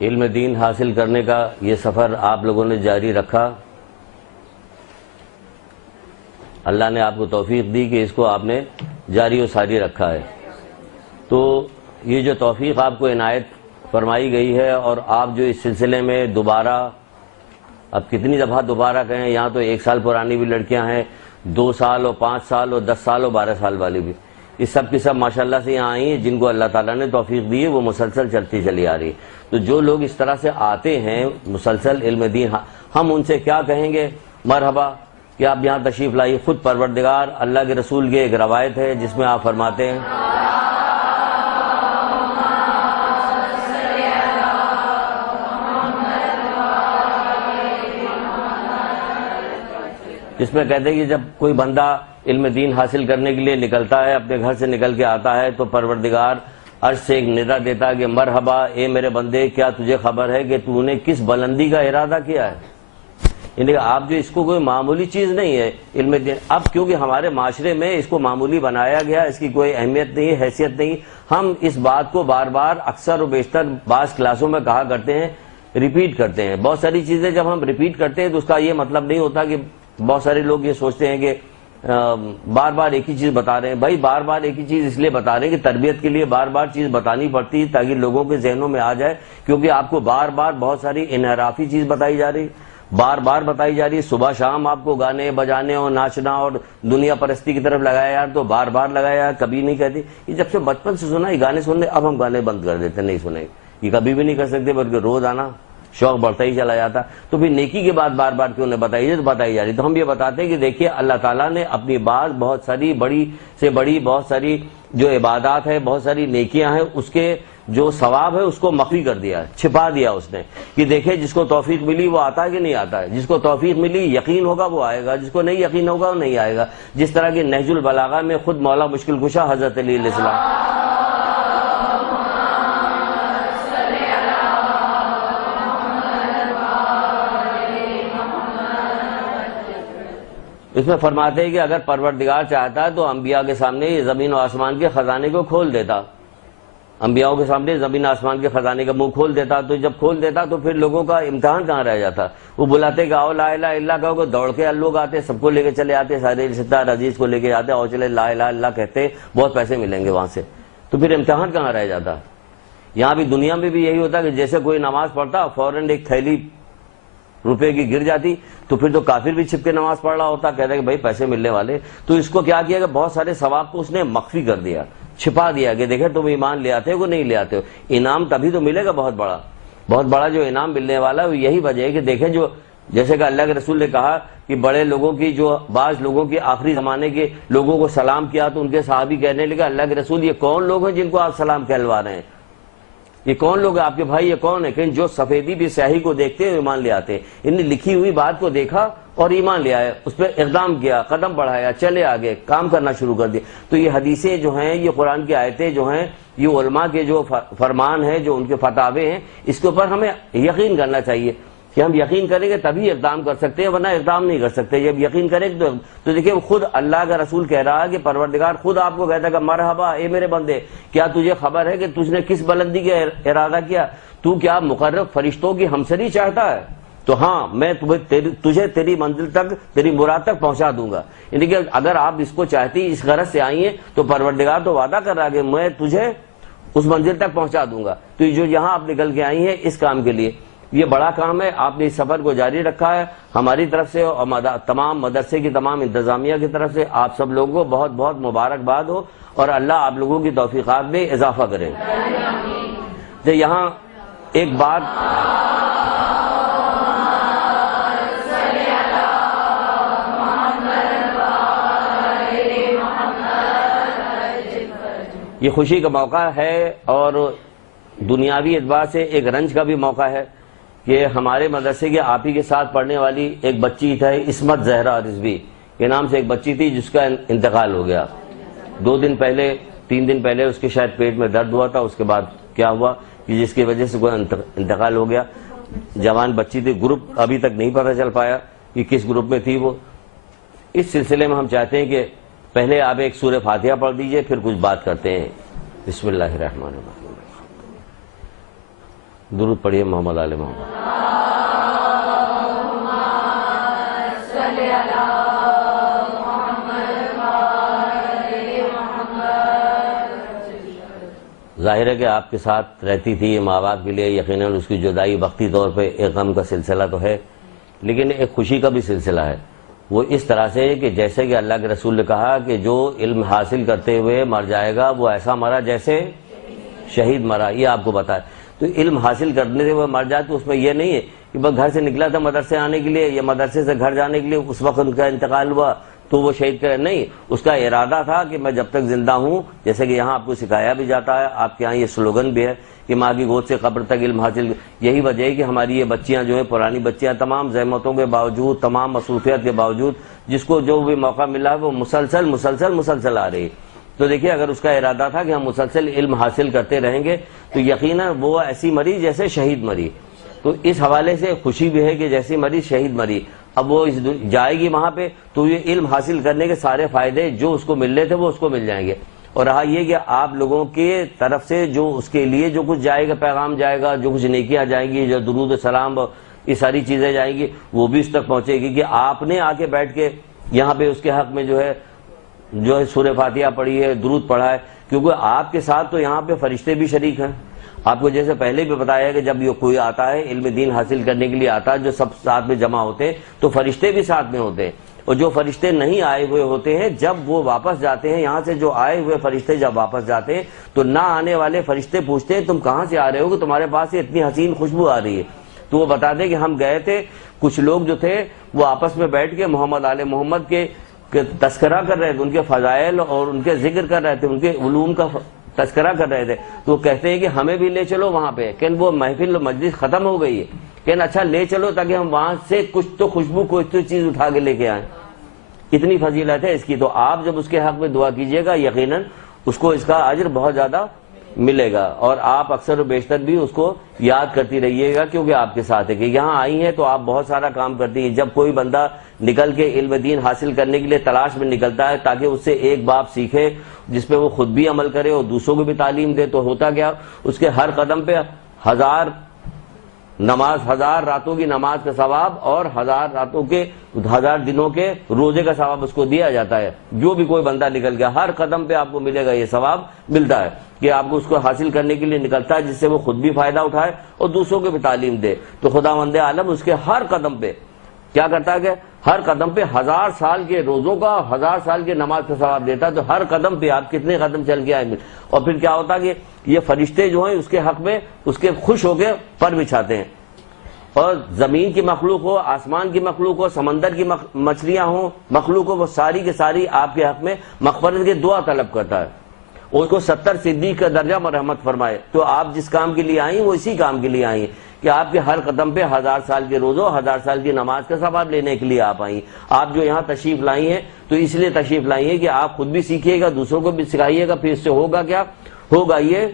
علم دین حاصل کرنے کا یہ سفر آپ لوگوں نے جاری رکھا. اللہ نے آپ کو توفیق دی کہ اس کو آپ نے جاری و ساری رکھا ہے. تو یہ جو توفیق آپ کو عنایت فرمائی گئی ہے، اور آپ جو اس سلسلے میں دوبارہ، اب کتنی دفعہ دوبارہ کہیں، یہاں تو 1 سال پرانی بھی لڑکیاں ہیں، 2 سال اور 5 سال اور 10 سال اور 12 سال والی بھی، اس سب کی سب ماشاءاللہ سے یہاں آئی ہیں، جن کو اللہ تعالیٰ نے توفیق دی ہے، وہ مسلسل چلتی چلی آ رہی ہے. تو جو لوگ اس طرح سے آتے ہیں مسلسل علم دین، ہم ان سے کیا کہیں گے؟ مرحبا کہ آپ یہاں تشریف لائیے. خود پروردگار اللہ کے رسول کی ایک روایت ہے جس میں آپ فرماتے ہیں، جس میں کہتے ہیں کہ جب کوئی بندہ علم دین حاصل کرنے کے لیے نکلتا ہے، اپنے گھر سے نکل کے آتا ہے، تو پروردگار عرش سے ایک ندا دیتا ہے کہ مرحبا اے میرے بندے، کیا تجھے خبر ہے کہ تو نے کس بلندی کا ارادہ کیا ہے؟ یعنی کہ آپ جو اس کو کوئی معمولی چیز نہیں ہے علم دین. اب کیونکہ ہمارے معاشرے میں اس کو معمولی بنایا گیا، اس کی کوئی اہمیت نہیں، حیثیت نہیں. ہم اس بات کو بار بار اکثر و بیشتر بعض کلاسوں میں کہا کرتے ہیں، ریپیٹ کرتے ہیں. بہت ساری چیزیں جب ہم ریپیٹ کرتے ہیں تو اس کا یہ مطلب نہیں ہوتا کہ بہت سارے لوگ یہ سوچتے ہیں کہ بار بار ایک ہی چیز بتا رہے ہیں. بھائی بار بار ایک ہی چیز اس لیے بتا رہے ہیں کہ تربیت کے لیے بار بار چیز بتانی پڑتی ہے تاکہ لوگوں کے ذہنوں میں آ جائے، کیونکہ آپ کو بار بار بہت ساری انحرافی چیز بتائی جا رہی، بار بار بتائی جا رہی ہے. صبح شام آپ کو گانے بجانے اور ناچنا اور دنیا پرستی کی طرف لگایا یار، تو بار بار لگایا، کبھی نہیں کہتی. یہ جب سے بچپن سے سنا یہ گانے سننے، اب ہم گانے بند کر دیتے، نہیں سنیں. یہ کبھی بھی نہیں کر سکتے، بلکہ روز آنا شوق بڑھتا ہی چلا جاتا. تو پھر نیکی کی بات بار بار کیوں نہیں بتائی جا رہی؟ تو ہم یہ بتاتے ہیں کہ دیکھیے اللہ تعالیٰ نے اپنی بات بہت ساری بڑی سے بڑی بہت ساری جو عبادات ہے، بہت ساری نیکیاں ہیں، اس کے جو ثواب ہے اس کو مخفی کر دیا، چھپا دیا اس نے، کہ دیکھیں جس کو توفیق ملی وہ آتا ہے کہ نہیں آتا ہے. جس کو توفیق ملی یقین ہوگا وہ آئے گا، جس کو نہیں یقین ہوگا وہ نہیں آئے گا. جس طرح کہ نہج البلاغہ میں خود مولا مشکل کشا حضرت علی علیہ السلام اس میں فرماتے ہیں کہ اگر پروردگار چاہتا تو انبیاء کے سامنے یہ زمین و آسمان کے خزانے کو کھول دیتا، انبیاءوں کے سامنے زمین آسمان کے خزانے کا منہ کھول دیتا. تو جب کھول دیتا تو پھر لوگوں کا امتحان کہاں رہ جاتا؟ وہ بلاتے کہ آؤ لا الہ الا اللہ کہو گے، دوڑ کے لوگ آتے، سب کو لے کے چلے آتے، سارے رشتہ دار عزیز کو لے کے آتے، اور چلے لا الہ الا اللہ کہتے، بہت پیسے ملیں گے وہاں سے. تو پھر امتحان کہاں رہ جاتا؟ یہاں بھی دنیا میں بھی یہی ہوتا کہ جیسے کوئی نماز پڑھتا فوراً ایک تھیلی روپے کی گر جاتی، تو پھر تو کافر بھی چھپ کے نماز پڑھ رہا ہوتا، کہتا ہے کہ بھائی پیسے ملنے والے. تو اس کو کیا کیا کہ بہت سارے ثواب کو اس نے مخفی کر دیا، چھپا دیا کہ دیکھیں تم ایمان لے آتے ہو کہ نہیں لے آتے ہو. انعام تبھی تو ملے گا بہت بڑا جو انعام ملنے والا ہے وہ یہی وجہ ہے کہ دیکھیں جو جیسے کہ اللہ کے رسول نے کہا کہ بڑے لوگوں کی جو بعض لوگوں کی آخری زمانے کے لوگوں کو سلام کیا تو ان کے صحابی کہنے لگے اللہ کے رسول یہ کون لوگ ہیں جن کو آپ سلام کہلوا رہے ہیں؟ یہ کون لوگ ہیں آپ کے بھائی؟ یہ کون ہے؟ کہ جو سفیدی بھی سیاہی کو دیکھتے ہیں ایمان لے آتے ہیں. انہیں لکھی ہوئی بات کو دیکھا اور ایمان لے آئے، اس پہ اقدام کیا، قدم بڑھایا، چلے آگے، کام کرنا شروع کر دیا. تو یہ حدیثیں جو ہیں، یہ قرآن کی آیتیں جو ہیں، یہ علماء کے جو فرمان ہیں، جو ان کے فتاوے ہیں، اس کے اوپر ہمیں یقین کرنا چاہیے کہ ہم یقین کریں گے تبھی اقدام کر سکتے ہیں، ورنہ اقدام نہیں کر سکتے. جب یقین کریں تو دیکھیں خود اللہ کا رسول کہہ رہا ہے کہ پروردگار خود آپ کو کہتا ہے کہ مرحبا اے میرے بندے، کیا تجھے خبر ہے کہ تجھ نے کس بلندی کا ارادہ کیا؟ تو کیا مقرب فرشتوں کی ہمسری چاہتا ہے؟ تو ہاں میں تجھے تیری منزل تک، تیری مراد تک پہنچا دوں گا. یعنی کہ اگر آپ اس کو چاہتی، اس غرض سے آئی ہیں، تو پروردگار تو وعدہ کر رہا ہے کہ میں تجھے اس منزل تک پہنچا دوں گا. تو جو یہاں آپ نکل کے آئی ہیں اس کام کے لیے، یہ بڑا کام ہے. آپ نے اس سفر کو جاری رکھا ہے ہماری طرف سے اور تمام مدرسے کی تمام انتظامیہ کی طرف سے. آپ سب لوگوں کو بہت بہت مبارکباد ہو اور اللہ آپ لوگوں کی توفیقات میں اضافہ کرے. تو یہاں ایک بات یہ خوشی کا موقع ہے اور دنیاوی اعتبار سے ایک رنج کا بھی موقع ہے کہ ہمارے مدرسے کے آپ ہی کے ساتھ پڑھنے والی ایک بچی تھی، عصمت زہرا رضوی کے نام سے ایک بچی تھی جس کا انتقال ہو گیا 2 دن پہلے 3 دن پہلے. اس کے شاید پیٹ میں درد ہوا تھا، اس کے بعد کیا ہوا کہ جس کی وجہ سے کوئی انتقال ہو گیا. جوان بچی تھی، گروپ ابھی تک نہیں پتہ چل پایا کہ کس گروپ میں تھی وہ. اس سلسلے میں ہم چاہتے ہیں کہ پہلے آپ ایک سورہ فاتحہ پڑھ دیجئے، پھر کچھ بات کرتے ہیں. بسم اللہ الرحمن الرحیم. درود پڑھیے محمد آل محمد۔ ظاہر ہے کہ آپ کے ساتھ رہتی تھی یہ ماں باپ کے لیے یقیناً اس کی جدائی وقتی طور پہ ایک غم کا سلسلہ تو ہے، لیکن ایک خوشی کا بھی سلسلہ ہے۔ وہ اس طرح سے کہ جیسے کہ اللہ کے رسول نے کہا کہ جو علم حاصل کرتے ہوئے مر جائے گا وہ ایسا مرا جیسے شہید مرا، یہ آپ کو بتایا۔ تو علم حاصل کرنے سے وہ مر جائے تو اس میں یہ نہیں ہے کہ بس گھر سے نکلا تھا مدرسے آنے کے لیے یا مدرسے سے گھر جانے کے لیے اس وقت ان کا انتقال ہوا تو وہ شہید کرے، نہیں، اس کا ارادہ تھا کہ میں جب تک زندہ ہوں، جیسے کہ یہاں آپ کو سکھایا بھی جاتا ہے، آپ کے یہاں یہ سلوگن بھی ہے کہ ماں کی گود سے قبر تک علم حاصل۔ یہی وجہ ہے کہ ہماری یہ بچیاں جو ہیں پرانی بچیاں تمام زحمتوں کے باوجود، تمام مصروفیت کے باوجود جس کو جو بھی موقع ملا ہے وہ مسلسل آ رہی ہے۔ تو دیکھیے اگر اس کا ارادہ تھا کہ ہم مسلسل علم حاصل کرتے رہیں گے تو یقیناً وہ ایسی مری جیسے شہید مری۔ تو اس حوالے سے خوشی بھی ہے کہ جیسی مری شہید مری، اب وہ جائے گی وہاں پہ تو یہ علم حاصل کرنے کے سارے فائدے جو اس کو مل رہے تھے وہ اس کو مل جائیں گے۔ اور رہا یہ کہ آپ لوگوں کے طرف سے جو اس کے لیے جو کچھ جائے گا، پیغام جائے گا، جو کچھ نیکیاں جائیں گی، جو درود و سلام، یہ ساری چیزیں جائیں گی، وہ بھی اس تک پہنچے گی کہ آپ نے آ کے بیٹھ کے یہاں پہ اس کے حق میں جو ہے سورہ فاتحہ پڑھی ہے، درود پڑھا ہے، کیونکہ آپ کے ساتھ تو یہاں پہ فرشتے بھی شریک ہیں۔ آپ کو جیسے پہلے بھی بتایا ہے کہ جب یہ کوئی آتا ہے علم دین حاصل کرنے کے لیے آتا ہے، جو سب ساتھ میں جمع ہوتے ہیں تو فرشتے بھی ساتھ میں ہوتے ہیں، اور جو فرشتے نہیں آئے ہوئے ہوتے ہیں جب وہ واپس جاتے ہیں یہاں سے، جو آئے ہوئے فرشتے جب واپس جاتے ہیں تو نہ آنے والے فرشتے پوچھتے ہیں تم کہاں سے آ رہے ہو کہ تمہارے پاس سے اتنی حسین خوشبو آ رہی ہے۔ تو وہ بتاتے ہیں کہ ہم گئے تھے، کچھ لوگ جو تھے وہ آپس میں بیٹھ کے محمد آل محمد کے تذکرہ کر رہے تھے، ان کے فضائل اور ان کے ذکر کر رہے تھے، ان کے علوم کا تذکرہ کر رہے تھے۔ تو وہ کہتے ہیں کہ ہمیں بھی لے چلو وہاں پہ، کہ وہ محفل مجلس ختم ہو گئی ہے، کہ اچھا لے چلو تاکہ ہم وہاں سے کچھ تو خوشبو کوئی تو چیز اٹھا کے لے کے آئیں۔ اتنی فضیلت ہے اس کی۔ تو آپ جب اس کے حق میں دعا کیجئے گا یقیناً اس کو اس کا اجر بہت زیادہ ملے گا، اور آپ اکثر و بیشتر بھی اس کو یاد کرتی رہیے گا، کیونکہ آپ کے ساتھ ہے کہ یہاں آئی ہیں تو آپ بہت سارا کام کرتی ہیں۔ جب کوئی بندہ نکل کے علم دین حاصل کرنے کے لیے تلاش میں نکلتا ہے تاکہ اس سے ایک باب سیکھے جس پہ وہ خود بھی عمل کرے اور دوسروں کو بھی تعلیم دے، تو ہوتا کیا، اس کے ہر قدم پہ 1000 راتوں کی نماز کا ثواب اور 1000 دنوں کے روزے کا ثواب اس کو دیا جاتا ہے۔ جو بھی کوئی بندہ نکل گیا ہر قدم پہ آپ کو ملے گا، یہ ثواب ملتا ہے کہ آپ کو اس کو حاصل کرنے کے لیے نکلتا ہے جس سے وہ خود بھی فائدہ اٹھائے اور دوسروں کو بھی تعلیم دے۔ تو خداوند عالم اس کے ہر قدم پہ کیا کرتا ہے کہ ہر قدم پہ 1000 سال کے روزوں کا، 1000 سال کے نماز کا ثواب دیتا ہے۔ تو ہر قدم پہ آپ کتنے قدم چل کے آئیں گے، اور پھر کیا ہوتا ہے کہ یہ فرشتے جو ہیں اس کے حق میں اس کے خوش ہو کے پر بچھاتے ہیں، اور زمین کی مخلوق ہو، آسمان کی مخلوق ہو، سمندر کی مچھلیاں ہوں، مخلوق ہو، وہ ساری کے ساری آپ کے حق میں مغفرت کی دعا طلب کرتا ہے، اور اس کو 70 صدیق کا درجہ مرحمت فرمائے۔ تو آپ جس کام کے لیے آئیں وہ اسی کام کے لیے آئیں ہیں کہ آپ کے ہر قدم پہ 1000 سال کے روزوں، 1000 سال کی نماز کا ثواب لینے کے لیے آپ آئیں۔ آپ جو یہاں تشریف لائی ہیں تو اس لیے تشریف لائی ہیں کہ آپ خود بھی سیکھیے گا، دوسروں کو بھی سکھائیے گا۔ پھر اس سے ہوگا کیا، ہوگا یہ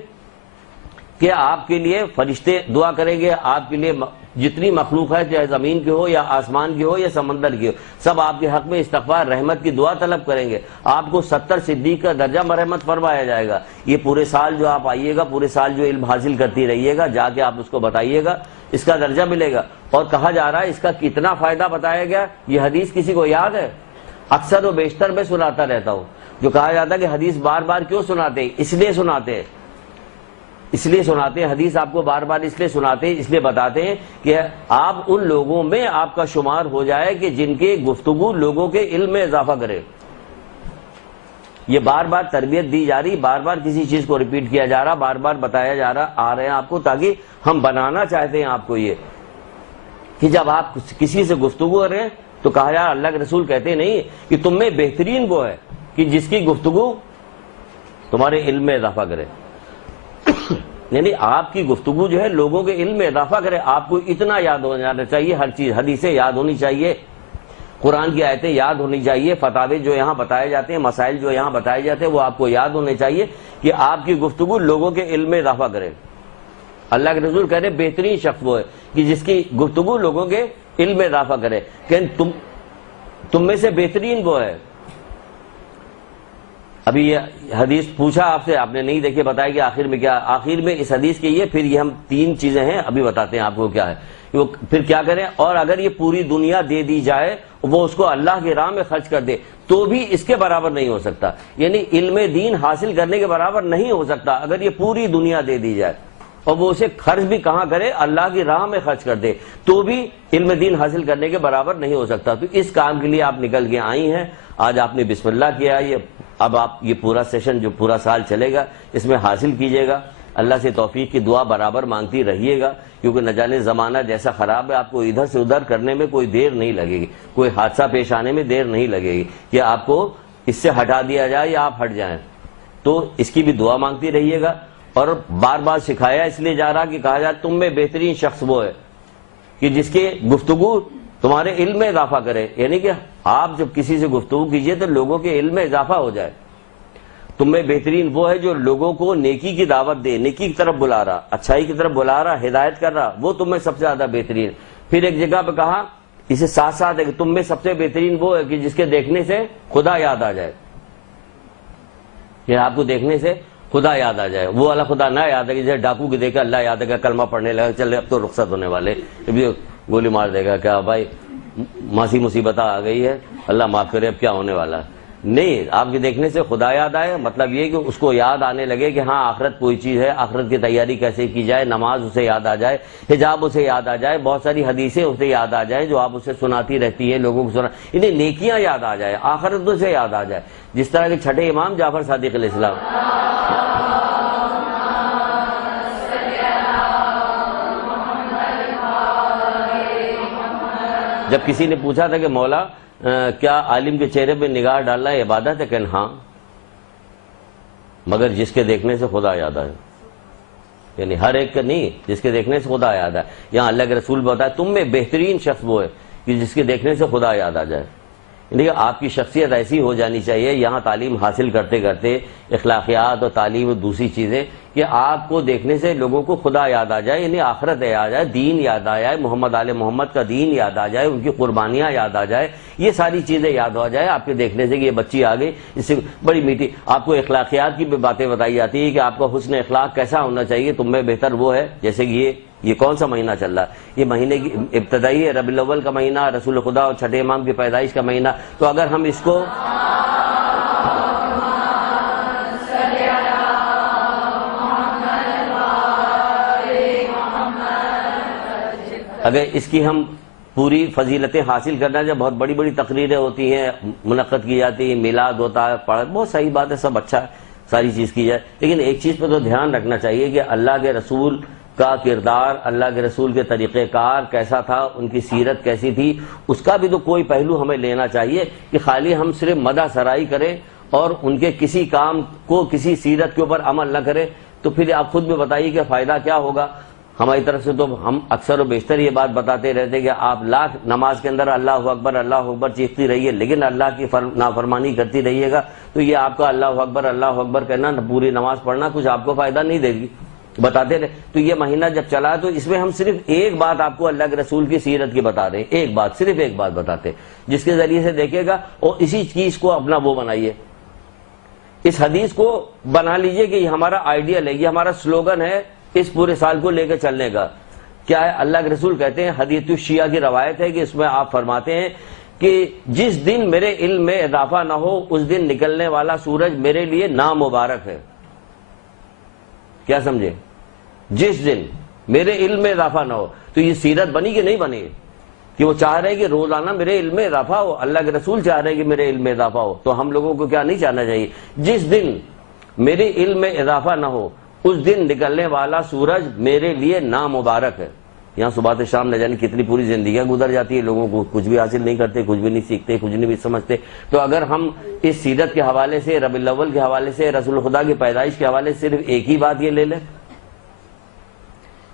کہ آپ کے لیے فرشتے دعا کریں گے، آپ کے لیے جتنی مخلوق ہے چاہے زمین کی ہو یا آسمان کی ہو یا سمندر کی ہو، سب آپ کے حق میں استغفار رحمت کی دعا طلب کریں گے۔ آپ کو 70 صدیق کا درجہ مرحمت فرمایا جائے گا۔ یہ پورے سال جو آپ آئیے گا، پورے سال جو علم حاصل کرتی رہیے گا، جا کے آپ اس کو بتائیے گا، اس کا درجہ ملے گا۔ اور کہا جا رہا ہے اس کا کتنا فائدہ بتایا گیا، یہ حدیث کسی کو یاد ہے؟ اکثر و بیشتر میں سناتا رہتا ہوں، جو کہا جاتا ہے کہ حدیث بار بار کیوں سناتے ہیں، اس لیے سناتے ہیں حدیث آپ کو بار بار اس لیے سناتے ہیں، اس لیے بتاتے ہیں کہ آپ ان لوگوں میں آپ کا شمار ہو جائے کہ جن کی گفتگو لوگوں کے علم میں اضافہ کرے۔ یہ بار بار تربیت دی جا رہی، بار بار کسی چیز کو ریپیٹ کیا جا رہا، بار بار بتایا جا رہا آ رہے ہیں آپ کو، تاکہ ہم بنانا چاہتے ہیں آپ کو یہ کہ جب آپ کسی سے گفتگو کر رہے ہیں تو کہا جا رہا، اللہ کے رسول کہتے نہیں کہ تم میں بہترین وہ ہے کہ جس کی گفتگو تمہارے علم میں اضافہ کرے، یعنی آپ کی گفتگو جو ہے لوگوں کے علم میں اضافہ کرے۔ آپ کو اتنا یاد ہو جانا چاہیے، ہر چیز، حدیثیں یاد ہونی چاہیے، قرآن کی آیتیں یاد ہونی چاہیے، فتاوی جو یہاں بتائے جاتے ہیں، مسائل جو یہاں بتائے جاتے ہیں وہ آپ کو یاد ہونے چاہیے کہ آپ کی گفتگو لوگوں کے علم میں اضافہ کرے۔ اللہ کے رسول کہہ رہے بہترین شخص وہ ہے کہ جس کی گفتگو لوگوں کے علم میں اضافہ کرے، کہ تم میں سے بہترین وہ ہے ابھی یہ حدیث پوچھا آپ سے، آپ نے نہیں دیکھے، بتایا کہ آخر میں کیا، آخر میں اس حدیث کے یہ پھر یہ ہم 3 چیزیں ہیں ابھی بتاتے ہیں آپ کو کیا ہے، وہ پھر کیا کریں. اور اگر یہ پوری دنیا دے دی جائے، وہ اس کو اللہ کی راہ میں خرچ کر دے، تو بھی اس کے برابر نہیں ہو سکتا. یعنی علم دین حاصل کرنے کے برابر نہیں ہو سکتا اگر یہ پوری دنیا دے دی جائے، اور وہ اسے خرچ بھی کہاں کرے، اللہ کی راہ میں خرچ کر دے، تو بھی علم دین حاصل کرنے کے برابر نہیں ہو سکتا. تو اس کام کے لیے آپ نکل کے آئی ہیں. آج آپ نے بسم اللہ کیا، یہ اب آپ یہ پورا سیشن جو پورا سال چلے گا اس میں حاصل کیجئے گا. اللہ سے توفیق کی دعا برابر مانگتی رہیے گا، کیونکہ نہ جانے زمانہ جیسا خراب ہے، آپ کو ادھر سے ادھر کرنے میں کوئی دیر نہیں لگے گی، کوئی حادثہ پیش آنے میں دیر نہیں لگے گی کہ آپ کو اس سے ہٹا دیا جائے یا آپ ہٹ جائیں. تو اس کی بھی دعا مانگتی رہیے گا. اور بار بار سکھایا اس لیے جا رہا کہ کہا جائے تم میں بہترین شخص وہ ہے کہ جس کے گفتگو تمہارے علم میں اضافہ کرے. یعنی کہ آپ جب کسی سے گفتگو کیجئے تو لوگوں کے علم میں اضافہ ہو جائے. تم میں بہترین وہ ہے جو لوگوں کو نیکی کی دعوت دے، نیکی کی طرف بلا رہا، اچھائی کی طرف بلا رہا، ہدایت کر رہا، وہ تم میں سب سے زیادہ بہترین. پھر ایک جگہ پہ کہا اسے ساتھ ساتھ ہے کہ تم میں سب سے بہترین وہ ہے کہ جس کے دیکھنے سے خدا یاد آ جائے. کہ آپ کو دیکھنے سے خدا یاد آ جائے، وہ والا خدا نہ یاد ہے کہ جیسے ڈاکو کے دیکھا اللہ یاد ہے، کلمہ پڑھنے لگا، چلے اب تو رخصت ہونے والے، گولی مار دے گا، کیا بھائی ماسی مصیبت آ گئی ہے، اللہ معاف کرے، اب کیا ہونے والا ہے. نہیں، آپ کے دیکھنے سے خدا یاد آئے، مطلب یہ کہ اس کو یاد آنے لگے کہ ہاں آخرت کوئی چیز ہے، آخرت کی تیاری کیسے کی جائے، نماز اسے یاد آ جائے، حجاب اسے یاد آ جائے، بہت ساری حدیثیں اسے یاد آ جائیں جو آپ اسے سناتی رہتی ہے، لوگوں کو انہیں نیکیاں یاد آ جائے، آخرت اسے یاد آ جائے. جس طرح کے چھٹے امام جعفر صادق علیہ السلام، جب کسی نے پوچھا تھا کہ مولا کیا عالم کے چہرے پہ نگاہ ڈالنا عبادت ہے، کہ ہاں، مگر جس کے دیکھنے سے خدا یاد آئے. یعنی ہر ایک کا نہیں، جس کے دیکھنے سے خدا یاد آئے. یہاں اللہ کے رسول بتایا تم میں بہترین شخص وہ ہے کہ جس کے دیکھنے سے خدا یاد آ جائے. یعنی آپ کی شخصیت ایسی ہو جانی چاہیے یہاں تعلیم حاصل کرتے کرتے، اخلاقیات اور تعلیم اور دوسری چیزیں، کہ آپ کو دیکھنے سے لوگوں کو خدا یاد آ جائے، یعنی آخرت یاد آ جائے، دین یاد آ جائے، محمد آل محمد کا دین یاد آ جائے، ان کی قربانیاں یاد آ جائے، یہ ساری چیزیں یاد آ جائے آپ کے دیکھنے سے کہ یہ بچی آ گئی، اس سے بڑی میٹھی. آپ کو اخلاقیات کی بھی باتیں بتائی جاتی ہیں کہ آپ کا حسن اخلاق کیسا ہونا چاہیے. تم میں بہتر وہ ہے، جیسے کہ یہ کون سا مہینہ چل رہا ہے، یہ مہینے کی ابتدائی ہے، ربیع الاول کا مہینہ، رسول خدا اور چھٹے امام کی پیدائش کا مہینہ. تو اگر ہم اس کو اگر اس کی ہم پوری فضیلتیں حاصل کرنا چاہے، بہت بڑی بڑی تقریریں ہوتی ہیں، منعقد کی جاتی ہیں، میلاد ہوتا ہے، بہت صحیح بات ہے، سب اچھا ہے، ساری چیز کی جائے. لیکن ایک چیز پہ تو دھیان رکھنا چاہیے کہ اللہ کے رسول کا کردار، اللہ کے رسول کے طریقہ کار کیسا تھا، ان کی سیرت کیسی تھی، اس کا بھی تو کوئی پہلو ہمیں لینا چاہیے کہ خالی ہم صرف مدح سرائی کریں اور ان کے کسی کام کو، کسی سیرت کے اوپر عمل نہ کریں. تو پھر آپ خود بھی بتائیے کہ فائدہ کیا ہوگا. ہماری طرف سے تو ہم اکثر و بیشتر یہ بات بتاتے رہتے کہ آپ لاکھ نماز کے اندر اللہ اکبر چیختی رہیے، لیکن اللہ کی نافرمانی کرتی رہیے گا، تو یہ آپ کا اللہ اکبر کہنا، پوری نماز پڑھنا کچھ آپ کو فائدہ نہیں دے گی. بتاتے رہے. تو یہ مہینہ جب چلا تو اس میں ہم صرف ایک بات آپ کو اللہ کے رسول کی سیرت کی بتا رہے ہیں، ایک بات، صرف ایک بات بتاتے ہیں جس کے ذریعے سے دیکھے گا اور اسی چیز کو اپنا وہ بنائیے، اس حدیث کو بنا لیجئے کہ یہ ہمارا آئیڈیل ہے، یہ ہمارا سلوگن ہے اس پورے سال کو لے کے چلنے کا. کیا ہے؟ اللہ کے رسول کہتے ہیں، حدیث الشیعہ کی روایت ہے کہ اس میں آپ فرماتے ہیں کہ جس دن میرے علم میں اضافہ نہ ہو اس دن نکلنے والا سورج میرے لیے نامبارک ہے. کیا سمجھے؟ جس دن میرے علم میں اضافہ نہ ہو. تو یہ سیرت بنی کہ نہیں بنی کہ وہ چاہ رہے ہیں کہ روزانہ میرے علم میں اضافہ ہو، اللہ کے رسول چاہ رہے ہیں کہ میرے علم میں اضافہ ہو. تو ہم لوگوں کو کیا نہیں چاہنا چاہیے؟ جس دن میرے علم میں اضافہ نہ ہو اس دن نکلنے والا سورج میرے لیے نامبارک ہے. یہاں صبح سے شام نہ جانے کتنی پوری زندگیاں گزر جاتی ہے، لوگوں کو کچھ بھی حاصل نہیں کرتے، کچھ بھی نہیں سیکھتے، کچھ نہیں بھی سمجھتے. تو اگر ہم اس سیرت کے حوالے سے، ربیع الاول کے حوالے سے، رسول خدا کی پیدائش کے حوالے سے صرف ایک ہی بات یہ لے لیں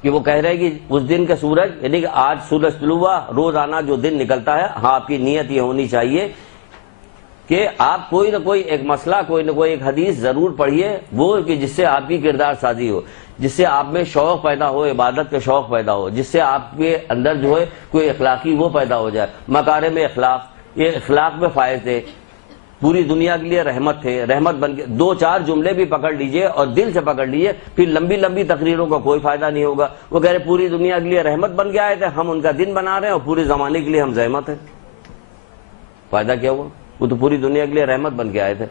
کہ وہ کہہ رہے ہیں کہ اس دن کا سورج، یعنی کہ آج سورج طلوع ہوا، روزانہ جو دن نکلتا ہے، ہاں آپ کی نیت یہ ہونی چاہیے کہ آپ کوئی نہ کوئی ایک مسئلہ، کوئی نہ کوئی ایک حدیث ضرور پڑھیے، وہ کہ جس سے آپ کی کردار سازی ہو، جس سے آپ میں شوق پیدا ہو، عبادت کا شوق پیدا ہو، جس سے آپ کے اندر جو ہے کوئی اخلاقی وہ پیدا ہو جائے، مکارم اخلاق، یہ اخلاق میں فائز ہے. پوری دنیا کے لیے رحمت تھے، رحمت بن کے 2-4 جملے بھی پکڑ لیجئے اور دل سے پکڑ لیجئے، پھر لمبی لمبی تقریروں کا کوئی فائدہ نہیں ہوگا۔ وہ کہہ رہے پوری دنیا کے لیے رحمت بن کے آئے تھے، ہم ان کا دن بنا رہے ہیں اور پورے زمانے کے لیے ہم زحمت ہیں، فائدہ کیا ہوا؟ وہ تو پوری دنیا کے لیے رحمت بن کے آئے تھے،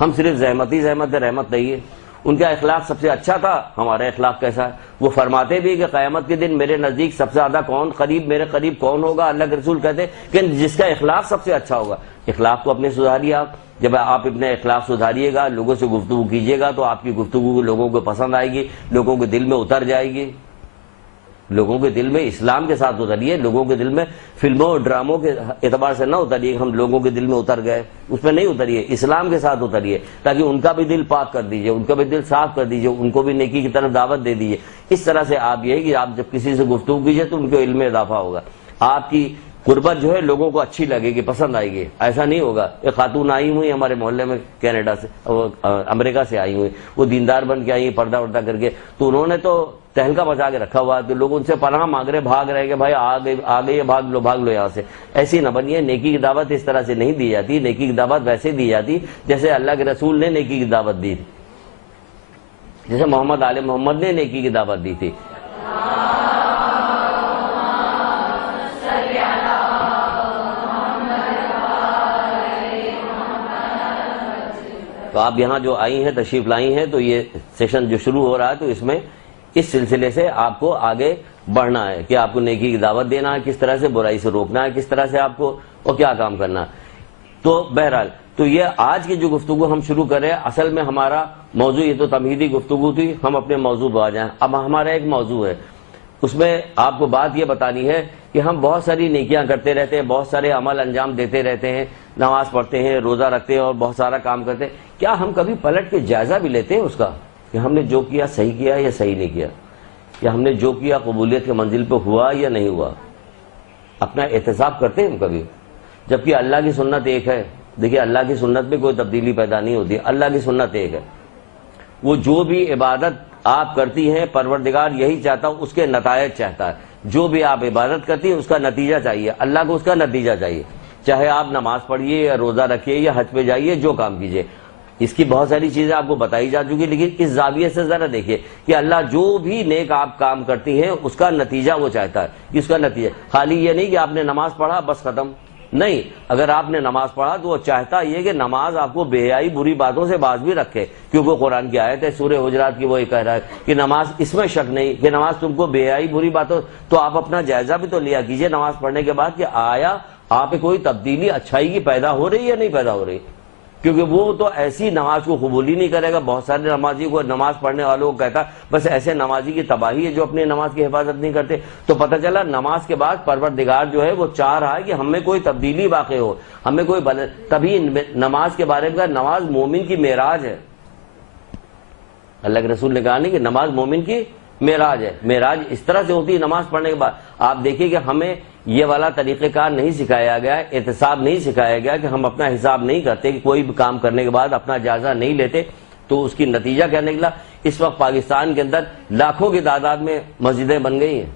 ہم صرف زحمت ہی زحمت ہے، رحمت نہیں ہے۔ ان کا اخلاق سب سے اچھا تھا، ہمارا اخلاق کیسا ہے؟ وہ فرماتے بھی کہ قیامت کے دن میرے نزدیک سب سے زیادہ میرے قریب کون ہوگا؟ اللہ کے رسول کہتے کہ جس کا اخلاق سب سے اچھا ہوگا۔ اخلاق کو اپنے سدھاریے آپ، جب آپ اپنے اخلاق سدھاریے گا، لوگوں سے گفتگو کیجیے گا تو آپ کی گفتگو لوگوں کو پسند آئے گی، لوگوں کے دل میں اتر جائے گی، لوگوں کے دل میں اسلام کے ساتھ اتریے، لوگوں کے دل میں فلموں اور ڈراموں کے اعتبار سے نہ اتریے ہم لوگوں کے دل میں اتر گئے، اس میں نہیں اتریے، اسلام کے ساتھ اتریے، تاکہ ان کا بھی دل پاک کر دیجئے، ان کا بھی دل صاف کر دیجئے، ان کو بھی نیکی کی طرف دعوت دے دیجئے۔ اس طرح سے آپ یہ ہے کہ آپ جب کسی سے گفتگو کیجئے تو ان کے علم میں اضافہ ہوگا، آپ کی قربت جو ہے لوگوں کو اچھی لگے گی، پسند آئے گی۔ ایسا نہیں ہوگا، ایک خاتون آئی ہوئی ہمارے محلے میں کینیڈا سے، امریکہ سے آئی ہوئی، وہ دیندار بن کے آئی، پردہ وردہ کر کے، تو انہوں نے تو تہلکا مچا کے رکھا ہوا، تو لوگ ان سے پناہ مانگ رہے، بھاگ رہے کہ بھائی آ گئے، بھاگ لو یہاں سے۔ ایسی نہ بنیے، نیکی کی دعوت اس طرح سے نہیں دی جاتی، نیکی کی دعوت ویسے دی جاتی جیسے اللہ کے رسول نے نیکی کی دعوت دی تھی، جیسے محمد آل محمد نے نیکی کی دعوت دی تھی۔ تو آپ یہاں جو آئی ہیں، تشریف لائی ہیں، تو یہ سیشن جو شروع ہو رہا ہے تو اس میں اس سلسلے سے آپ کو آگے بڑھنا ہے کہ آپ کو نیکی کی دعوت دینا ہے، کس طرح سے برائی سے روکنا ہے، کس طرح سے آپ کو اور کیا کام کرنا ہے۔ تو بہرحال تو یہ آج کی جو گفتگو ہم شروع کریں، اصل میں ہمارا موضوع یہ تو تمہیدی گفتگو تھی، ہم اپنے موضوع پہ آ جائیں۔ اب ہمارا ایک موضوع ہے، اس میں آپ کو بات یہ بتانی ہے کہ ہم بہت ساری نیکیاں کرتے رہتے ہیں، بہت سارے عمل انجام دیتے رہتے ہیں، نماز پڑھتے ہیں، روزہ رکھتے ہیں اور بہت سارا کام کرتے ہیں، کیا ہم کبھی پلٹ کے جائزہ بھی لیتے ہیں اس کا کہ ہم نے جو کیا صحیح کیا یا صحیح نہیں کیا، یا ہم نے جو کیا قبولیت کے منزل پہ ہوا یا نہیں ہوا؟ اپنا احتساب کرتے ہیں ہم کبھی؟ جبکہ اللہ کی سنت ایک ہے، دیکھیے اللہ کی سنت میں کوئی تبدیلی پیدا نہیں ہوتی، اللہ کی سنت ایک ہے، وہ جو بھی عبادت آپ کرتی ہیں پروردگار یہی چاہتا ہوں، اس کے نتائج چاہتا ہے، جو بھی آپ عبادت کرتی ہیں اس کا نتیجہ چاہیے، اللہ کو اس کا نتیجہ چاہیے، چاہے آپ نماز پڑھیے یا روزہ رکھیے یا حج پہ جائیے، جو کام کیجیے۔ اس کی بہت ساری چیزیں آپ کو بتائی جا چکی، لیکن اس زاویے سے ذرا دیکھیے کہ اللہ جو بھی نیک آپ کام کرتی ہیں اس کا نتیجہ وہ چاہتا ہے، اس کا نتیجہ خالی یہ نہیں کہ آپ نے نماز پڑھا بس ختم، نہیں، اگر آپ نے نماز پڑھا تو وہ چاہتا یہ کہ نماز آپ کو بے حیائی بری باتوں سے باز بھی رکھے، کیونکہ قرآن کی آیت ہے سورہ حجرات کی، وہ یہ کہہ رہا ہے کہ نماز، اس میں شک نہیں کہ نماز تم کو بے حیائی بری باتوں، تو آپ اپنا جائزہ بھی تو لیا کیجئے نماز پڑھنے کے بعد کہ آیا آپ پہ کوئی تبدیلی اچھائی کی پیدا ہو رہی ہے یا نہیں پیدا ہو رہی، کیونکہ وہ تو ایسی نماز کو قبول ہی نہیں کرے گا۔ بہت سارے نمازی کو، نماز پڑھنے والوں کو کہتا بس ایسے نمازی کی تباہی ہے جو اپنی نماز کی حفاظت نہیں کرتے، تو پتہ چلا نماز کے بعد پروردگار جو ہے وہ چاہ رہا ہے کہ ہم میں کوئی تبدیلی واقع ہو، ہمیں کوئی تبھی نماز کے بارے میں نماز مومن کی معراج ہے، اللہ کے رسول نے کہا نہیں کہ نماز مومن کی معراج ہے، معراج اس طرح سے ہوتی ہے نماز پڑھنے کے بعد۔ آپ دیکھیے کہ ہمیں یہ والا طریقہ کار نہیں سکھایا گیا، احتساب نہیں سکھایا گیا کہ ہم اپنا حساب نہیں کرتے، کہ کوئی بھی کام کرنے کے بعد اپنا جائزہ نہیں لیتے، تو اس کی نتیجہ کیا نکلا؟ اس وقت پاکستان کے اندر لاکھوں کی تعداد میں مسجدیں بن گئی ہیں،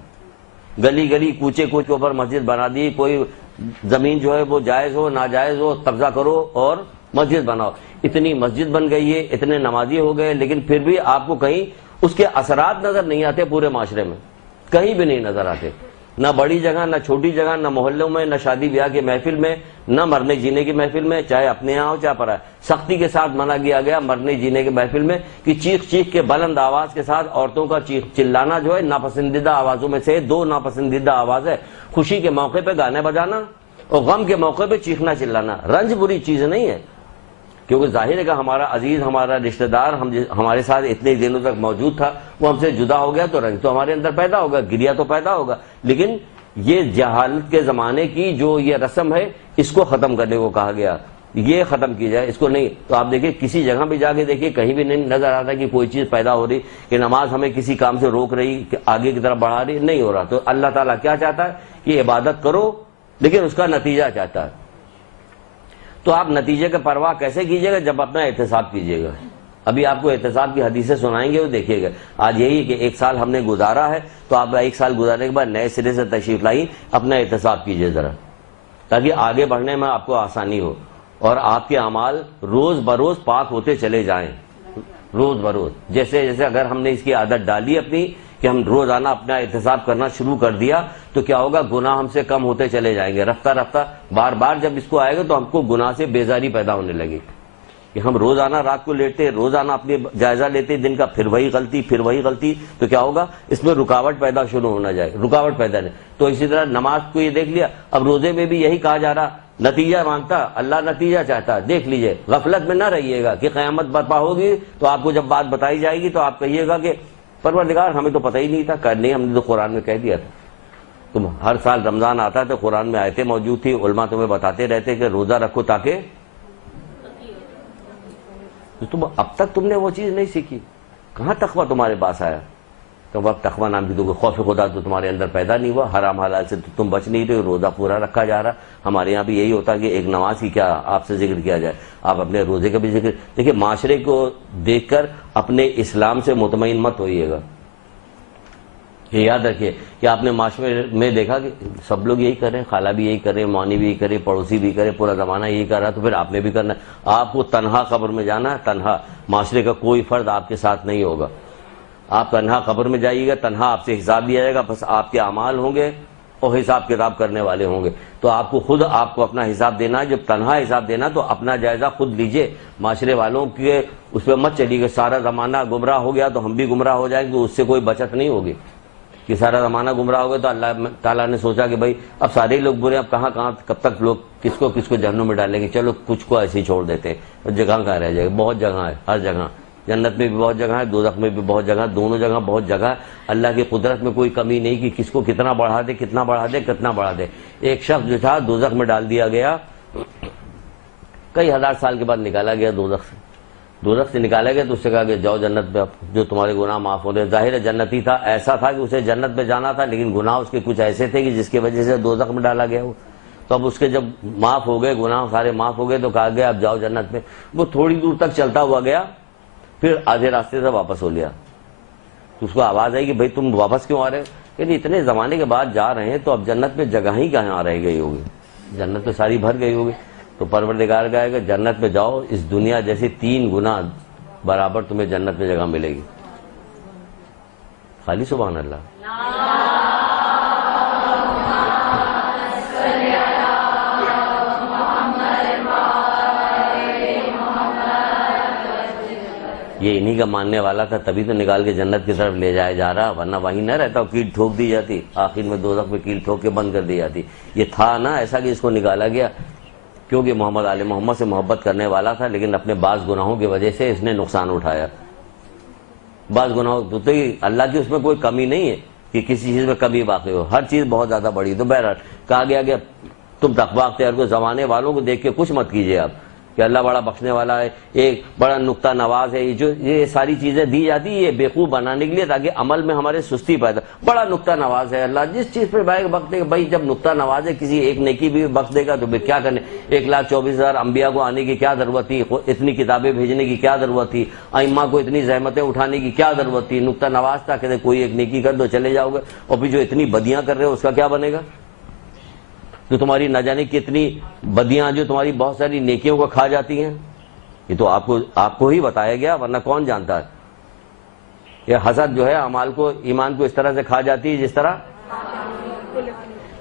گلی گلی کوچے کوچوں پر مسجد بنا دی، کوئی زمین جو ہے وہ جائز ہو ناجائز ہو قبضہ کرو اور مسجد بناؤ، اتنی مسجد بن گئی ہے، اتنے نمازی ہو گئے، لیکن پھر بھی آپ کو کہیں اس کے اثرات نظر نہیں آتے، پورے معاشرے میں کہیں بھی نہیں نظر آتے، نہ بڑی جگہ نہ چھوٹی جگہ، نہ محلوں میں، نہ شادی بیاہ کی محفل میں، نہ مرنے جینے کی محفل میں، چاہے اپنے یہاں ہو چاہے پر ہے، سختی کے ساتھ منع کیا گیا مرنے جینے کی محفل میں کہ چیخ چیخ کے بلند آواز کے ساتھ عورتوں کا چلانا جو ہے ناپسندیدہ آوازوں میں سے دو ناپسندیدہ آواز ہے، خوشی کے موقع پہ گانے بجانا اور غم کے موقع پہ چیخنا چلانا، رنج بری چیز نہیں ہے، کیونکہ ظاہر ہے کہ ہمارا عزیز، ہمارا رشتہ دار ہمارے ساتھ اتنے دنوں تک موجود تھا، وہ ہم سے جدا ہو گیا تو رنج تو ہمارے اندر پیدا ہوگا، گریا تو پیدا ہوگا، لیکن یہ جہالت کے زمانے کی جو یہ رسم ہے اس کو ختم کرنے کو کہا گیا، یہ ختم کی جائے، اس کو نہیں۔ تو آپ دیکھیں کسی جگہ بھی جا کے دیکھیے، کہیں بھی نہیں نظر آتا کہ کوئی چیز پیدا ہو رہی کہ نماز ہمیں کسی کام سے روک رہی، کہ آگے کی طرف بڑھا رہی، نہیں ہو رہا۔ تو اللہ تعالیٰ کیا چاہتا ہے کہ عبادت کرو لیکن اس کا نتیجہ چاہتا ہے، تو آپ نتیجے کی پرواہ کیسے کیجیے گا؟ جب اپنا احتساب کیجیے گا۔ ابھی آپ کو احتساب کی حدیثیں سنائیں گے، وہ دیکھیے گا۔ آج یہی کہ ایک سال ہم نے گزارا ہے، تو آپ ایک سال گزارنے کے بعد نئے سرے سے تشریف لائی، اپنا احتساب کیجیے ذرا، تاکہ آگے بڑھنے میں آپ کو آسانی ہو۔ اور آپ کے اعمال روز بروز پاک ہوتے چلے جائیں، روز بروز. جیسے جیسے اگر ہم نے اس کی عادت ڈالی اپنی کہ ہم روزانہ اپنا احتساب کرنا شروع کر دیا تو کیا ہوگا، گناہ ہم سے کم ہوتے چلے جائیں گے. رفتہ رفتہ بار بار جب اس کو آئے گا تو ہم کو گناہ سے بیزاری پیدا ہونے لگے کہ ہم روزانہ رات کو لیٹتے، روزانہ اپنے جائزہ لیتے دن کا، پھر وہی غلطی پھر وہی غلطی، تو کیا ہوگا، اس میں رکاوٹ پیدا شروع ہونا جائے، رکاوٹ پیدا نہیں. تو اسی طرح نماز کو یہ دیکھ لیا، اب روزے میں بھی یہی کہا جا رہا، نتیجہ مانگتا اللہ، نتیجہ چاہتا. دیکھ لیجئے، غفلت میں نہ رہیے گا کہ قیامت برپا ہوگی تو آپ کو جب بات بتائی جائے گی تو آپ کہیے گا کہ پروردگار ہمیں تو پتہ ہی نہیں تھا. نہیں، ہم نے تو قرآن میں کہہ دیا تھا. تم ہر سال رمضان آتا تو قرآن میں آیتیں موجود تھی، علماء تمہیں بتاتے رہتے کہ روزہ رکھو تاکہ، تم اب تک تم نے وہ چیز نہیں سیکھی. کہاں تقویٰ تمہارے پاس آیا؟ تو اب تقویٰ نام کی تو خوف خدا تو تمہارے اندر پیدا نہیں ہوا. حرام حلال سے تو تم بچ نہیں رہے، روزہ پورا رکھا جا رہا. ہمارے یہاں بھی یہی ہوتا کہ ایک نماز کی کیا آپ سے ذکر کیا جائے، آپ اپنے روزے کا بھی ذکر. دیکھیں، معاشرے کو دیکھ کر اپنے اسلام سے مطمئن مت ہوئیے گا. یہ یاد رکھیے کہ آپ نے معاشرے میں دیکھا کہ سب لوگ یہی کر رہے ہیں، خالہ بھی یہی کر رہے ہیں، مانی بھی یہی کر رہے ہیں، پڑوسی بھی کرے، پورا زمانہ یہی کر رہا، تو پھر آپ نے بھی کرنا ہے. آپ کو تنہا قبر میں جانا ہے، تنہا. معاشرے کا کوئی فرد آپ کے ساتھ نہیں ہوگا. آپ تنہا قبر میں جائیے گا، تنہا آپ سے حساب لیا جائے گا. بس آپ کے اعمال ہوں گے اور حساب کتاب کرنے والے ہوں گے. تو آپ کو خود آپ کو اپنا حساب دینا ہے. جب تنہا حساب دینا تو اپنا جائزہ خود لیجئے. معاشرے والوں کے اس پہ مت چلیے گا. سارا زمانہ گمراہ ہو گیا تو ہم بھی گمراہ ہو جائیں گے، تو اس سے کوئی بچت نہیں ہوگی. کہ سارا زمانہ گمراہ ہو گیا تو اللہ تعالیٰ نے سوچا کہ بھائی اب سارے لوگ برے، اب کہاں کب تک لوگ کس کو جہنم میں ڈالیں گے، چلو کچھ کو ایسے ہی چھوڑ دیتے ہیں. جگہ کہاں رہ جائے گا، بہت جگہ ہے، ہر جگہ. جنت میں بھی بہت جگہ ہے، دوزخ میں بھی بہت جگہ، دونوں جگہ بہت جگہ ہے. اللہ کی قدرت میں کوئی کمی نہیں کہ کس کو کتنا بڑھا دے، کتنا بڑھا دے، کتنا بڑھا دے. ایک شخص جو تھا دوزخ میں ڈال دیا گیا، کئی ہزار سال کے بعد نکالا گیا دوزخ سے. دوزخ سے نکالا گیا تو اس سے کہا کہ جاؤ جنت پہ، جو تمہارے گناہ معاف ہو رہے. ظاہر ہے جنتی تھا، ایسا تھا کہ اسے جنت پہ جانا تھا، لیکن گناہ اس کے کچھ ایسے تھے کہ جس کی وجہ سے دوزخ میں ڈالا گیا. تو اب اس کے جب معاف ہو گئے، گناہ سارے معاف ہو گئے، تو کہا گیا اب جاؤ جنت پہ. وہ تھوڑی دور تک چلتا ہوا گیا، پھر آدھے راستے سے واپس ہو لیا. تو اس کو آواز آئی کہ بھائی تم واپس کیوں آ رہے ہو؟ کہ اتنے زمانے کے بعد جا رہے ہیں تو اب جنت میں جگہ ہی کہاں رہ گئی ہوگی، جنت تو ساری بھر گئی ہوگی. تو پروردگار کہے کہ جنت میں جاؤ، اس دنیا جیسی 3 گنا برابر تمہیں جنت میں جگہ ملے گی. خالی سبحان اللہ. یہ انہی کا ماننے والا تھا، تبھی تو نکال کے جنت کی طرف لے جایا جا رہا، ورنہ وہیں نہ رہتا، کیل ٹھوک دی جاتی، آخر میں دوزخ میں کیل ٹھوک کے بند کر دی جاتی. یہ تھا نا ایسا کہ اس کو نکالا گیا کیونکہ محمد آل محمد سے محبت کرنے والا تھا، لیکن اپنے بعض گناہوں کی وجہ سے اس نے نقصان اٹھایا. بعض گناہوں تو اللہ کی اس میں کوئی کمی نہیں ہے کہ کسی چیز میں کمی واقع ہو، ہر چیز بہت زیادہ بڑی. تو بہرحال کہا گیا کہ تم تقویٰ اختیار کو زمانے والوں کو دیکھ کے کچھ مت کیجیے آپ کہ اللہ بڑا بخشنے والا ہے، ایک بڑا نقطہ نواز ہے. یہ ساری چیزیں دی جاتی یہ بیوقوف بنانے کے لیے تاکہ عمل میں ہمارے سستی پیدا. بڑا نقطہ نواز ہے اللہ، جس چیز پہ بخش دے گا. بھائی جب نقطہ نواز ہے، کسی ایک نیکی بھی بخش دے گا تو پھر کیا کرنے. 1,24,000 انبیاء کو آنے کی کیا ضرورت تھی، اتنی کتابیں بھیجنے کی کیا ضرورت تھی، ائمہ کو اتنی زحمتیں اٹھانے کی کیا ضرورت تھی. نقطہ نواز تھا کہ کوئی ایک نیکی کر دو چلے جاؤ گے، اور پھر جو اتنی بدیاں کر رہے ہو اس کا کیا بنے گا. جو تمہاری نہ جانے کتنی بدیاں جو تمہاری بہت ساری نیکیوں کو کھا جاتی ہیں، یہ تو آپ کو ہی بتایا گیا، ورنہ کون جانتا ہے. یہ حسد جو ہے اعمال کو، ایمان کو اس طرح سے کھا جاتی ہے جس طرح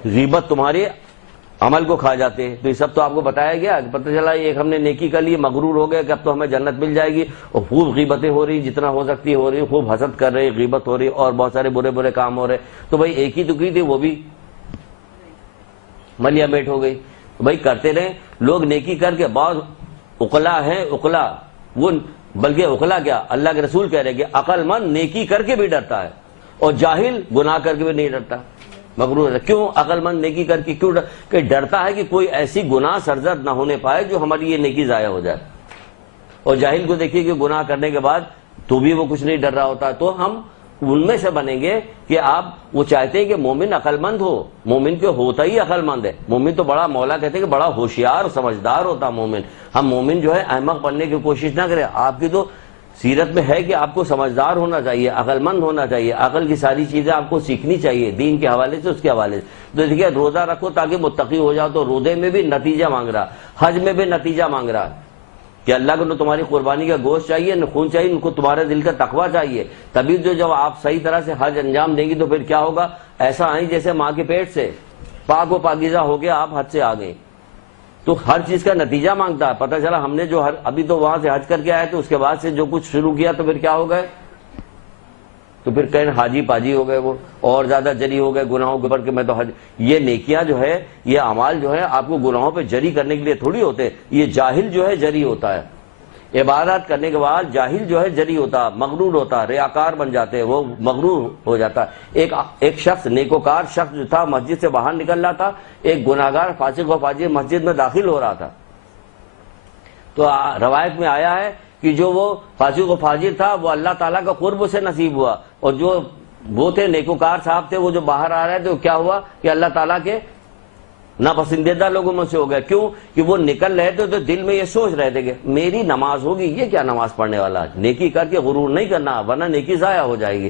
غیبت تمہارے عمل کو کھا جاتے ہیں. تو یہ سب تو آپ کو بتایا گیا. پتہ چلا ایک ہم نے نیکی کر لی، مغرور ہو گئے کہ اب تو ہمیں جنت مل جائے گی، اور خوب غیبتیں ہو رہی جتنا ہو سکتی ہو رہی، خوب حسد کر رہے، غیبت ہو رہی، اور بہت سارے برے برے کام ہو رہے. تو بھائی ایک ہی تو کی تھی، وہ بھی ملیا میٹ ہو گئی. بھائی کرتے رہے لوگ نیکی کر کے. بعض عقلا ہیں، عقلا وہ، بلکہ عقلا کیا، اللہ کے رسول کہہ رہے کہ عقل مند نیکی کر کے بھی ڈرتا ہے، اور جاہل گناہ کر کے بھی نہیں ڈرتا، مغرور ہے. کیوں عقل مند نیکی کر کے کیوں کہ ڈرتا ہے کہ کوئی ایسی گناہ سرزد نہ ہونے پائے جو ہماری یہ نیکی ضائع ہو جائے. اور جاہل کو دیکھیے کہ گناہ کرنے کے بعد تو بھی وہ کچھ نہیں ڈر رہا ہوتا. تو ہم ان میں سے بنیں گے کہ آپ وہ چاہتے ہیں کہ مومن عقل مند ہو. مومن کے ہوتا ہی عقل مند ہے. مومن تو بڑا، مولا کہتے ہیں کہ بڑا ہوشیار سمجھدار ہوتا مومن. ہم مومن جو ہے احمق بننے کی کوشش نہ کریں. آپ کی تو سیرت میں ہے کہ آپ کو سمجھدار ہونا چاہیے، عقل مند ہونا چاہیے، عقل کی ساری چیزیں آپ کو سیکھنی چاہیے دین کے حوالے سے، اس کے حوالے سے۔ تو دیکھیے روزہ رکھو تاکہ متقی ہو جاؤ، تو روزے میں بھی نتیجہ مانگ رہا، حج میں بھی نتیجہ مانگ رہا کہ اللہ کو تمہاری قربانی کا گوشت چاہیے، نہ خون چاہیے، ان کو تمہارے دل کا تقویٰ چاہیے۔ تبھی جب آپ صحیح طرح سے حج انجام دیں گی تو پھر کیا ہوگا؟ ایسا آئیں جیسے ماں کے پیٹ سے پاک و پاکیزہ ہو کے آپ حج سے آ گئے۔ تو ہر چیز کا نتیجہ مانگتا ہے۔ پتہ چلا ہم نے جو ابھی تو وہاں سے حج کر کے آئے تو اس کے بعد سے جو کچھ شروع کیا تو پھر کیا ہو گئے؟ تو پھر کہیں حاجی پاجی ہو گئے، وہ اور زیادہ جری ہو گئے گناہوں کے اوپر کہ میں تو حج۔ یہ نیکیاں جو ہے، یہ اعمال جو ہے آپ کو گناہوں پہ جری کرنے کے لیے تھوڑی ہوتے، یہ جاہل جو ہے جری ہوتا ہے۔ عبادت کرنے کے بعد جاہل جو ہے جری ہوتا، مغرور ہوتا، ریاکار بن جاتے، وہ مغرور ہو جاتا۔ ایک شخص نیکوکار شخص جو تھا مسجد سے باہر نکل رہا تھا، ایک گناہگار فاسق و فاجر مسجد میں داخل ہو رہا تھا، تو روایت میں آیا ہے کہ جو وہ فاسق و فاجر تھا وہ اللہ تعالیٰ کا قرب سے نصیب ہوا، اور جو وہ تھے نیکوکار صاحب تھے وہ جو باہر آ رہے تھے وہ کیا ہوا کہ اللہ تعالیٰ کے ناپسندیدہ لوگوں میں سے ہو گئے۔ کیوں کہ وہ نکل رہے تھے تو دل میں یہ سوچ رہے تھے کہ میری نماز ہوگی، یہ کیا نماز پڑھنے والا، نیکی کر کے غرور نہیں کرنا ورنہ نیکی ضائع ہو جائے گی۔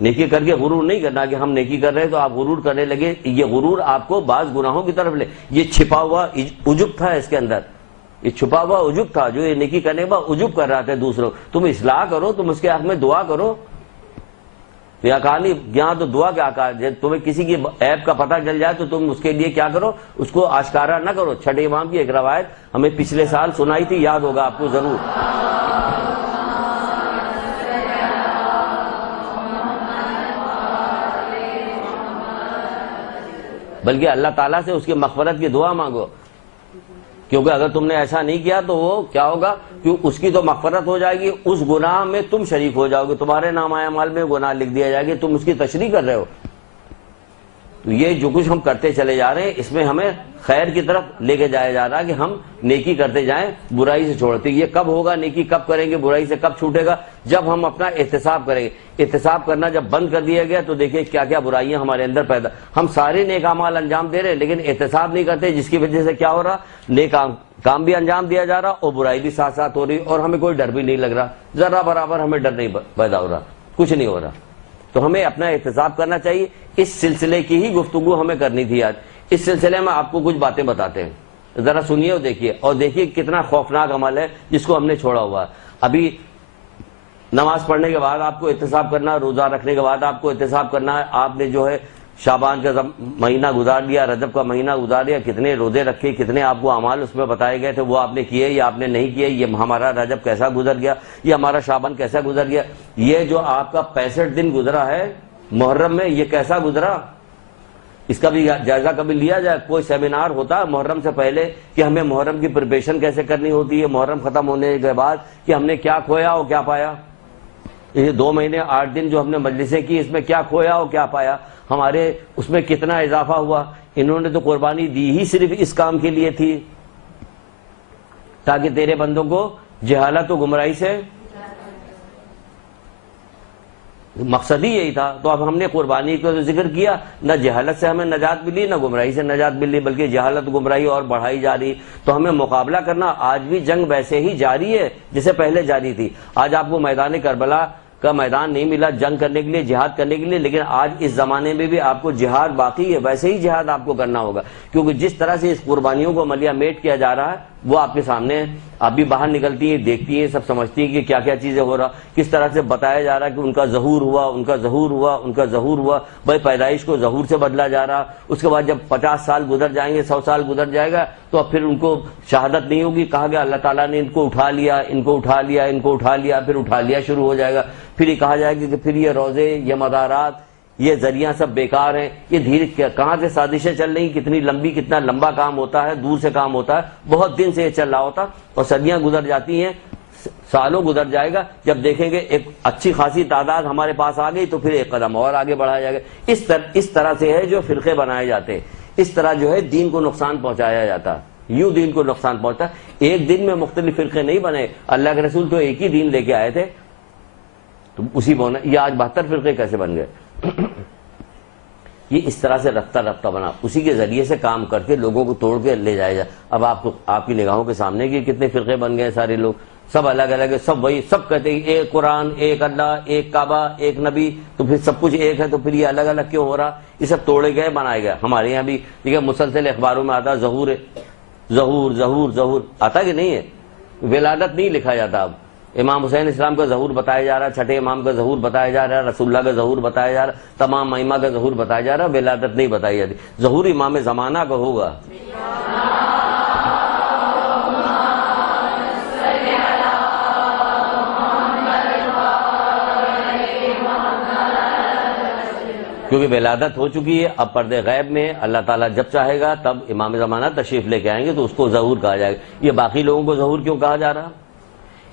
نیکی کر کے غرور نہیں کرنا کہ ہم نیکی کر رہے ہیں تو آپ غرور کرنے لگے، یہ غرور آپ کو بعض گناہوں کی طرف لے۔ یہ چھپا ہوا عجب تھا اس کے اندر، یہ چھپا ہوا عجب تھا جو یہ نیکی کرنے کے بعد عجب کر رہا تھا دوسروں۔ تم اصلاح کرو، تم اس کے حق میں دعا کرو۔ یا کہا نہیں یہاں تو دعا کیا کہا، جب تمہیں کسی کی عیب کا پتہ چل جائے تو تم اس کے لیے کیا کرو، اس کو آشکارا نہ کرو۔ چھٹے امام کی ایک روایت ہمیں پچھلے سال سنائی تھی، یاد ہوگا آپ کو ضرور۔ بلکہ اللہ تعالیٰ سے اس کی مغفرت کی دعا مانگو، کیونکہ اگر تم نے ایسا نہیں کیا تو وہ کیا ہوگا کہ اس کی تو مغفرت ہو جائے گی، اس گناہ میں تم شریک ہو جاؤ گے، تمہارے نامہ اعمال میں گناہ لکھ دیا جائے گا، تم اس کی تشریح کر رہے ہو۔ تو یہ جو کچھ ہم کرتے چلے جا رہے ہیں اس میں ہمیں خیر کی طرف لے کے جایا جا رہا ہے کہ ہم نیکی کرتے جائیں، برائی سے چھوڑتے۔ یہ کب ہوگا، نیکی کب کریں گے، برائی سے کب چھوٹے گا؟ جب ہم اپنا احتساب کریں گے۔ احتساب کرنا جب بند کر دیا گیا تو دیکھیں کیا کیا برائیاں ہمارے اندر پیدا۔ ہم سارے نیک اعمال انجام دے رہے ہیں لیکن احتساب نہیں کرتے، جس کی وجہ سے کیا ہو رہا، نیک کام بھی انجام دیا جا رہا اور برائی بھی ساتھ ساتھ ہو رہی، اور ہمیں کوئی ڈر بھی نہیں لگ رہا، ذرا برابر ہمیں ڈر نہیں پیدا ہو رہا، کچھ نہیں ہو رہا۔ تو ہمیں اپنا احتساب کرنا چاہیے۔ اس سلسلے کی ہی گفتگو ہمیں کرنی تھی آج۔ اس سلسلے میں آپ کو کچھ باتیں بتاتے ہیں، ذرا سنیے اور دیکھیے، اور دیکھیے کتنا خوفناک عمل ہے جس کو ہم نے چھوڑا ہوا ہے۔ ابھی نماز پڑھنے کے بعد آپ کو احتساب کرنا، روزہ رکھنے کے بعد آپ کو احتساب کرنا ہے۔ آپ نے جو ہے شعبان کا مہینہ گزار لیا، رجب کا مہینہ گزار لیا، کتنے روزے رکھے، کتنے آپ کو اعمال اس میں بتائے گئے تھے، وہ آپ نے کیے یا آپ نے نہیں کیے، یہ ہمارا رجب کیسا گزر گیا، یہ ہمارا شعبان کیسا گزر گیا، یہ جو آپ کا 65 دن گزرا ہے محرم میں یہ کیسا گزرا، اس کا بھی جائزہ کبھی لیا جائے۔ کوئی سیمینار ہوتا ہے محرم سے پہلے کہ ہمیں محرم کی پریپریشن کیسے کرنی ہوتی ہے، محرم ختم ہونے کے بعد کہ ہم نے کیا کھویا اور کیا پایا، یہ 2 مہینے 8 دن جو ہم نے مجلسیں کی اس میں کیا کھویا اور کیا پایا، ہمارے اس میں کتنا اضافہ ہوا۔ انہوں نے تو قربانی دی ہی صرف اس کام کے لیے تھی تاکہ تیرے بندوں کو جہالت و گمراہی سے، مقصد ہی یہی تھا۔ تو اب ہم نے قربانی کو تو ذکر کیا، نہ جہالت سے ہمیں نجات ملی نہ گمراہی سے نجات ملی، بلکہ جہالت گمراہی اور بڑھائی جا رہی۔ تو ہمیں مقابلہ کرنا، آج بھی جنگ ویسے ہی جاری ہے جیسے پہلے جاری تھی۔ آج آپ کو میدان کربلا کا میدان نہیں ملا جنگ کرنے کے لیے، جہاد کرنے کے لیے، لیکن آج اس زمانے میں بھی آپ کو جہاد باقی ہے، ویسے ہی جہاد آپ کو کرنا ہوگا، کیونکہ جس طرح سے اس قربانیوں کو ملیا میٹ کیا جا رہا ہے وہ آپ کے سامنے ہے۔ آپ بھی باہر نکلتی ہیں، دیکھتی ہیں، سب سمجھتی ہیں کہ کیا کیا چیزیں ہو رہا، کس طرح سے بتایا جا رہا ہے کہ ان کا ظہور ہوا، ان کا ظہور ہوا، ان کا ظہور ہوا۔ بھائی پیدائش کو ظہور سے بدلا جا رہا، اس کے بعد جب 50 سال گزر جائیں گے، 100 سال گزر جائے گا تو اب پھر ان کو شہادت نہیں ہوگی۔ کہا گیا اللہ تعالیٰ نے ان کو اٹھا لیا، ان کو اٹھا لیا، ان کو اٹھا لیا، پھر اٹھا لیا شروع ہو جائے گا۔ پھر یہ کہا جائے گا کہ پھر یہ روزے، یہ مزارات، یہ ذریعہ سب بیکار ہیں۔ یہ دھیرے کہاں سے سازشیں چل رہی، کتنی لمبی، کتنا لمبا کام ہوتا ہے، دور سے کام ہوتا ہے، بہت دن سے یہ چل رہا ہوتا اور صدیاں گزر جاتی ہیں، سالوں گزر جائے گا۔ جب دیکھیں گے ایک اچھی خاصی تعداد ہمارے پاس آ گئی تو پھر ایک قدم اور آگے بڑھایا جائے گا۔ اس طرح سے ہے جو فرقے بنائے جاتے ہیں، اس طرح جو ہے دین کو نقصان پہنچایا جاتا ہے، یوں دین کو نقصان پہنچتا ہے۔ ایک دن میں مختلف فرقے نہیں بنے، اللہ کے رسول تو ایک ہی دین لے کے آئے تھے، تو اسی بونا یہ آج 72 فرقے کیسے بن گئے؟ یہ اس طرح سے رفتہ رفتہ بنا، اسی کے ذریعے سے کام کر کے لوگوں کو توڑ کے لے جایا جائے۔ اب آپ کی نگاہوں کے سامنے کہ کتنے فرقے بن گئے، سارے لوگ سب الگ الگ ہے، سب وہی، سب کہتے ہیں ایک قرآن، ایک اللہ، ایک کعبہ، ایک نبی، تو پھر سب کچھ ایک ہے، تو پھر یہ الگ الگ کیوں ہو رہا؟ یہ سب توڑے گئے، بنائے گئے۔ ہمارے یہاں بھی ٹھیک ہے، مسلسل اخباروں میں آتا ظہور ہے، ظہور ظہور ظہور، آتا کہ نہیں ہے؟ ولادت نہیں لکھا جاتا اب، امام حسین اسلام کا ظہور بتایا جا رہا ہے، چھٹے امام کا ظہور بتایا جا رہا ہے، رسول اللہ کا ظہور بتایا جا رہا ہے، تمام ائمہ کا ظہور بتایا جا رہا ہے، ولادت نہیں بتائی جاتی۔ ظہور امام زمانہ کا ہوگا۔ کیونکہ ولادت ہو چکی ہے، اب پردے غیب میں اللہ تعالیٰ جب چاہے گا تب امام زمانہ تشریف لے کے آئیں گے تو اس کو ظہور کہا جائے گا۔ یہ باقی لوگوں کو ظہور کیوں کہا جا رہا؟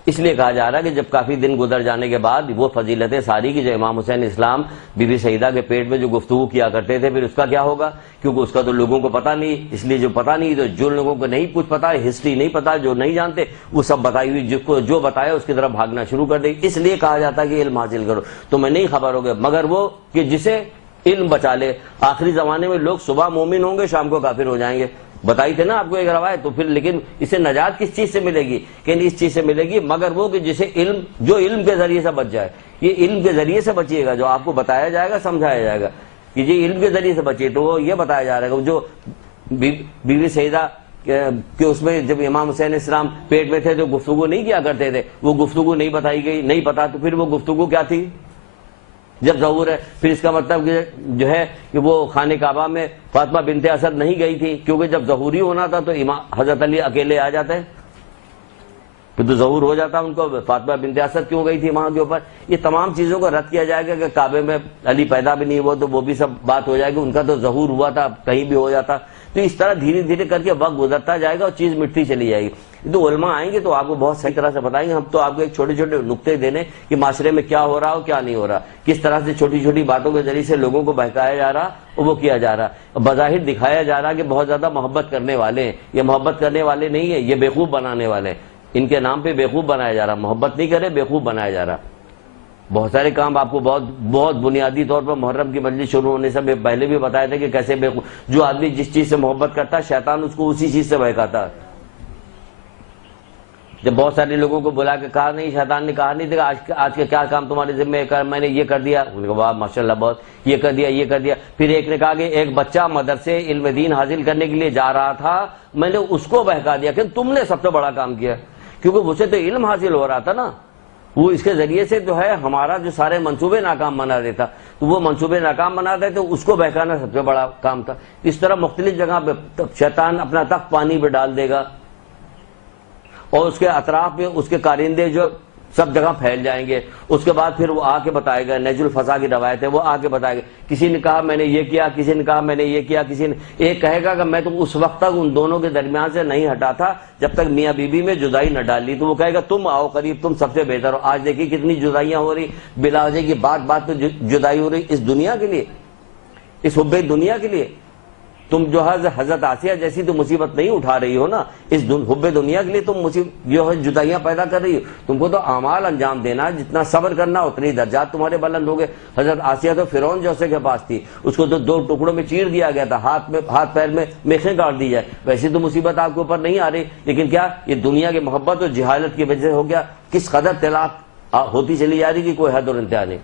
اس لیے کہا جا رہا ہے کہ جب کافی دن گزر جانے کے بعد وہ فضیلتیں ساری کی جو امام حسین اسلام بی بی سیدہ کے پیٹ میں جو گفتگو کیا کرتے تھے، پھر اس کا کیا ہوگا؟ کیونکہ اس کا تو لوگوں کو پتہ نہیں، اس لیے جو پتہ نہیں، تو جو لوگوں کو نہیں کچھ پتا، ہسٹری نہیں پتا، جو نہیں جانتے، وہ سب بتائی ہوئی جس کو جو بتایا اس کی طرف بھاگنا شروع کر دے۔ اس لیے کہا جاتا ہے کہ علم حاصل کرو، تمہیں نہیں خبر ہوگا، مگر وہ کہ جسے علم بچا لے۔ آخری زمانے میں لوگ صبح مومن ہوں گے، شام کو کافر ہو جائیں گے، بتائی تھے نا آپ کو ایک روایت۔ تو پھر لیکن اسے نجات کس چیز سے ملے گی؟ کہ اس چیز سے ملے گی مگر وہ کہ جسے علم، جو علم کے ذریعے سے بچ جائے۔ یہ علم کے ذریعے سے بچیے گا، جو آپ کو بتایا جائے گا، سمجھایا جائے گا کہ یہ علم کے ذریعے سے بچیے، تو وہ یہ بتایا جا رہا ہے جو بی بی سیدہ کہ اس میں جب امام حسین اسلام پیٹ میں تھے تو گفتگو نہیں کیا کرتے تھے، وہ گفتگو نہیں بتائی گئی، نہیں پتا، تو پھر وہ گفتگو کیا تھی جب ظہور ہے؟ پھر اس کا مطلب کہ جو ہے کہ وہ خانہ کعبہ میں فاطمہ بنت اسد نہیں گئی تھی، کیونکہ جب ظہوری ہونا تھا تو حضرت علی اکیلے آ جاتے، پھر تو ظہور ہو جاتا ان کو۔ فاطمہ بنت اسد کیوں گئی تھی وہاں کے اوپر؟ یہ تمام چیزوں کو رد کیا جائے گا کہ کعبے میں علی پیدا بھی نہیں ہوا تو وہ بھی سب بات ہو جائے گی، ان کا تو ظہور ہوا تھا، کہیں بھی ہو جاتا۔ تو اس طرح دھیرے دھیرے کر کے وقت گزرتا جائے گا اور چیز مٹتی چلی جائے گی۔ تو علماء آئیں گے تو آپ کو بہت صحیح طرح سے بتائیں گے، ہم تو آپ کو ایک چھوٹے چھوٹے نقطے دینے کہ معاشرے میں کیا ہو رہا ہو کیا نہیں ہو رہا، کس طرح سے چھوٹی چھوٹی باتوں کے ذریعے سے لوگوں کو بہکایا جا رہا اور وہ کیا جا رہا۔ بظاہر دکھایا جا رہا کہ بہت زیادہ محبت کرنے والے ہیں، یہ محبت کرنے والے نہیں ہیں، یہ بیوقوف بنانے والے ہیں، ان کے نام پہ بیوقوف بنایا جا رہا، محبت نہیں کرے بیوقوف بنایا جا رہا۔ بہت سارے کام آپ کو بہت بنیادی طور پر محرم کی مجلس شروع ہونے سے پہلے بھی بتایا تھا کہ کیسے جو آدمی جس چیز سے محبت کرتا ہے شیطان اس کو اسی چیز سے بہکاتا ہے۔ جب بہت سارے لوگوں کو بلا کے کہا نہیں، شیطان نے کہا نہیں تھا آج کے کیا کام تمہارے ذمہ ہے، میں نے یہ کر دیا، انہوں نے کہا واہ ماشاءاللہ بہت، یہ کر دیا یہ کر دیا۔ پھر ایک نے کہا کہ ایک بچہ مدرسے علم دین حاصل کرنے کے لیے جا رہا تھا، میں نے اس کو بہکا دیا کہ تم نے سب سے بڑا کام کیا، کیونکہ اسے تو علم حاصل ہو رہا تھا نا، وہ اس کے ذریعے سے جو ہے ہمارا جو سارے منصوبے ناکام بنا دیتا، تو وہ منصوبے ناکام بنا دیتے تو اس کو بہکانا سب سے بڑا کام تھا۔ اس طرح مختلف جگہ پہ شیطان اپنا تخت پانی پہ ڈال دے گا اور اس کے اطراف میں اس کے کارندے جو سب جگہ پھیل جائیں گے۔ اس کے بعد پھر وہ آ کے بتائے گا، نہج الفضا کی روایت ہے، وہ آ کے بتائے گا کسی نے کہا میں نے یہ کیا، کسی نے کہا میں نے یہ کیا، کسی نے ایک کہے گا کہ میں تو اس وقت تک ان دونوں کے درمیان سے نہیں ہٹا تھا جب تک میاں بیوی میں جدائی نہ ڈال لی، تو وہ کہے گا تم آؤ قریب، تم سب سے بہتر ہو۔ آج دیکھیے کتنی جدائیاں ہو رہی، بلا وجہ کی بات تو جدائی ہو رہی اس دنیا کے لیے، اس حب دنیا کے لیے۔ تم جو ہے حضرت آسیہ جیسی تو مصیبت نہیں اٹھا رہی ہو نا، اس حب دنیا کے لیے تم جو ہے جدائیاں پیدا کر رہی ہو۔ تم کو تو اعمال انجام دینا، جتنا صبر کرنا اتنی درجات تمہارے بلند ہو گئے۔ حضرت آسیہ تو فرعون جوسے کے پاس تھی، اس کو تو 2 ٹکڑوں میں چیر دیا گیا تھا، ہاتھ پیر میں میخیں کاٹ دی جائے، ویسے تو مصیبت آپ کے اوپر نہیں آ رہی، لیکن کیا یہ دنیا کی محبت اور جہالت کی وجہ سے ہو گیا؟ کس قدر طلاق ہوتی چلی جا رہی کہ کوئی حد اور انتہا نہیں،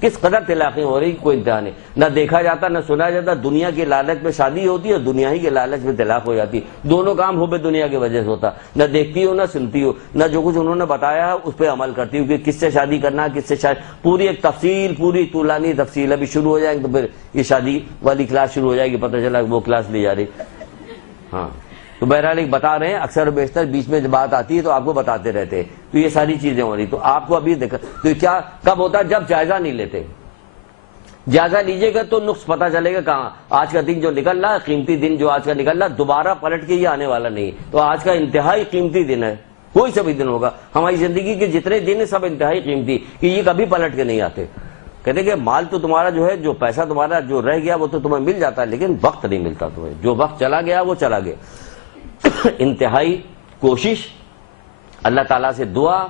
کس قدر طلاقیں ہو رہی کوئی انتہا نہیں، نہ دیکھا جاتا نہ سنا جاتا۔ دنیا کے لالچ میں شادی ہوتی ہے اور دنیا ہی کے لالچ میں طلاق ہو جاتی، دونوں کام حب دنیا کی وجہ سے ہوتا، نہ دیکھتی ہو نہ سنتی ہو، نہ جو کچھ انہوں نے بتایا ہے اس پہ عمل کرتی ہو کہ کس سے شادی کرنا ہے، کس سے شادی، پوری ایک تفصیل، پوری طولانی تفصیل۔ ابھی شروع ہو جائیں گے تو پھر یہ شادی والی کلاس شروع ہو جائے گی، پتہ چلا وہ کلاس لی جا رہی۔ ہاں تو بہرحال ایک بتا رہے ہیں، اکثر و بیشتر بیچ میں جب بات آتی ہے تو آپ کو بتاتے رہتے ہیں، تو یہ ساری چیزیں ہو رہی۔ تو آپ کو ابھی دیکھا تو کیا کب ہوتا ہے؟ جب جائزہ نہیں لیتے۔ جائزہ لیجئے گا تو نقص پتہ چلے گا کہاں۔ آج کا دن جو نکل رہا ہے، قیمتی دن جو آج کا نکل رہا ہے، دوبارہ پلٹ کے یہ آنے والا نہیں، تو آج کا انتہائی قیمتی دن ہے، کوئی سا بھی دن ہوگا۔ ہماری زندگی کے جتنے دن ہیں سب انتہائی قیمتی، کہ یہ کبھی پلٹ کے نہیں آتے۔ کہتے کہ مال تو تمہارا جو ہے، جو پیسہ تمہارا جو رہ گیا وہ تو تمہیں مل جاتا ہے، لیکن وقت نہیں ملتا تمہیں، جو وقت چلا گیا وہ چلا گیا۔ انتہائی کوشش، اللہ تعالیٰ سے دعا،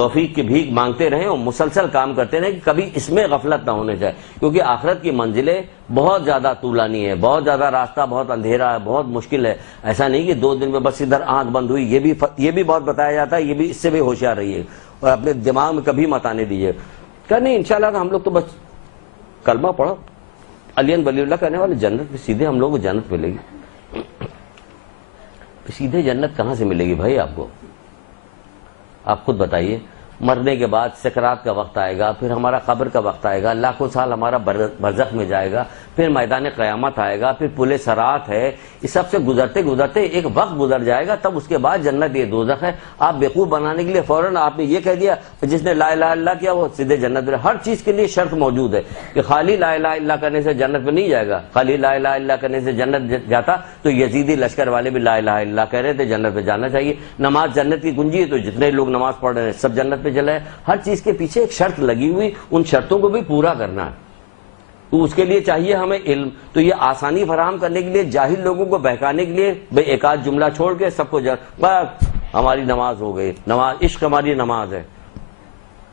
توفیق کی بھیک مانگتے رہیں اور مسلسل کام کرتے رہیں کہ کبھی اس میں غفلت نہ ہونے چاہیے، کیونکہ آخرت کی منزلیں بہت زیادہ طولانی ہے، بہت زیادہ راستہ بہت اندھیرا ہے، بہت مشکل ہے۔ ایسا نہیں کہ 2 دن میں بس ادھر آنکھ بند ہوئی، یہ بھی بہت بتایا جاتا ہے، یہ بھی، اس سے بھی ہوشیار رہیے اور اپنے دماغ میں کبھی مت آنے دیجیے کہ نہیں انشاءاللہ ہم لوگ تو بس کلمہ پڑھو، علی ولی اللہ کہنے والے جنت پہ سیدھے ہم لوگوں کو جنت ملے گی۔ سیدھے جنت کہاں سے ملے گی بھائی آپ کو؟ آپ خود بتائیے۔ مرنے کے بعد سکرات کا وقت آئے گا، پھر ہمارا قبر کا وقت آئے گا، لاکھوں سال ہمارا برزخ میں جائے گا، پھر میدان قیامت آئے گا، پھر پل صراط ہے، اس سب سے گزرتے گزرتے ایک وقت گزر جائے گا، تب اس کے بعد جنت یہ دوزخ ہے۔ آپ بیوقوف بنانے کے لیے فوراً آپ نے یہ کہہ دیا جس نے لا الہ الا اللہ کیا وہ سیدھے جنت میں۔ ہر چیز کے لیے شرط موجود ہے کہ خالی لا الہ الا اللہ کرنے سے جنت میں نہیں جائے گا۔ خالی لا الہ الا اللہ کرنے سے جنت جاتا تو یزیدی لشکر والے بھی لا الہ الا اللہ کہہ رہے تھے، جنت میں جانا چاہیے۔ نماز جنت کی کنجی ہے، تو جتنے لوگ نماز پڑھ رہے ہیں سب جنت میں چلے ہیں۔ ہر چیز کے پیچھے ایک شرط لگی ہوئی، ان شرطوں کو بھی پورا کرنا ہے، تو اس کے لیے چاہیے ہمیں علم۔ تو یہ آسانی فراہم کرنے کے لیے، جاہل لوگوں کو بہکانے کے لیے بھئی ایک آدھ جملہ چھوڑ کے سب کو بس ہماری نماز ہو گئی، نماز عشق ہماری نماز ہے۔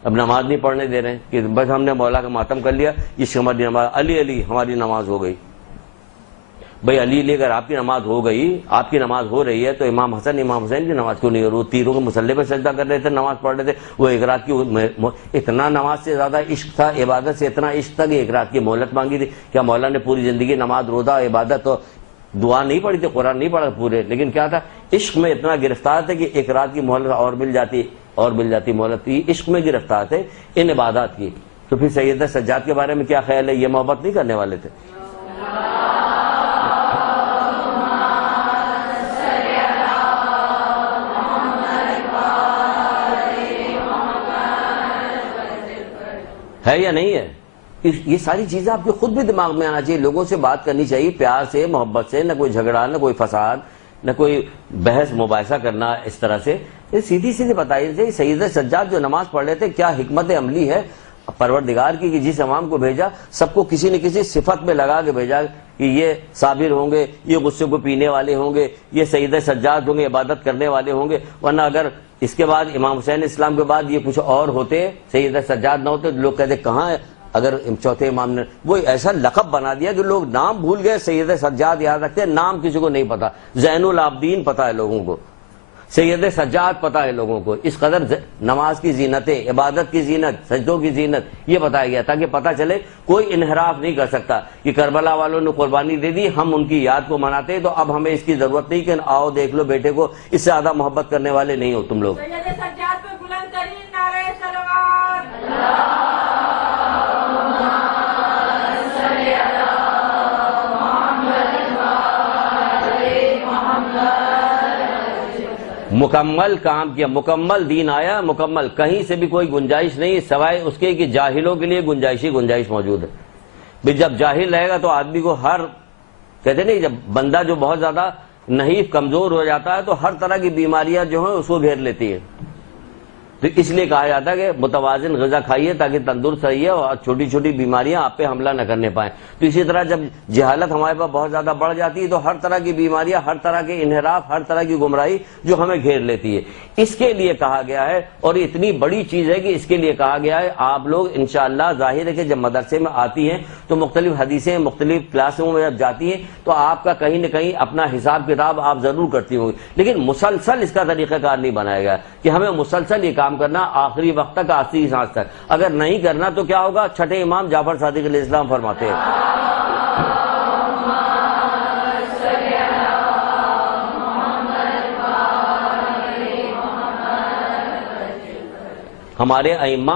اب نماز نہیں پڑھنے دے رہے ہیں کہ بس ہم نے مولا کا ماتم کر لیا، عشق ہماری نماز، علی علی ہماری نماز ہو گئی۔ بھئی علی علی اگر آپ کی نماز ہو گئی، آپ کی نماز ہو رہی ہے، تو امام حسن امام حسین کی نماز کیوں نہیں ہو رہی؟ وہ تیروں کے مسلح پہ سجدہ کر رہے تھے، نماز پڑھ رہے تھے، وہ ایک رات کی اتنا نماز سے زیادہ عشق تھا، عبادت سے اتنا عشق تھا کہ ایک رات کی مہلت مانگی تھی۔ کیا مولا نے پوری زندگی نماز روزہ عبادت اور دعا نہیں پڑھی تھی، قرآن نہیں پڑھا پورے، لیکن کیا تھا؟ عشق میں اتنا گرفتار تھے کہ ایک رات کی مہلت اور مل جاتی مہلت تھی، عشق میں گرفتار تھے ان عبادات کی۔ تو پھر سیدہ سجاد کے بارے میں کیا خیال ہے؟ یہ محبت نہیں کرنے والے تھے؟ ہے یا نہیں ہے؟ یہ ساری چیزیں آپ کے خود بھی دماغ میں آنا چاہیے، لوگوں سے بات کرنی چاہیے پیار سے، محبت سے، نہ کوئی جھگڑا، نہ کوئی فساد، نہ کوئی بحث مباحثہ کرنا اس طرح سے۔ یہ سیدھی سیدھی بتائیے سیدہ سجاد جو نماز پڑھ رہے تھے کیا حکمت عملی ہے پروردگار کی کہ جس عوام کو بھیجا سب کو کسی نہ کسی صفت میں لگا کے بھیجا کہ یہ صابر ہوں گے، یہ غصے کو پینے والے ہوں گے، یہ سیدہ سجاد ہوں گے، عبادت کرنے والے ہوں گے۔ ورنہ اگر اس کے بعد امام حسین اسلام کے بعد یہ کچھ اور ہوتے، سیدہ سجاد نہ ہوتے، لوگ کہتے کہاں ہے؟ اگر چوتھے امام نے وہ ایسا لقب بنا دیا کہ لوگ نام بھول گئے، سیدہ سجاد یاد رکھتے ہیں، نام کسی کو نہیں پتا۔ زین العابدین پتا ہے لوگوں کو، سید سجاد پتا ہے لوگوں کو۔ اس قدر نماز کی زینتیں، عبادت کی زینت، سجدوں کی زینت یہ بتایا گیا تاکہ پتہ چلے کوئی انحراف نہیں کر سکتا کہ کربلا والوں نے قربانی دے دی، ہم ان کی یاد کو مناتے ہیں، تو اب ہمیں اس کی ضرورت نہیں کہ آؤ دیکھ لو بیٹے کو، اس سے زیادہ محبت کرنے والے نہیں ہو تم لوگ۔ سید سجاد پہ بلند ترین نعرہ صلوات۔ مکمل کام کیا، مکمل دین آیا، مکمل، کہیں سے بھی کوئی گنجائش نہیں سوائے اس کے کہ جاہلوں کے لیے گنجائش موجود ہے۔ بھی جب جاہل رہے گا تو آدمی کو ہر، کہتے نہیں جب بندہ جو بہت زیادہ نحیف کمزور ہو جاتا ہے تو ہر طرح کی بیماریاں جو ہیں اس کو گھیر لیتی ہیں۔ تو اس لیے کہا جاتا ہے کہ متوازن غذا کھائیے تاکہ تندرست رہیے اور چھوٹی چھوٹی بیماریاں آپ پہ حملہ نہ کرنے پائیں۔ تو اسی طرح جب جہالت ہمارے پاس بہت زیادہ بڑھ جاتی ہے تو ہر طرح کی بیماریاں، ہر طرح کے انحراف، ہر طرح کی گمراہی جو ہمیں گھیر لیتی ہے، اس کے لیے کہا گیا ہے۔ اور یہ اتنی بڑی چیز ہے کہ اس کے لیے کہا گیا ہے آپ لوگ انشاءاللہ، ظاہر ہے کہ جب مدرسے میں آتی ہیں تو مختلف حدیثیں مختلف کلاسوں میں جب جاتی ہیں تو آپ کا کہیں نہ کہیں اپنا حساب کتاب آپ ضرور کرتی ہوں گی، لیکن مسلسل اس کا طریقہ کار نہیں بنایا گیا کہ ہمیں مسلسل یہ کام کرنا آخری وقت تک، آخری سانس تک۔ اگر نہیں کرنا تو کیا ہوگا؟ چھٹے امام جعفر صادق علیہ السلام فرماتے ہیں ہمارے ائمہ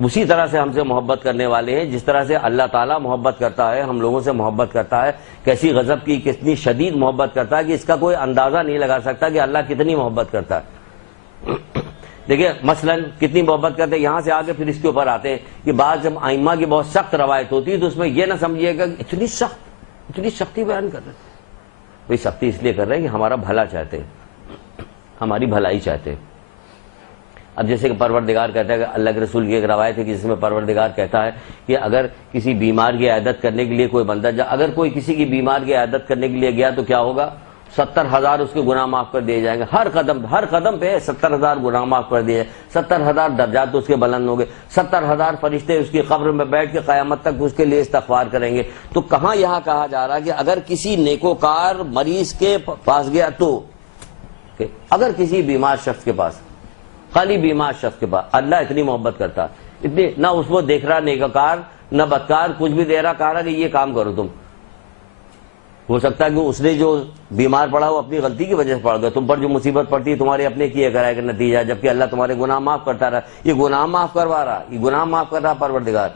اسی طرح سے ہم سے محبت کرنے والے ہیں جس طرح سے اللہ تعالیٰ محبت کرتا ہے، ہم لوگوں سے محبت کرتا ہے۔ کیسی غضب کی، کتنی شدید محبت کرتا ہے کہ اس کا کوئی اندازہ نہیں لگا سکتا کہ اللہ کتنی محبت کرتا ہے۔ دیکھیں مثلا کتنی محبت کرتے ہیں، یہاں سے آگے پھر اس کے اوپر آتے ہیں کہ بعض جب ائمہ کی بہت سخت روایت ہوتی ہے تو اس میں یہ نہ سمجھیے گا کہ اتنی سختی بیان کر رہے ہیں۔ کوئی سختی اس لیے کر رہے ہیں کہ ہمارا بھلا چاہتے ہیں، ہماری بھلائی چاہتے ہیں۔ اب جیسے کہ پروردگار کہتا ہے کہ اللہ کے رسول کی ایک روایت ہے کہ جس میں پروردگار کہتا ہے کہ اگر کسی بیمار کی عیادت کرنے کے لیے کوئی بندہ اگر کوئی کسی کی بیمار کی عیادت کرنے کے لیے گیا تو کیا ہوگا؟ 70,000 اس کے گناہ معاف کر دیے جائیں گے. ہر قدم پہ 70,000 گناہ معاف کر دیے, 70,000 درجات اس کے بلند ہوں گے, 70,000 فرشتے اس کی قبر میں بیٹھ کے قیامت تک اس کے لیے استغفار کریں گے. تو کہاں یہاں کہا جا رہا کہ اگر کسی نیکوکار مریض کے پاس گیا تو, اگر کسی بیمار شخص کے پاس, خالی بیمار شخص کے پاس, اللہ اتنی محبت کرتا, اتنی نہ اس کو دیکھ رہا نیکوکار نہ بدکار, کچھ بھی دے رہا, کہہ رہا کہ یہ کام کرو تم. ہو سکتا ہے کہ اس نے جو بیمار پڑا وہ اپنی غلطی کی وجہ سے پڑ گیا, تم پر جو مصیبت پڑتی ہے تمہارے اپنے کیے کرائے کا نتیجہ ہے, جبکہ اللہ تمہارے گناہ معاف کرتا رہا. یہ گناہ معاف کروا رہا, یہ گناہ معاف کر رہا پروردگار,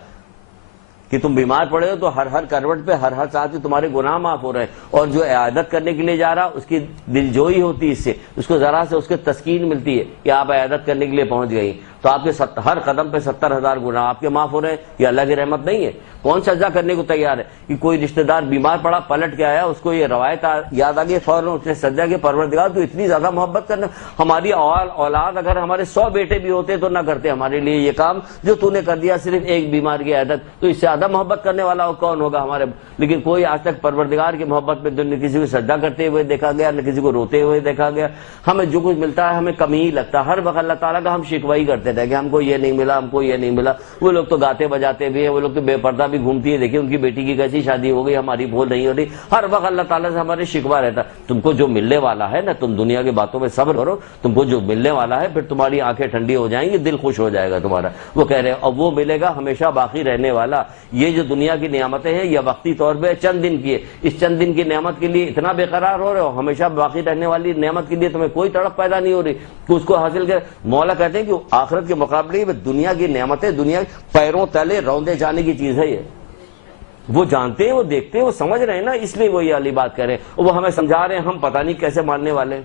کہ تم بیمار پڑے ہو تو ہر کروٹ پہ ہر ساتھ میں تمہارے گناہ معاف ہو رہے ہیں. اور جو عیادت کرنے کے لیے جا رہا اس کی دل جوئی ہوتی ہے, اس سے اس کو ذرا سے اس کے تسکین ملتی ہے کہ آپ عیادت کرنے کے لیے پہنچ گئی, تو آپ کے ہر قدم پہ 70,000 گناہ آپ کے معاف ہو رہے ہیں. یہ اللہ کی رحمت نہیں ہے؟ کون سجدہ کرنے کو تیار ہے کہ کوئی رشتہ دار بیمار پڑا پلٹ کے آیا, اس کو یہ روایت یاد آ گئی, فوراً اس نے سجدہ کے پروردگار تو اتنی زیادہ محبت کرنا, ہماری اولاد اگر ہمارے 100 بیٹے بھی ہوتے تو نہ کرتے ہمارے لیے یہ کام جو تو نے کر دیا, صرف ایک بیمار کی عیادت, تو اس سے زیادہ محبت کرنے والا کون ہوگا ہمارے. لیکن کوئی آج تک پروردگار کی محبت میں نہ کسی کو سجدہ کرتے ہوئے دیکھا گیا, نہ کسی کو روتے ہوئے دیکھا گیا. ہمیں جو کچھ ملتا ہے ہمیں کمی ہی لگتا ہے, ہر وقت اللہ تعالیٰ کا ہم شکوہ ہی کرتے رہے کہ ہم کو یہ نہیں ملا, ہم کو یہ نہیں ملا. وہ لوگ تو گاتے بجاتے بھی ہیں, وہ لوگ تو بے پردہ بھی گھومتی ہے, دیکھیں ان کی بیٹی کی کیسی شادی ہو گئی, ہماری بھول نہیں ہو رہی. ہر وقت اللہ تعالیٰ سے ہمارے شکوہ رہتا. تم کو جو ملنے والا ہے نا, تم دنیا کی باتوں میں صبر کرو, تم کو جو ملنے والا ہے پھر تمہاری آنکھیں ٹھنڈی ہو جائیں گی, دل خوش ہو جائے گا تمہارا. وہ کہہ رہے ہیں اور وہ ملے گا ہمیشہ باقی رہنے والا. یہ جو دنیا کی نعمتیں ہیں یہ وقتی طور پہ چند دن کی ہے, اس چند دن کی نعمت کے لیے اتنا بے قرار ہو رہے ہو, ہمیشہ باقی رہنے والی نعمت کے لیے تمہیں کوئی تڑپ پیدا نہیں ہو رہی کہ اس کو حاصل کر. مولا کہتے ہیں کہ آخرت کے مقابلے میں دنیا کی نعمتیں دنیا پیروں تلے روندے جانے کی چیز ہے. یہ وہ جانتے ہیں, وہ دیکھتے ہیں, وہ سمجھ رہے ہیں نا, اس لیے وہ یہ والی بات کہہ رہے ہیں. وہ ہمیں سمجھا رہے ہیں, ہم پتہ نہیں کیسے ماننے والے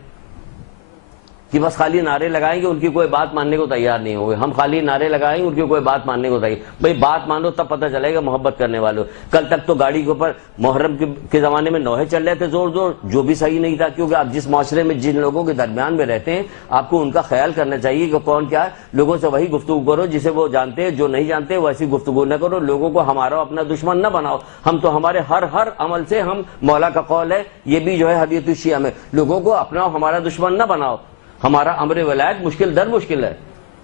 کہ بس خالی نعرے لگائیں گے, ان کی کوئی بات ماننے کو تیار نہیں ہوگے. ہم خالی نعرے لگائیں گے, ان کی کوئی بات ماننے کو تیار. بھائی بات مانو تب پتہ چلے گا محبت کرنے والوں. کل تک تو گاڑی کے اوپر محرم کے زمانے میں نوحے چل رہے تھے زور زور, جو بھی صحیح نہیں تھا, کیونکہ آپ جس معاشرے میں جن لوگوں کے درمیان میں رہتے ہیں آپ کو ان کا خیال کرنا چاہیے کہ کون کیا ہے. لوگوں سے وہی گفتگو کرو جسے وہ جانتے ہیں, جو نہیں جانتے ویسی گفتگو نہ کرو. لوگوں کو ہمارا اپنا دشمن نہ بناؤ. ہم تو ہمارے ہر عمل سے, ہم مولا کا قول ہے یہ بھی جو ہے حدیث الشیعہ میں, لوگوں کو اپنا ہمارا دشمن نہ بناؤ. ہمارا امر ولایت مشکل در مشکل ہے,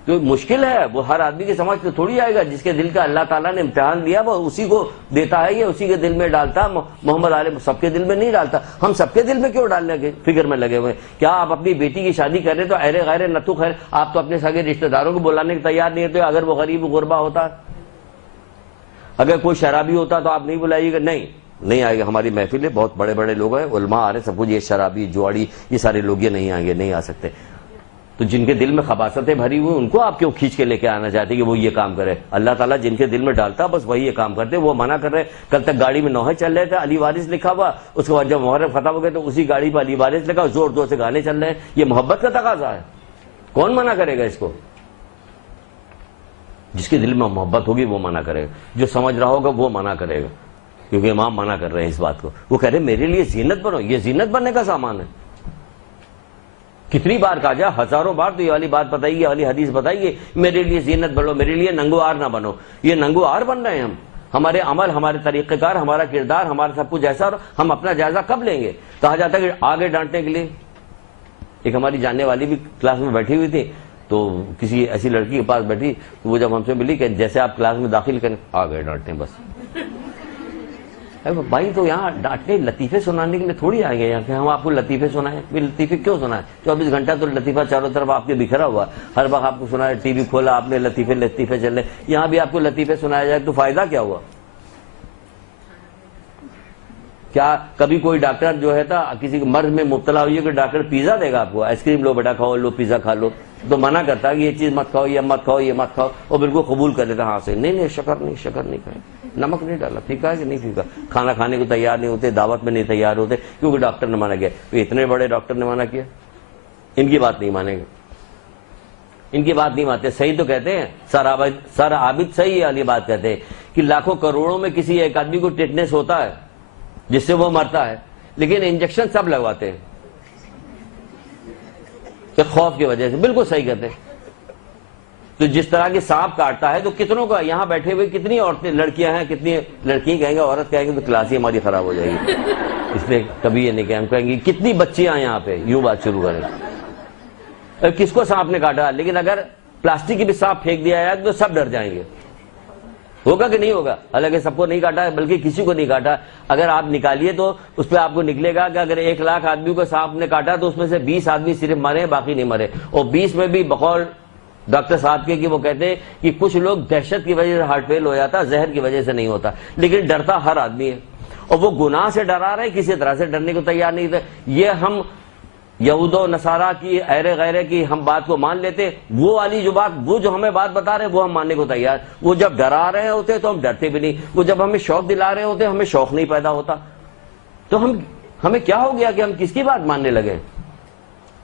تو مشکل ہے وہ ہر آدمی کی سمجھ تو تھوڑی آئے گا. جس کے دل کا اللہ تعالیٰ نے امتحان دیا وہ اسی کو دیتا ہے, یہ اسی کے دل میں ڈالتا. محمد علیہ سب کے دل میں نہیں ڈالتا. ہم سب کے دل میں کیوں ڈالنے کے فکر میں لگے ہوئے؟ کیا آپ اپنی بیٹی کی شادی کر رہے تو اہل غیر نتو خیر, آپ تو اپنے سگے رشتہ داروں کو بلانے کے تیار نہیں ہوتے. اگر وہ غریب غربا ہوتا, اگر کوئی شرابی ہوتا تو آپ نہیں بلائیے گا؟ نہیں آئے گا. ہماری محفل ہے, بہت بڑے بڑے لوگ ہیں, علماء آ رہے, سب کچھ, یہ شرابی جواڑی یہ سارے لوگ یہ نہیں آئیں گے, نہیں آ سکتے. تو جن کے دل میں خباثتیں بھری ہوئی ان کو آپ کیوں کھینچ کے لے کے آنا چاہتے کہ وہ یہ کام کرے؟ اللہ تعالیٰ جن کے دل میں ڈالتا بس وہی یہ کام کرتے. وہ منع کر رہے. کل تک گاڑی میں نوحے چل رہے تھے, علی وارث لکھا ہوا, اس کے بعد جب محرم ختم ہو گئے تو اسی گاڑی پہ علی وارث لکھا, زور زور سے گانے چل رہے ہیں. یہ محبت کا تقاضا ہے, کون منع کرے گا اس کو؟ جس کے دل میں محبت ہوگی وہ منع کرے گا, جو سمجھ رہا ہوگا وہ منع کرے گا, کیونکہ امام منع کر رہے ہیں اس بات کو. وہ کہہ رہے میرے لیے زینت بنو. یہ زینت بننے کا سامان ہے. کتنی بار کہا جائے, ہزاروں بار تو یہ والی بات بتائیے, یہ والی حدیث بتائیے, میرے لیے زینت بنو, میرے لیے ننگو آر نہ بنو. یہ ننگو آر بن رہے ہیں ہم. ہمارے عمل, ہمارے طریقہ کار, ہمارا کردار, ہمارا سب کچھ ایسا, ہم اپنا جائزہ کب لیں گے؟ کہا جاتا ہے کہ آگے ڈانٹنے کے لیے. ایک ہماری جاننے والی بھی کلاس میں بیٹھی ہوئی تھی, تو کسی ایسی لڑکی کے پاس بیٹھی, تو وہ جب ہم سے ملی کہ جیسے آپ کلاس میں داخل کریں آگے ڈانٹیں بس. بھائی تو یہاں ڈانٹنے لطیفے سنانے کے لیے تھوڑی آئیں گے یہاں کہ ہم آپ کو لطیفے سنائیں. لطیفے کیوں سنائیں؟ 24 گھنٹہ تو لطیفہ چاروں طرف آپ کے بکھرا ہوا, ہر وقت آپ کو سنایا, ٹی وی کھولا آپ نے لطیفے چل رہے. یہاں بھی آپ کو لطیفے سنایا جائے تو فائدہ کیا ہوا؟ کیا کبھی کوئی ڈاکٹر جو ہے تھا کسی مرض میں مبتلا ہوئی ہے کہ ڈاکٹر پیزا دے گا آپ کو, آئس کریم لو بیٹا کھاؤ, لو پیزا کھا لو, تو منع کرتا ہے کہ یہ چیز مت کھاؤ, یہ مت کھاؤ, یہ مت کھاؤ, اور بالکل قبول کر لیتا ہاں سے. نہیں شکر نہیں کھائے, نمک نہیں ڈالا, پھیکا ہے کہ نہیں پھیکا. کھانا کھانے کو تیار نہیں ہوتے, دعوت میں نہیں تیار ہوتے, کیونکہ ڈاکٹر نے منع کیا. تو اتنے بڑے ڈاکٹر نے منع کیا, ان کی بات نہیں مانیں گے, ان کی بات نہیں مانتے. صحیح تو کہتے ہیں سر عابد صحیح والی بات کہتے ہیں کہ لاکھوں کروڑوں میں کسی ایک آدمی کو ٹیٹنس ہوتا ہے جس سے وہ مرتا ہے, لیکن انجیکشن سب لگواتے ہیں کہ خوف کی وجہ سے. بالکل صحیح کہتے ہیں. تو جس طرح کی سانپ کاٹتا ہے تو کتنوں کا یہاں بیٹھے ہوئے کتنی عورتیں لڑکیاں ہیں, کتنی لڑکی کہیں گے, عورت کہیں گے تو کلاس ہی ہماری خراب ہو جائے گی, اس لیے کبھی یہ نہیں کہ ہم کہیں گے کتنی بچیاں ہیں یہاں پہ, یوں بات شروع کریں. کس کو سانپ نے کاٹا, لیکن اگر پلاسٹک کی بھی سانپ پھینک دیا جائے تو سب ڈر جائیں گے. ہوگا کہ نہیں ہوگا؟ حالانکہ سب کو نہیں کاٹا ہے, بلکہ کسی کو نہیں کاٹا. اگر آپ نکالیے تو اس پہ آپ کو نکلے گا کہ اگر 1 لاکھ آدمی کو سانپ نے کاٹا تو اس میں سے 20 آدمی صرف مرے, باقی نہیں مرے. اور 20 میں بھی بقول ڈاکٹر صاحب کے کہ وہ کہتے ہیں کہ کچھ لوگ دہشت کی وجہ سے ہارٹ فیل ہو جاتا, زہر کی وجہ سے نہیں ہوتا, لیکن ڈرتا ہر آدمی ہے. اور وہ گناہ سے ڈرا رہے, کسی طرح سے ڈرنے کو تیار نہیں تھے. یہ ہم یہود و نصارہ کی ایرے غیرے کی ہم بات کو مان لیتے, وہ والی جو بات, وہ جو ہمیں بات بتا رہے وہ ہم ماننے کو تیار. وہ جب ڈرا رہے ہوتے تو ہم ڈرتے بھی نہیں, وہ جب ہمیں شوق دلا رہے ہوتے ہمیں شوق نہیں پیدا ہوتا. تو ہمیں کیا ہو گیا کہ ہم کس کی بات ماننے لگے؟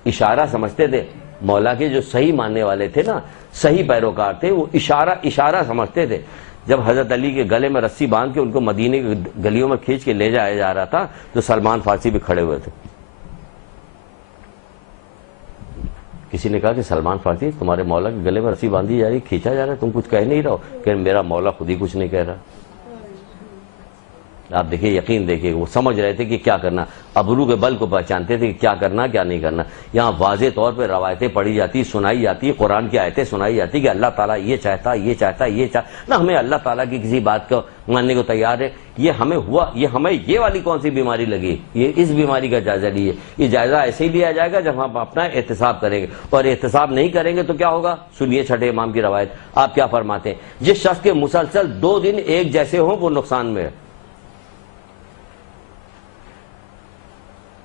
اشارہ سمجھتے تھے. مولا کے جو صحیح ماننے والے تھے نا, صحیح پیروکار تھے, وہ اشارہ سمجھتے تھے. جب حضرت علی کے گلے میں رسی باندھ کے ان کو مدینے کی گلیوں میں کھینچ کے لے جایا جا رہا تھا تو سلمان فارسی بھی کھڑے ہوئے تھے. کسی نے کہا کہ سلمان فارسی تمہارے مولا کے گلے میں رسی باندھی جا رہی, کھینچا جا رہا ہے, تم کچھ کہہ نہیں رہو؟ کہ میرا مولا خود ہی کچھ نہیں کہہ رہا. آپ دیکھیں, یقین دیکھیں, وہ سمجھ رہے تھے کہ کیا کرنا, ابرو کے بل کو پہچانتے تھے کہ کیا کرنا کیا نہیں کرنا. یہاں واضح طور پہ روایتیں پڑھی جاتی, سنائی جاتی, قرآن کی آیتیں سنائی جاتی کہ اللہ تعالیٰ یہ چاہتا یہ چاہتا یہ چاہتا نہ. ہمیں اللہ تعالیٰ کی کسی بات کو ماننے کو تیار ہے. یہ ہمیں ہوا, ہمیں یہ والی کون سی بیماری لگی, یہ اس بیماری کا جائزہ لیے. یہ جائزہ ایسے ہی لیا جائے گا جب ہم اپنا احتساب کریں گے, اور احتساب نہیں کریں گے تو کیا ہوگا؟ سنیے چھٹے امام کی روایت, آپ کیا فرماتے ہیں؟ جس شخص کے مسلسل 2 دن ایک جیسے ہوں وہ نقصان میں ہے.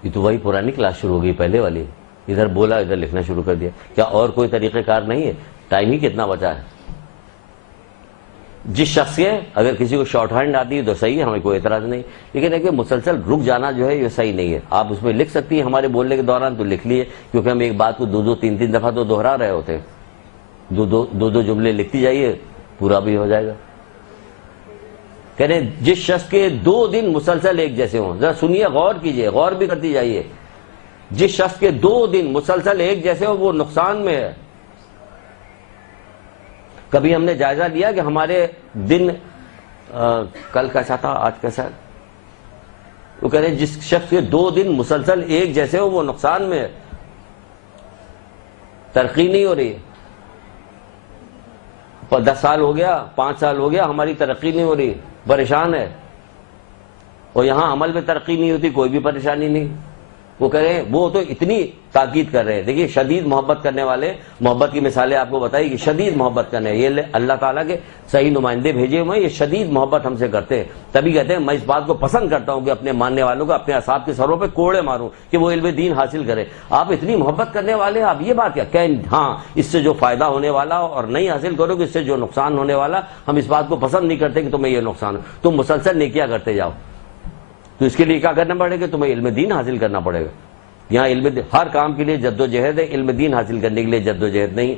یہ تو وہی پرانی کلاس شروع ہو گئی, پہلے والی. ادھر بولا ادھر لکھنا شروع کر دیا. کیا اور کوئی طریقہ کار نہیں ہے؟ ٹائم ہی کتنا بچا ہے. جس شخص کے اگر کسی کو شارٹ ہینڈ آتی ہے تو صحیح ہے, ہمیں کوئی اعتراض نہیں, لیکن ہے کہ مسلسل رک جانا جو ہے یہ صحیح نہیں ہے. آپ اس میں لکھ سکتی ہیں ہمارے بولنے کے دوران تو لکھ لیے, کیونکہ ہم ایک بات کو 2 3 دفعہ تو دہرا رہے ہوتے ہیں. 2 جملے لکھتی جائیے, پورا بھی ہو جائے گا. کہہ رہے جس شخص کے 2 دن مسلسل ایک جیسے ہوں, ذرا سنیے, غور کیجئے, غور بھی کرتی جائیے. جس شخص کے 2 دن مسلسل ایک جیسے ہوں وہ نقصان میں ہے. کبھی ہم نے جائزہ لیا کہ ہمارے دن کل کیسا تھا, آج کیسا ہے؟ وہ کہہ رہے جس شخص کے 2 دن مسلسل ایک جیسے ہوں وہ نقصان میں ہے. ترقی نہیں ہو رہی. 10 سال ہو گیا, 5 سال ہو گیا, ہماری ترقی نہیں ہو رہی, پریشان ہے. اور یہاں عمل میں ترقی نہیں ہوتی, کوئی بھی پریشانی نہیں. وہ کہہ رہے ہیں, وہ تو اتنی تاکید کر رہے ہیں. دیکھیے شدید محبت کرنے والے, محبت کی مثالیں آپ کو بتائی کہ شدید محبت کرنے, یہ اللہ تعالیٰ کے صحیح نمائندے بھیجے ہوئے ہیں, یہ شدید محبت ہم سے کرتے ہیں. تبھی کہتے ہیں میں اس بات کو پسند کرتا ہوں کہ اپنے ماننے والوں کو اپنے اصحاب کے سروں پہ کوڑے ماروں کہ وہ علم دین حاصل کرے. آپ اتنی محبت کرنے والے ہیں, آپ یہ بات کیا کہیں ہاں اس سے جو فائدہ ہونے والا اور نہیں حاصل کرو کہ اس سے جو نقصان ہونے والا, ہم اس بات کو پسند نہیں کرتے کہ تمہیں یہ نقصان ہو. تم مسلسل نیکیاں کرتے جاؤ, تو اس کے لیے کیا کرنا پڑے گا؟ تمہیں علم دین حاصل کرنا پڑے گا. یہاں علم ہر کام کے لیے جد و جہد ہے, علم دین حاصل کرنے کے لیے جد و جہد نہیں.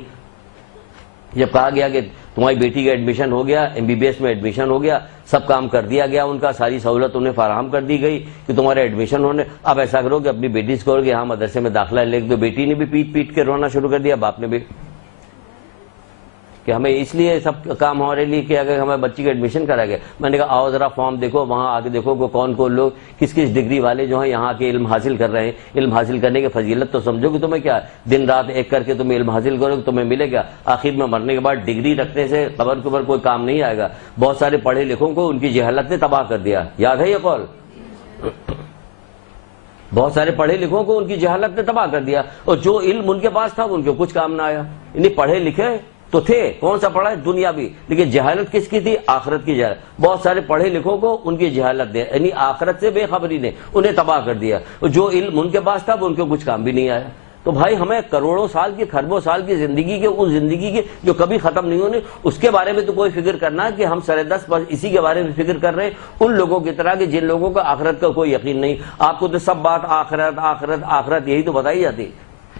جب کہا گیا کہ تمہاری بیٹی کا ایڈمیشن ہو گیا, MBBS میں ایڈمیشن ہو گیا, سب کام کر دیا گیا, ان کا ساری سہولت انہیں فراہم کر دی گئی کہ تمہارے ایڈمیشن ہونے, اب ایسا کرو کہ اپنی بیٹی سے کہو کہ ہاں مدرسے میں داخلہ لے. تو بیٹی نے بھی پیٹ پیٹ کے رونا شروع کر دیا, باپ نے بھی, کہ ہمیں اس لیے سب کام ہمارے لیے کیا گیا, ہمیں بچی کا ایڈمیشن کرا گیا. میں نے کہا آؤ ذرا فارم دیکھو, وہاں آگے دیکھو کہ کون کون لوگ کس کس ڈگری والے جو ہیں یہاں کے علم حاصل کر رہے ہیں. علم حاصل کرنے کی فضیلت تو سمجھو کہ تمہیں کیا دن رات ایک کر کے تم علم حاصل کرو کہ تمہیں ملے گا. آخر میں مرنے کے بعد ڈگری رکھنے سے قبر کے اوپر کوئی کام نہیں آئے گا. بہت سارے پڑھے لکھوں کو ان کی جہالت نے تباہ کر دیا, یاد ہے یہ قول؟ بہت سارے پڑھے لکھوں کو ان کی جہالت نے تباہ کر دیا, اور جو علم ان کے پاس تھا ان کو کچھ کام نہ آیا. یعنی پڑھے لکھے تو تھے, کون سا پڑھا ہے؟ دنیا بھی, لیکن جہالت کس کی تھی؟ آخرت کی جہالت. بہت سارے پڑھے لکھوں کو ان کی جہالت نے, یعنی آخرت سے بے خبری نے انہیں تباہ کر دیا. جو علم ان کے پاس تھا وہ ان کو کچھ کام بھی نہیں آیا. تو بھائی ہمیں کروڑوں سال کی, خربوں سال کی زندگی کے, اس زندگی کی جو کبھی ختم نہیں ہونی, اس کے بارے میں تو کوئی فکر کرنا ہے کہ ہم سر دست بس اسی کے بارے میں فکر کر رہے ہیں, ان لوگوں کی طرح کہ جن لوگوں کا آخرت کا کوئی یقین نہیں. آپ کو تو سب بات آخرت آخرت آخرت یہی تو بتائی جاتی.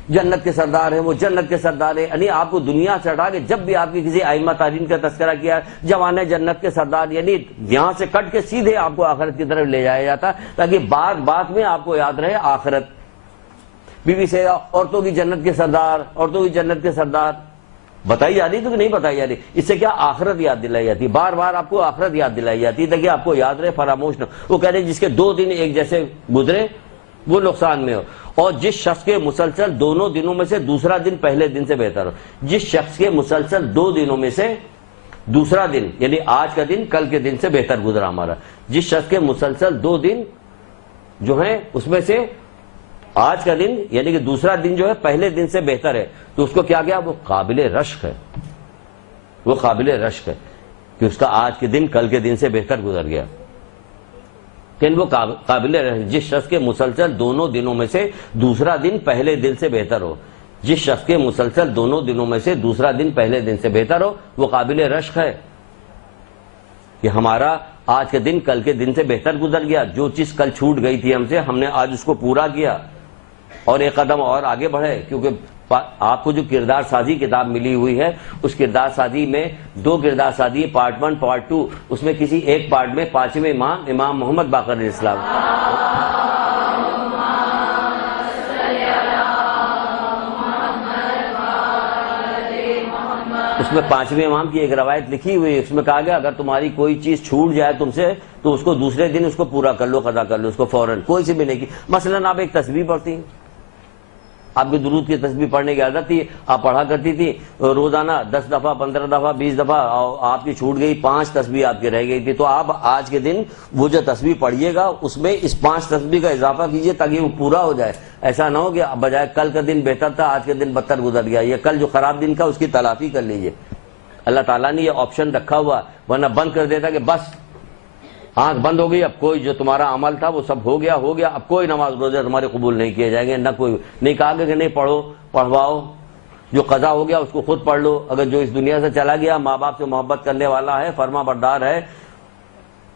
جنت کے سردار ہیں وہ, جنت کے سردار ہیں, یعنی آپ کو دنیا سے ہٹا کے جب بھی آپ کی کسی ائمہ تارین کا تذکرہ کیا جوان جنت کے سردار, یعنی یہاں سے کٹ کے سیدھے آپ کو آخرت کی طرف لے جایا جاتا تاکہ بات بات میں آپ کو یاد رہے آخرت. بی بی سے عورتوں کی جنت کے سردار, عورتوں کی جنت کے سردار, بتائی جا رہی تو کہ نہیں بتائی جا رہی؟ اس سے کیا آخرت یاد دلائی جاتی ہے، بار بار آپ کو آخرت یاد دلائی جاتی ہے تاکہ آپ کو یاد رہے، فراموش نہ۔ وہ کہہ رہے جس کے 2 دن ایک جیسے گزرے وہ نقصان میں ہو، اور جس شخص کے مسلسل دونوں دنوں میں سے دوسرا دن پہلے دن سے بہتر ہو۔ جس شخص کے مسلسل 2 دنوں میں سے دوسرا دن، یعنی آج کا دن کل کے دن سے بہتر گزرا ہمارا، جس شخص کے مسلسل 2 دن جو ہیں اس میں سے آج کا دن یعنی کہ دوسرا دن جو ہے پہلے دن سے بہتر ہے، تو اس کو کیا گیا؟ وہ قابل رشک ہے، وہ قابل رشک ہے کہ اس کا آج کے دن کل کے دن سے بہتر گزر گیا، لیکن وہ قابل رشک جس شخص کے مسلسل دونوں دنوں میں سے دوسرا دن پہلے دن سے بہتر ہو۔ جس شخص کے مسلسل دونوں دنوں میں سے دوسرا دن پہلے دن سے بہتر ہو وہ قابل رشک ہے کہ ہمارا آج کے دن کل کے دن سے بہتر گزر گیا، جو چیز کل چھوٹ گئی تھی ہم سے ہم نے آج اس کو پورا کیا اور ایک قدم اور آگے بڑھے، کیونکہ آپ کو جو کردار سازی کتاب ملی ہوئی ہے اس کردار سازی میں 2 کردار سازی، پارٹ 1 پارٹ 2، اس میں کسی ایک پارٹ میں 5ویں امام امام محمد باقر علیہ السلام، اس میں 5ویں امام کی ایک روایت لکھی ہوئی ہے، اس میں کہا گیا اگر تمہاری کوئی چیز چھوٹ جائے تم سے تو اس کو دوسرے دن اس کو پورا کر لو، قضا کر لو اس کو فوراً، کوئی سی بھی نہیں کی۔ مثلا آپ ایک تسبیح پڑھتی ہیں، آپ کی درود کی تسبیح پڑھنے کی عادت تھی، آپ پڑھا کرتی تھی روزانہ 10 دفعہ 15 دفعہ 20 دفعہ، آپ کی چھوٹ گئی 5 تسبیح آپ کی رہ گئی تھی، تو آپ آج کے دن وہ جو تسبیح پڑھیے گا اس میں اس 5 تسبیح کا اضافہ کیجئے تاکہ وہ پورا ہو جائے۔ ایسا نہ ہو کہ بجائے کل کا دن بہتر تھا آج کے دن بدتر گزر گیا، یہ کل جو خراب دن کا اس کی تلافی کر لیجئے۔ اللہ تعالیٰ نے یہ آپشن رکھا ہوا، ورنہ بند کر دیتا کہ بس آنکھ بند ہو گئی، اب کوئی جو تمہارا عمل تھا وہ سب ہو گیا، اب کوئی نماز روزے تمہارے قبول نہیں کیے جائیں گے، نہ کوئی نہیں کہا کہ نہیں پڑھو پڑھواؤ، جو قضا ہو گیا اس کو خود پڑھ لو، اگر جو اس دنیا سے چلا گیا ماں باپ سے محبت کرنے والا ہے، فرما بردار ہے،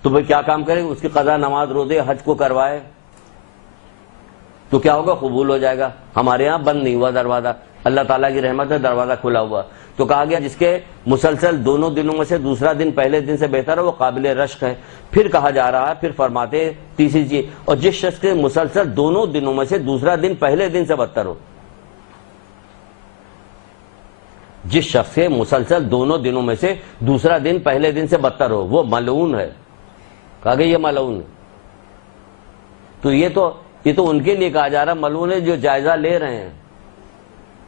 تو بھئی کیا کام کرے؟ اس کی قضا نماز روزے حج کو کروائے تو کیا ہوگا؟ قبول ہو جائے گا۔ ہمارے ہاں بند نہیں ہوا دروازہ، اللہ تعالیٰ کی رحمت ہے دروازہ کھلا ہوا۔ تو کہا گیا جس کے مسلسل دونوں دنوں میں سے دوسرا دن پہلے دن سے بہتر ہے وہ قابل رشک ہے۔ پھر کہا جا رہا ہے، پھر فرماتے تیسری چیز، اور جس شخص کے مسلسل دونوں دنوں میں سے دوسرا دن پہلے دن سے بدتر ہو، جس شخص کے مسلسل دونوں دنوں میں سے دوسرا دن پہلے دن سے بدتر ہو وہ ملعون ہے۔ کہا گیا یہ ملعون ہے، تو یہ تو ان کے لیے کہا جا رہا ملعون ہے جو جائزہ لے رہے ہیں،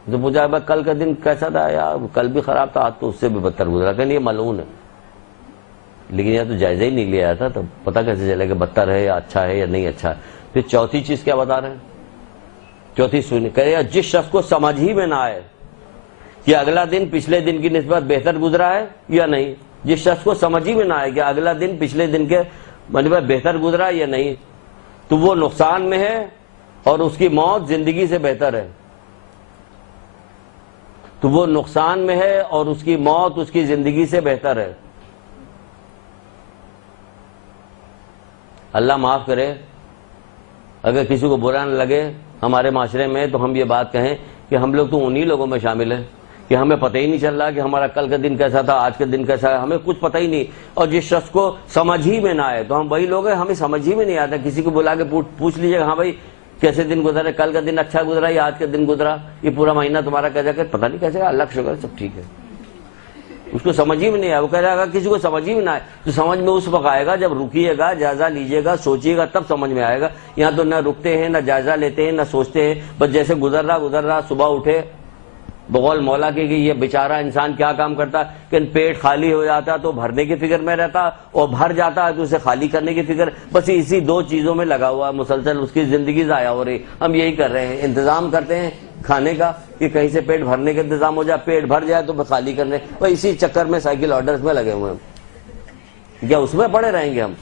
جو پوچھا ہے کل کا دن کیسا تھا یار، کل بھی خراب تھا آج تو اس سے بھی بدتر گزرا، کہ یہ ملعون ہے، لیکن یہ تو جائزہ ہی نہیں لیا تھا، تو پتہ کیسے چلے کہ بدتر ہے یا اچھا ہے یا نہیں اچھا ہے۔ پھر چوتھی چیز کیا بتا رہے ہیں؟ چوتھی سنی کہ جس شخص کو سمجھ ہی میں نہ آئے کہ اگلا دن پچھلے دن کی نسبت بہتر گزرا ہے یا نہیں، جس شخص کو سمجھ ہی میں نہ آئے کہ اگلا دن پچھلے دن کے نسبت بہتر گزرا یا نہیں، تو وہ نقصان میں ہے اور اس کی موت زندگی سے بہتر ہے، تو وہ نقصان میں ہے اور اس کی موت اس کی زندگی سے بہتر ہے۔ اللہ معاف کرے، اگر کسی کو برا نہ لگے ہمارے معاشرے میں تو ہم یہ بات کہیں کہ ہم لوگ تو انہی لوگوں میں شامل ہیں کہ ہمیں پتہ ہی نہیں چل رہا کہ ہمارا کل کا دن کیسا تھا، آج کا دن کیسا ہے، ہمیں کچھ پتہ ہی نہیں۔ اور جس شخص کو سمجھ ہی میں نہ آئے تو ہم وہی لوگ ہیں، ہمیں سمجھ ہی میں نہیں آتا، کسی کو بلا کے پوچھ لیجیے ہاں بھائی کیسے دن گزرے، کل کا دن اچھا گزرا یا آج کا دن گزرا، یہ پورا مہینہ تمہارا کیسا، کہ پتہ نہیں کیسے، اللہ کا شکر سب ٹھیک ہے، اس کو سمجھ ہی میں نہیں آیا۔ وہ کہہ رہا ہے اگر کسی کو سمجھ ہی میں نہ آئے تو سمجھ میں اس وقت آئے گا جب رکیے گا، جائزہ لیجیے گا، سوچیے گا، تب سمجھ میں آئے گا۔ یہاں تو نہ رکتے ہیں، نہ جائزہ لیتے ہیں، نہ سوچتے ہیں، بس جیسے گزر رہا صبح اٹھے بقول مولا کے کہ یہ بیچارہ انسان کیا کام کرتا کہ پیٹ خالی ہو جاتا تو بھرنے کی فکر میں رہتا، اور بھر جاتا تو اسے خالی کرنے کی فکر، بس اسی 2 چیزوں میں لگا ہوا مسلسل، اس کی زندگی ضائع ہو رہی۔ ہم یہی کر رہے ہیں، انتظام کرتے ہیں کھانے کا کہ کہیں سے پیٹ بھرنے کا انتظام ہو جائے، پیٹ بھر جائے تو خالی کرنے، بس اسی چکر میں سائیکل آرڈرز میں لگے ہوئے ہیں۔ کیا اس میں پڑے رہیں گے ہم؟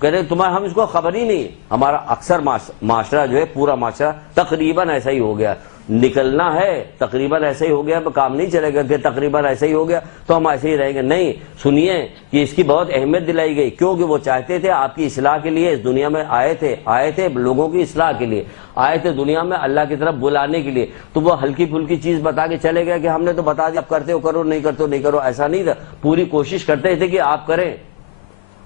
کہہ رہے تمہیں ہم اس کو خبر ہی نہیں۔ ہمارا اکثر معاشرہ جو ہے، پورا معاشرہ تقریباً ایسا ہی ہو گیا، نکلنا ہے تقریباً ایسا ہی ہو گیا، کام نہیں چلے گا کہ تقریباً ایسا ہی ہو گیا تو ہم ایسے ہی رہیں گے۔ نہیں، سنیے کہ اس کی بہت اہمیت دلائی گئی، کیونکہ وہ چاہتے تھے آپ کی اصلاح کے لیے اس دنیا میں آئے تھے لوگوں کی اصلاح کے لیے، آئے تھے دنیا میں اللہ کی طرف بلانے کے لیے، تو وہ ہلکی پھلکی چیز بتا کے چلے گئے کہ ہم نے تو بتا دیا اب کرتے ہو کرو، نہیں کرتے ہو نہیں کرو، ایسا نہیں تھا، پوری کوشش کرتے تھے کہ آپ کریں،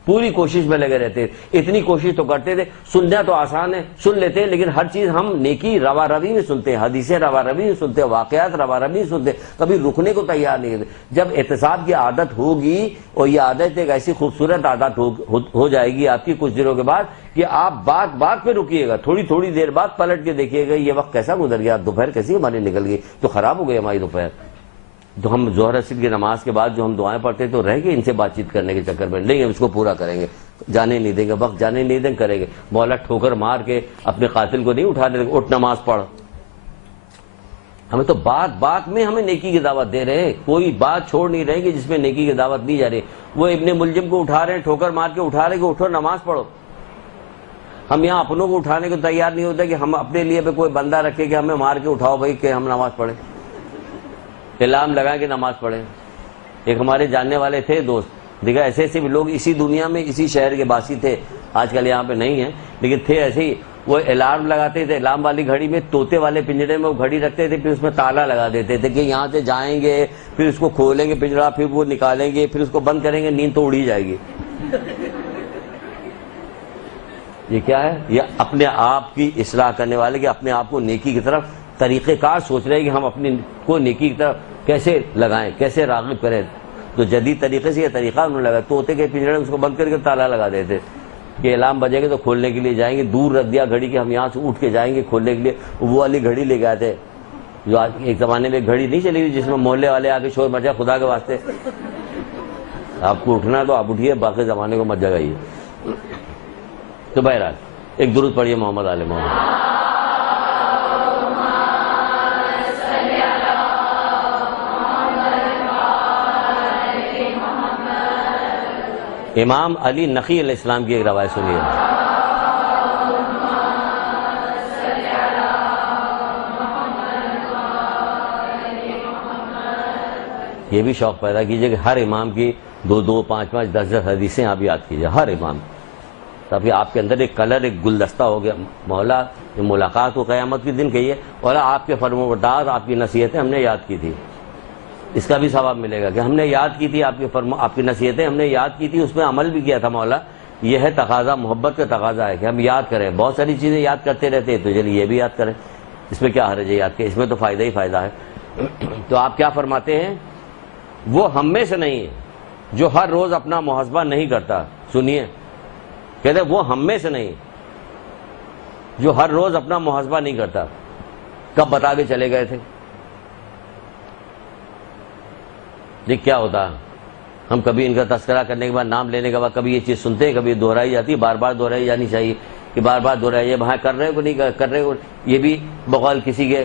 پوری کوشش میں لگے رہتے تھے. اتنی کوشش تو کرتے تھے. سننا تو آسان ہے, سن لیتے ہیں, لیکن ہر چیز ہم نیکی روا روی میں سنتے ہیں, حدیثیں روا روی میں سنتے ہیں, واقعات روا روی میں سنتے ہیں, کبھی رکنے کو تیار نہیں ہوتے. جب احتساب کی عادت ہوگی اور یہ عادت ایک ایسی خوبصورت عادت ہو جائے گی آپ کی کچھ دنوں کے بعد کہ آپ بات بات پہ رکیے گا, تھوڑی دیر بعد پلٹ کے دیکھیے گا یہ وقت کیسا گزر گیا, دوپہر کیسی ہماری نکل گئی, تو خراب ہو گئی ہماری دوپہر. تو ہم ظہر عصر کی نماز کے بعد جو ہم دعائیں پڑھتے تو رہ گئے ان سے بات چیت کرنے کے چکر میں, نہیں اس کو پورا کریں گے, جانے نہیں دیں گے, وقت جانے نہیں دیں گے, کریں گے. مولا ٹھوکر مار کے اپنے قاتل کو نہیں اٹھانے دیں گے, اٹھ نماز پڑھ. ہمیں تو بات بات میں ہمیں نیکی کی دعوت دے رہے ہیں, کوئی بات چھوڑ نہیں رہے گی جس میں نیکی کی دعوت دی جا رہی. وہ ابن ملجم کو اٹھا رہے ہیں, ٹھوکر مار کے اٹھا رہے کہ اٹھو نماز پڑھو. ہم یہاں اپنوں کو اٹھانے کو تیار نہیں ہوتے کہ ہم اپنے لیے کوئی بندہ رکھے کہ ہمیں مار کے اٹھاؤ بھائی کہ ہم نماز پڑھیں, الارم لگا کے نماز پڑھیں. ایک ہمارے جاننے والے تھے دوست, دیکھا ایسے ایسے بھی لوگ اسی دنیا میں اسی شہر کے باسی تھے, آج کل یہاں پہ نہیں ہیں لیکن تھے ایسے ہی. وہ الارم لگاتے تھے, الارم والی گھڑی میں طوطے والے پنجرے میں وہ گھڑی رکھتے تھے, پھر اس میں تالا لگا دیتے تھے کہ یہاں سے جائیں گے, پھر اس کو کھولیں گے پنجرا, پھر وہ نکالیں گے, پھر اس کو بند کریں گے, نیند تو اڑی جائے گی. یہ کیا ہے؟ یہ اپنے آپ کی اصلاح کرنے والے کہ اپنے آپ کو نیکی کی طرف طریقہ کار سوچ رہے ہیں کہ ہم اپنی کو نیکی کی طرف کیسے لگائیں, کیسے راغب کریں. تو جدید طریقے سے یہ طریقہ انہوں نے لگایا, طوطے کے پنجرے اس کو بند کر کے تالا لگا دیتے کہ الارم بجے گے تو کھولنے کے لیے جائیں گے. دور رکھ دیا گھڑی کہ ہم یہاں سے اٹھ کے جائیں گے کھولنے کے لیے. وہ والی گھڑی لے گئے تھے جو آج ایک زمانے میں گھڑی نہیں چلی ہوئی جس میں محلے والے آ کے شور مچا, خدا کے واسطے آپ کو اٹھنا تو آپ اٹھیے, باقی زمانے کو مت جگائیے. تو بہرحال ایک درود پڑھیے محمد آل محمد. امام علی نقی علیہ السلام کی ایک روایت سنیے. یہ بھی شوق پیدا کیجئے کہ ہر امام کی 2 5 5 10 حدیثیں آپ یاد کیجئے, ہر امام, تاکہ آپ کے اندر ایک کلر, ایک گلدستہ ہو گیا. مولا ملاقات کو قیامت کے دن کہیے مولا آپ کے فرمانبردار, آپ کی نصیحتیں ہم نے یاد کی تھی, اس کا بھی ثواب ملے گا کہ ہم نے یاد کی تھی آپ کی نصیحتیں ہم نے یاد کی تھی, اس میں عمل بھی کیا تھا. مولا یہ ہے تقاضا, محبت کا تقاضا ہے کہ ہم یاد کریں. بہت ساری چیزیں یاد کرتے رہتے ہیں, تو چلیے یہ بھی یاد کریں, اس میں کیا حرج ہے یاد کے, اس میں تو فائدہ ہی فائدہ ہے. تو آپ کیا فرماتے ہیں, وہ ہم میں سے نہیں ہے جو ہر روز اپنا محاسبہ نہیں کرتا. سنیے, کہتے ہیں وہ ہم میں سے نہیں جو ہر روز اپنا محاسبہ نہیں کرتا. کب بتا کے چلے گئے تھے؟ دیکھ کیا ہوتا, ہم کبھی ان کا تذکرہ کرنے کے بعد, نام لینے کے بعد کبھی یہ چیز سنتے ہیں, کبھی دہرائی جاتی ہے, بار بار دہرائی جانی چاہیے کہ بار بار دہرائی, وہاں کر رہے ہو کہ نہیں کر رہے ہو. یہ بھی بقول کسی کے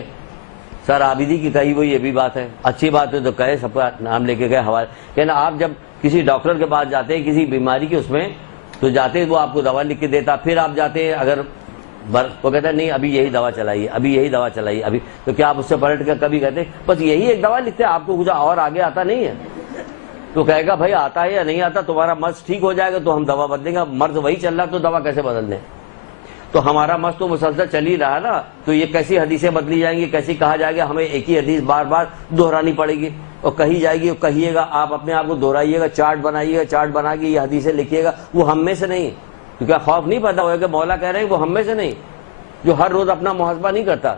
سر عابدی کی کہی ہوئی یہ بھی بات ہے, اچھی بات ہے تو کہے, سب کا نام لے کے گئے حوالے. کہنا آپ جب کسی ڈاکٹر کے پاس جاتے ہیں کسی بیماری کے اس میں تو جاتے ہیں, وہ آپ کو دوا لکھ کے دیتا, پھر آپ جاتے ہیں, اگر وہ کہتا ہے نہیں ابھی یہی دوا چلائیے, ابھی یہی دوا چلائیے ابھی, تو کیا آپ اس سے پلٹ کر کبھی کہتے بس یہی ایک دوا لکھتے ہیں, آپ کو کچھ اور آگے آتا نہیں ہے؟ تو کہے گا بھائی آتا ہے یا نہیں آتا, تمہارا مرض ٹھیک ہو جائے گا تو ہم دوا بدلیں گے. مرض وہی چل رہا تو دوا کیسے بدل دیں؟ تو ہمارا مرض تو مسلسل چل ہی رہا نا, تو یہ کیسی حدیثیں بدلی جائیں گی, کیسی کہا جائے گا, ہمیں ایک ہی حدیث بار بار دہرانی پڑے گی اور کہی جائے گی, اور کہیے گا آپ اپنے آپ کو دہرائیے گا, چارٹ بنائیے گا, چارٹ بنا کے یہ حدیثیں لکھیے گا. وہ ہم میں سے نہیں, کیونکہ خوف نہیں پیدا ہوئے کہ مولا کہہ رہے ہیں وہ ہم میں سے نہیں جو ہر روز اپنا محاسبہ نہیں کرتا.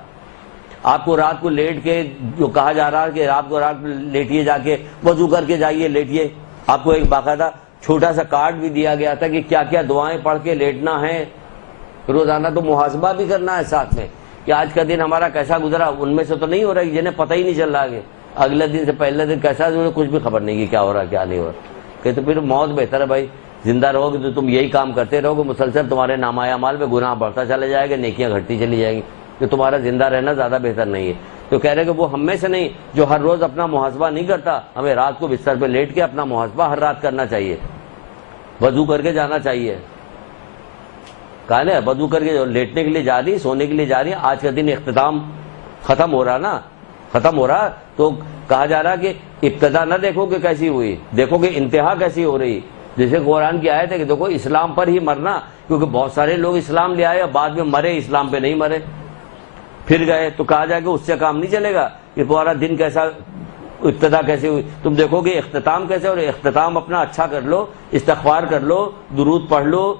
آپ کو رات کو لیٹ کے جو کہا جا رہا ہے کہ آپ کو رات لیٹیے, جا کے وضو کر کے جائیے لیٹیے, آپ کو ایک باقاعدہ چھوٹا سا کارڈ بھی دیا گیا تھا کہ کیا کیا دعائیں پڑھ کے لیٹنا ہے روزانہ. تو محاسبہ بھی کرنا ہے ساتھ میں کہ آج کا دن ہمارا کیسا گزرا. ان میں سے تو نہیں ہو رہا جنہیں پتہ ہی نہیں چل رہا کہ اگلے دن سے پہلے دن کیسا, کچھ بھی خبر نہیں کہ کیا ہو رہا کیا نہیں ہو رہا. کہ تو پھر موت بہتر ہے بھائی, زندہ رہو گے تو تم یہی کام کرتے رہو گے, مسلسل تمہارے نامہ اعمال میں گناہ بڑھتا چلا جائے گا, نیکیاں گھٹتی چلی جائیں گی, تو تمہارا زندہ رہنا زیادہ بہتر نہیں ہے. تو کہہ رہے کہ وہ ہم میں سے نہیں جو ہر روز اپنا محاسبہ نہیں کرتا. ہمیں رات کو بستر پہ لیٹ کے اپنا محاسبہ ہر رات کرنا چاہیے, وضو کر کے جانا چاہیے. کہا نا وضو کر کے لیٹنے کے لیے جا رہی, سونے کے لیے جا رہی. آج کا دن اختتام ختم ہو رہا نا, ختم ہو رہا, تو کہا جا رہا کہ ابتدا نہ دیکھو کہ کیسی ہوئی, دیکھو کہ انتہا کیسی ہو رہی. جیسے قرآن کی آیت ہے کہ دیکھو اسلام پر ہی مرنا, کیونکہ بہت سارے لوگ اسلام لے آئے اور بعد میں مرے, اسلام پہ نہیں مرے, پھر گئے. تو کہا جائے کہ اس سے کام نہیں چلے گا کہ پورا دن کیسا ابتدا کیسے ہوئی تم دیکھو گے اختتام کیسے، اور اختتام اپنا اچھا کر لو، استغفار کر لو، درود پڑھ لو،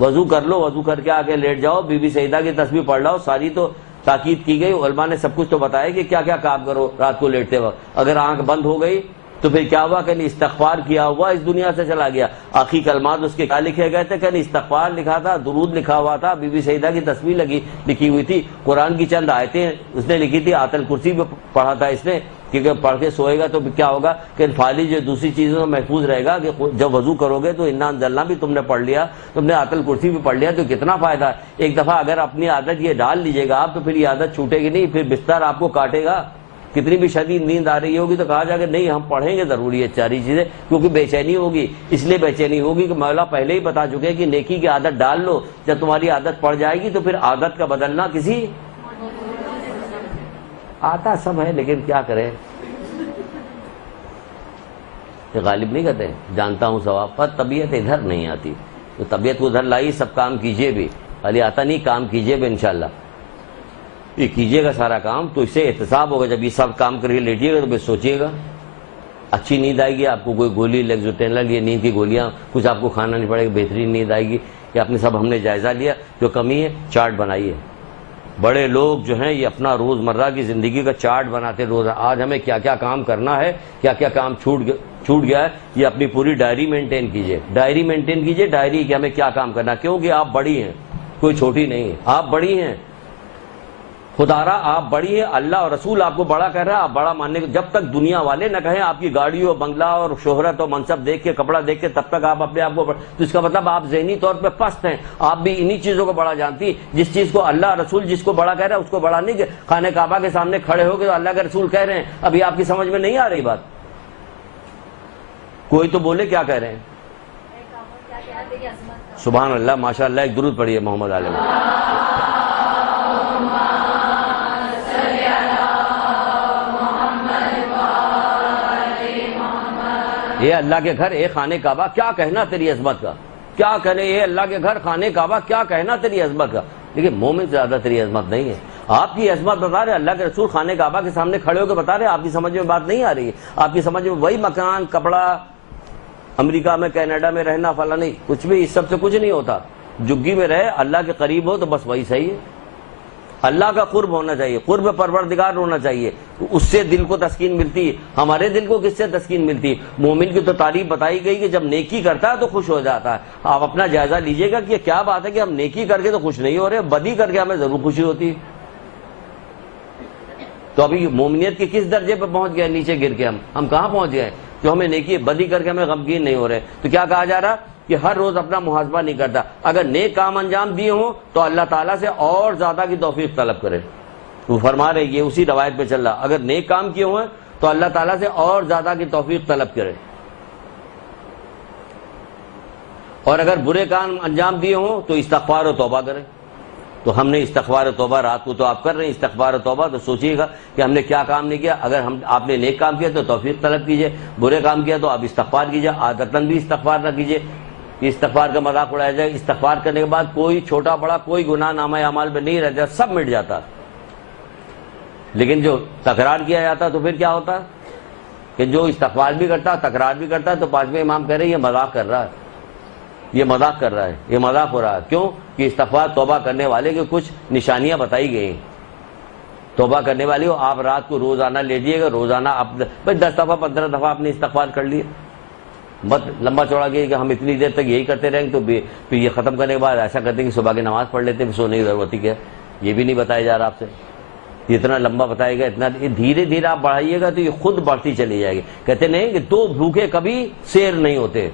وضو کر لو، وضو کر کے آ کے لیٹ جاؤ، بی بی سیدہ کی تسبیح پڑھ لاؤ، ساری تو تاکید کی گئی، علماء نے سب کچھ تو بتایا کہ کیا کیا کام کرو رات کو لیٹتے وقت۔ اگر آنکھ بند ہو گئی تو پھر کیا ہوا کہ استغفار کیا ہوا اس دنیا سے چلا گیا، آخری کلمات اس کے کیا لکھے گئے تھے کہ استغفار لکھا تھا، درود لکھا ہوا تھا، بی بی سیدہ کی تسبیح لکھی ہوئی تھی، قرآن کی چند آیتیں اس نے لکھی تھی، آیت الکرسی بھی پڑھا تھا اس نے، کیونکہ پڑھ کے سوئے گا تو کیا ہوگا کہ فالی جو دوسری چیزوں میں محفوظ رہے گا، کہ جب وضو کرو گے تو انا انزلنا بھی تم نے پڑھ لیا، تم نے آیت الکرسی بھی پڑھ لیا، تو کتنا فائدہ ہے۔ ایک دفعہ اگر اپنی عادت یہ ڈال لیجیے گا آپ تو پھر یہ عادت چھوٹے گی نہیں، پھر بستر آپ کو کاٹے گا، کتنی بھی شدید نیند آ رہی ہوگی تو کہا جائے کہ نہیں ہم پڑھیں گے ضروری ہے ساری چیزیں، کیونکہ بے چینی ہوگی، اس لیے بے چینی ہوگی کہ مولا پہلے ہی بتا چکے کہ نیکی کی عادت ڈال لو، جب تمہاری عادت پڑ جائے گی تو پھر عادت کا بدلنا کسی آتا سب ہے، لیکن کیا کرے، غالب نہیں کہتے جانتا ہوں ثواب پر، طبیعت ادھر نہیں آتی، تو طبیعت کو ادھر لائی، سب کام کیجئے بھی، خالی آتا نہیں کام کیجئے بھی انشاءاللہ، یہ کیجئے گا سارا کام تو اس سے احتساب ہوگا، جب یہ سب کام کر کے لیٹیے گا تو پھر سوچیے گا، اچھی نیند آئے گی آپ کو، کوئی گولی لیگزوٹینل یہ نیند کی گولیاں کچھ آپ کو کھانا نہیں پڑے گا، بہترین نیند آئے گی، کہ آپ نے سب ہم نے جائزہ لیا، جو کمی ہے چارٹ بنائیے۔ بڑے لوگ جو ہیں یہ اپنا روزمرہ کی زندگی کا چارٹ بناتے روز، آج ہمیں کیا کیا کام کرنا ہے، کیا کیا کام چھوٹ گیا ہے، یہ اپنی پوری ڈائری مینٹین کیجئے، ڈائری مینٹین کیجئے، ڈائری کہ ہمیں کیا کام کرنا، کیونکہ آپ بڑی ہیں، کوئی چھوٹی نہیں ہے، آپ بڑی ہیں، خدا را آپ بڑی ہیں، اللہ اور رسول آپ کو بڑا کہہ رہا ہے، آپ بڑا ماننے کو، جب تک دنیا والے نہ کہیں آپ کی گاڑی اور بنگلہ اور شہرت اور منصب دیکھ کے کپڑا دیکھ کے، تب تک آپ اپنے آپ کو تو اس کا مطلب آپ ذہنی طور پہ پست ہیں، آپ بھی انہی چیزوں کو بڑا جانتی، جس چیز کو اللہ رسول جس کو بڑا کہہ رہا ہے اس کو بڑا نہیں، کہ خانہ کعبہ کے سامنے کھڑے ہو کے تو اللہ کے رسول کہہ رہے ہیں، ابھی آپ کی سمجھ میں نہیں آ رہی بات، کوئی تو بولے کیا کہہ رہے ہیں، سبحان اللہ، ماشاء اللہ، ایک درود پڑھیے محمد عالم۔ یہ اللہ کے گھر اے خانہ کعبہ کیا کہنا تیری عظمت کا، کیا کہنے یہ اللہ کے گھر خانہ کعبہ کیا کہنا تیری عظمت کا، لیکن مومن سے زیادہ تیری عظمت نہیں ہے، آپ کی عظمت بتا رہے، اللہ کے رسول خانہ کعبہ کے سامنے کھڑے ہو کے بتا رہے، آپ کی سمجھ میں بات نہیں آ رہی ہے، آپ کی سمجھ میں وہی مکان، کپڑا، امریکہ میں کینیڈا میں رہنا فلاں نہیں، کچھ بھی اس سب سے کچھ نہیں ہوتا، جگی میں رہے اللہ کے قریب ہو تو بس وہی صحیح ہے، اللہ کا قرب ہونا چاہیے، قرب پروردگار ہونا چاہیے، اس سے دل کو تسکین ملتی ہے، ہمارے دل کو کس سے تسکین ملتی ہے، مومن کی تو تعریف بتائی گئی کہ جب نیکی کرتا ہے تو خوش ہو جاتا ہے، آپ اپنا جائزہ لیجئے گا کہ یہ کیا بات ہے کہ ہم نیکی کر کے تو خوش نہیں ہو رہے، بدی کر کے ہمیں ضرور خوشی ہوتی ہے، تو ابھی مومنیت کے کس درجے پہ پہنچ گئے، نیچے گر کے ہم کہاں پہنچ گئے، جو ہمیں نیکی بدی کر کے ہمیں غمگین نہیں ہو رہے، تو کیا کہا جا رہا کہ ہر روز اپنا محاسبہ نہیں کرتا، اگر نیک کام انجام دیے ہوں تو اللہ تعالیٰ سے اور زیادہ کی توفیق طلب کرے، وہ فرما رہے یہ اسی روایت پہ چل رہا، اگر نیک کام کیے ہوئے تو اللہ تعالیٰ سے اور زیادہ کی توفیق طلب کرے، اور اگر برے کام انجام دیے ہوں تو استغفار و توبہ کرے، تو ہم نے استغفار و توبہ رات کو تو آپ کر رہے ہیں استغفار و توبہ، تو سوچئے گا کہ ہم نے کیا کام نہیں کیا، اگر آپ نے نیک کام کیا تو توفیق طلب کیجئے، برے کام کیا تو آپ استغفار کیجئے، عادتاً بھی استغفار نہ کیجئے، استغفار کا مذاق اڑایا جائے، استغفار کرنے کے بعد کوئی چھوٹا بڑا کوئی گناہ نامہ اعمال میں نہیں رہتا، سب مٹ جاتا، لیکن جو تکرار کیا جاتا تو پھر کیا ہوتا کہ جو استغفار بھی کرتا تکرار بھی کرتا ہے تو پانچویں امام کہہ رہے ہیں یہ مذاق کر رہا ہے، یہ مذاق کر رہا ہے، یہ مذاق ہو رہا ہے، کیوں کہ استغفار توبہ کرنے والے کے کچھ نشانیاں بتائی گئی، توبہ کرنے والی ہو آپ رات کو روزانہ لیجیے گا، روزانہ آپ 10 دفعہ 15 دفعہ آپ نے استغفار کر لیے، مت لمبا چوڑا کیا کہ ہم اتنی دیر تک یہی کرتے رہیں گے تو پھر یہ ختم کرنے کے بعد ایسا کرتے ہیں کہ صبح کی نماز پڑھ لیتے ہیں، سونے کی ضرورت ہی کیا، یہ بھی نہیں بتایا جا رہا آپ سے، اتنا لمبا بتائے گا، اتنا دھیرے دھیرے آپ بڑھائیے گا تو یہ خود بڑھتی چلی جائے گی، کہتے نہیں کہ 2 بھوکے کبھی سیر نہیں ہوتے،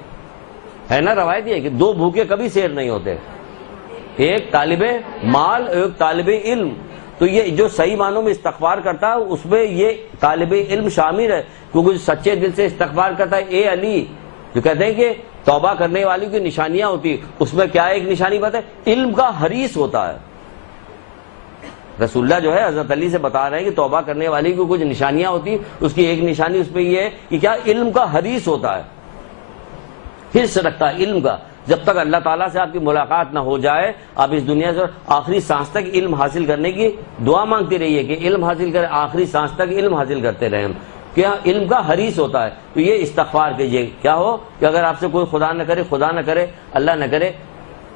ہے نا روایت یہ کہ 2 بھوکے کبھی سیر نہیں ہوتے، ایک طالب مال ایک طالب علم، تو یہ جو صحیح معنوں میں استغفار کرتا ہے اس میں یہ طالب علم شامل ہے، کیونکہ سچے دل سے استغفار کرتا ہے، اے علی جو کہتے ہیں کہ توبہ کرنے والی کی نشانیاں ہوتی، اس میں کیا ایک نشانی بات ہے، علم کا حریص ہوتا ہے، رسول اللہ جو ہے حضرت علی سے بتا رہے ہیں کہ توبہ کرنے والی کو کچھ نشانیاں ہوتی، اس کی ایک نشانی اس پہ یہ ہے کہ کیا علم کا حریص ہوتا ہے، حرص رکھتا ہے علم کا، جب تک اللہ تعالیٰ سے آپ کی ملاقات نہ ہو جائے آپ اس دنیا سے آخری سانس تک علم حاصل کرنے کی دعا مانگتے رہیے کہ علم حاصل کریں، آخری سانس تک علم حاصل کرتے رہیں، کہ علم کا حریص ہوتا ہے. تو یہ استغفار کیجیے. کیا ہو کہ اگر آپ سے کوئی خدا نہ کرے اللہ نہ کرے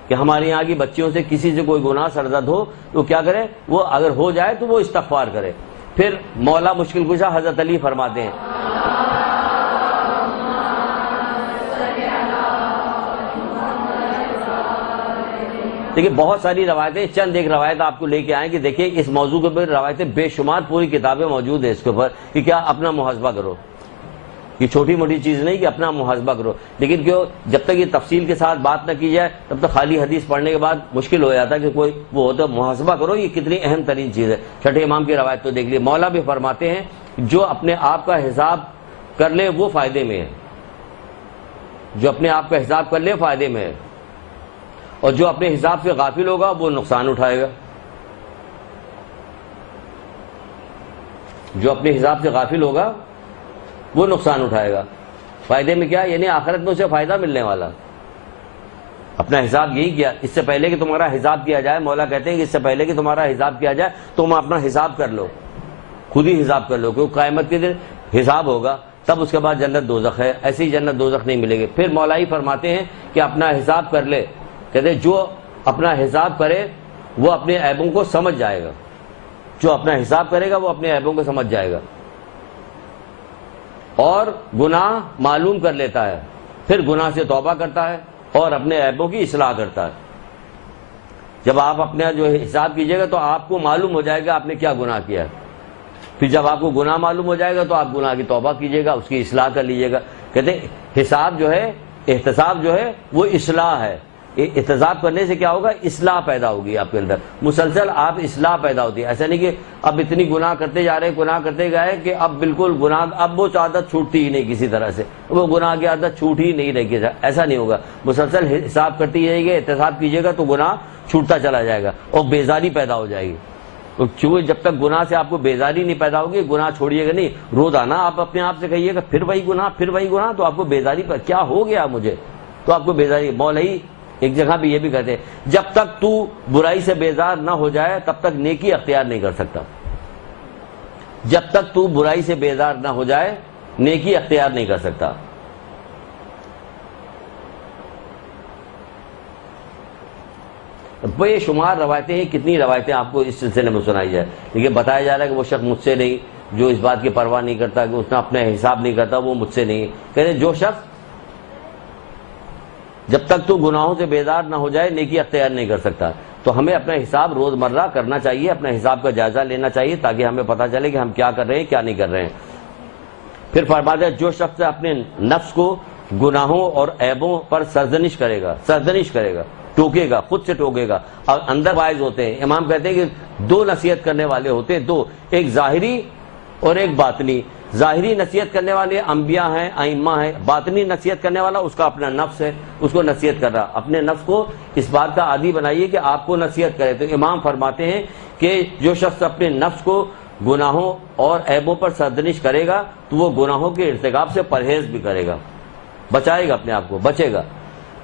کہ ہمارے یہاں کی بچیوں سے کسی سے کوئی گناہ سرزد ہو, تو کیا کرے, وہ اگر ہو جائے تو وہ استغفار کرے. پھر مولا مشکل کشا حضرت علی فرماتے ہیں, دیکھیے بہت ساری روایتیں, چند ایک روایت آپ کو لے کے آئیں کہ دیکھیں اس موضوع کے اوپر روایتیں بے شمار, پوری کتابیں موجود ہیں اس کے اوپر کہ کیا اپنا محاسبہ کرو. یہ چھوٹی موٹی چیز نہیں کہ اپنا محاسبہ کرو, لیکن کیوں جب تک یہ تفصیل کے ساتھ بات نہ کی جائے تب تک خالی حدیث پڑھنے کے بعد مشکل ہو جاتا ہے کہ کوئی وہ ہوتا. محاسبہ کرو, یہ کتنی اہم ترین چیز ہے. چھٹے امام کی روایت تو دیکھ لیے, مولا بھی فرماتے ہیں جو اپنے آپ کا حساب کر لے وہ فائدے میں ہے, جو اپنے آپ کا حساب کر لے فائدے میں ہے, اور جو اپنے حساب سے غافل ہوگا وہ نقصان اٹھائے گا. جو اپنے حساب سے غافل ہوگا وہ نقصان اٹھائے گا. فائدے میں کیا, یعنی آخرت میں اسے فائدہ ملنے والا. اپنا حساب یہی کیا, اس سے پہلے کہ تمہارا حساب کیا جائے, مولا کہتے ہیں کہ اس سے پہلے کہ تمہارا حساب کیا جائے تم اپنا حساب کر لو, خود ہی حساب کر لو, کیونکہ قیامت کے دن حساب ہوگا, تب اس کے بعد جنت دوزخ ہے. ایسی جنت دوزخ نہیں ملے گی. پھر مولا ہی فرماتے ہیں کہ اپنا حساب کر لے. کہتے ہیں جو اپنا حساب کرے وہ اپنے عیبوں کو سمجھ جائے گا. جو اپنا حساب کرے گا وہ اپنے عیبوں کو سمجھ جائے گا. اور گناہ معلوم کر لیتا ہے, پھر گناہ سے توبہ کرتا ہے اور اپنے عیبوں کی اصلاح کرتا ہے. جب آپ اپنا جو حساب کیجئے گا تو آپ کو معلوم ہو جائے گا آپ نے کیا گناہ کیا ہے. پھر جب آپ کو گناہ معلوم ہو جائے گا تو آپ گناہ کی توبہ کیجئے گا, اس کی اصلاح کر لیجئے گا. کہتے ہیں حساب جو ہے, احتساب جو ہے وہ اصلاح ہے. احتساب کرنے سے کیا ہوگا, اصلاح پیدا ہوگی آپ کے اندر. مسلسل آپ اصلاح پیدا ہوتی ہے. ایسا نہیں کہ اب اتنی گناہ کرتے جا رہے, گناہ کرتے گئے کہ اب بالکل گناہ, اب وہ عادت چھوٹتی ہی نہیں کسی طرح سے, وہ گناہ کی عادت چھوٹ ہی نہیں رہے گی. ایسا نہیں ہوگا. مسلسل حساب کرتی جائے گی, احتساب کیجیے گا تو گناہ چھوٹتا چلا جائے گا اور بیزاری پیدا ہو جائے گی. چونکہ جب تک گناہ سے آپ کو بیزاری نہیں پیدا ہوگی, گناہ چھوڑیے گا نہیں. روزانہ آپ اپنے آپ سے کہیے گا پھر وہی گناہ, تو آپ کو بیزاری پر کیا ہو گیا مجھے, تو آپ کو بیزاری. مولوی ایک جگہ بھی یہ بھی کہتے ہیں جب تک تو برائی سے بیزار نہ ہو جائے تب تک نیکی اختیار نہیں کر سکتا. جب تک تو برائی سے بیزار نہ ہو جائے نیکی اختیار نہیں کر سکتا. بے شمار روایتیں ہیں, کتنی روایتیں آپ کو اس سلسلے میں سنائی جائے. لیکن بتایا جا رہا ہے کہ وہ شخص مجھ سے نہیں, جو اس بات کی پرواہ نہیں کرتا کہ اس نے اپنا حساب نہیں کرتا, وہ مجھ سے نہیں. کہتے ہیں جو شخص جب تک تو گناہوں سے بیزار نہ ہو جائے نیکی اختیار نہیں کر سکتا. تو ہمیں اپنا حساب روزمرہ کرنا چاہیے, اپنا حساب کا جائزہ لینا چاہیے تاکہ ہمیں پتہ چلے کہ ہم کیا کر رہے ہیں کیا نہیں کر رہے ہیں. پھر فرماتا ہے جو شخص اپنے نفس کو گناہوں اور عیبوں پر سرزنش کرے گا, ٹوکے گا, خود سے ٹوکے گا, اور اندر باعث ہوتے ہیں. امام کہتے ہیں کہ دو نصیحت کرنے والے ہوتے ہیں, دو, ایک ظاہری اور ایک باطنی. ظاہری نصیحت کرنے والے انبیاء ہیں, ائمہ ہیں. باطنی نصیحت کرنے والا اس کا اپنا نفس ہے, اس کو نصیحت کر رہا. اپنے نفس کو اس بات کا عادی بنائیے کہ آپ کو نصیحت کرے. تو امام فرماتے ہیں کہ جو شخص اپنے نفس کو گناہوں اور عیبوں پر سرزنش کرے گا تو وہ گناہوں کے ارتکاب سے پرہیز بھی کرے گا, بچائے گا اپنے آپ کو, بچے گا.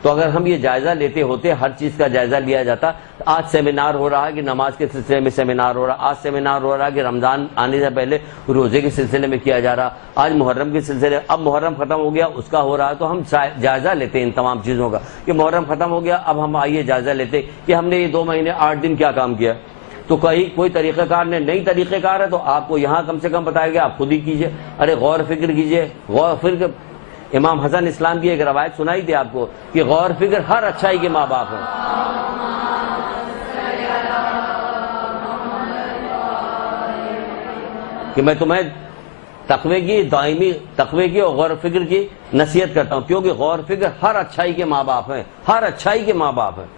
تو اگر ہم یہ جائزہ لیتے ہوتے, ہر چیز کا جائزہ لیا جاتا. آج سیمینار ہو رہا ہے کہ نماز کے سلسلے میں سیمینار ہو رہا, آج سیمینار ہو رہا ہے کہ رمضان آنے سے پہلے روزے کے سلسلے میں کیا جا رہا, آج محرم کے سلسلے, اب محرم ختم ہو گیا اس کا ہو رہا ہے. تو ہم جائزہ لیتے ہیں ان تمام چیزوں کا کہ محرم ختم ہو گیا, اب ہم آئیے جائزہ لیتے کہ ہم نے یہ 2 مہینے 8 دن کیا کام کیا. تو کوئی طریقہ کار نے نئی طریقہ کار ہے تو آپ کو یہاں کم سے کم بتایا گیا, آپ خود ہی کیجئے. ارے غور فکر کیجئے, غور فکر. امام حسن اسلام کی ایک روایت سنائی تھی آپ کو کہ غور فکر ہر اچھائی کے ماں باپ ہیں. کہ میں تمہیں تقوی کی, دائمی تقوی کی اور غور فکر کی نصیحت کرتا ہوں, کیونکہ غور فکر ہر اچھائی کے ماں باپ ہیں, ہر اچھائی کے ماں باپ ہیں.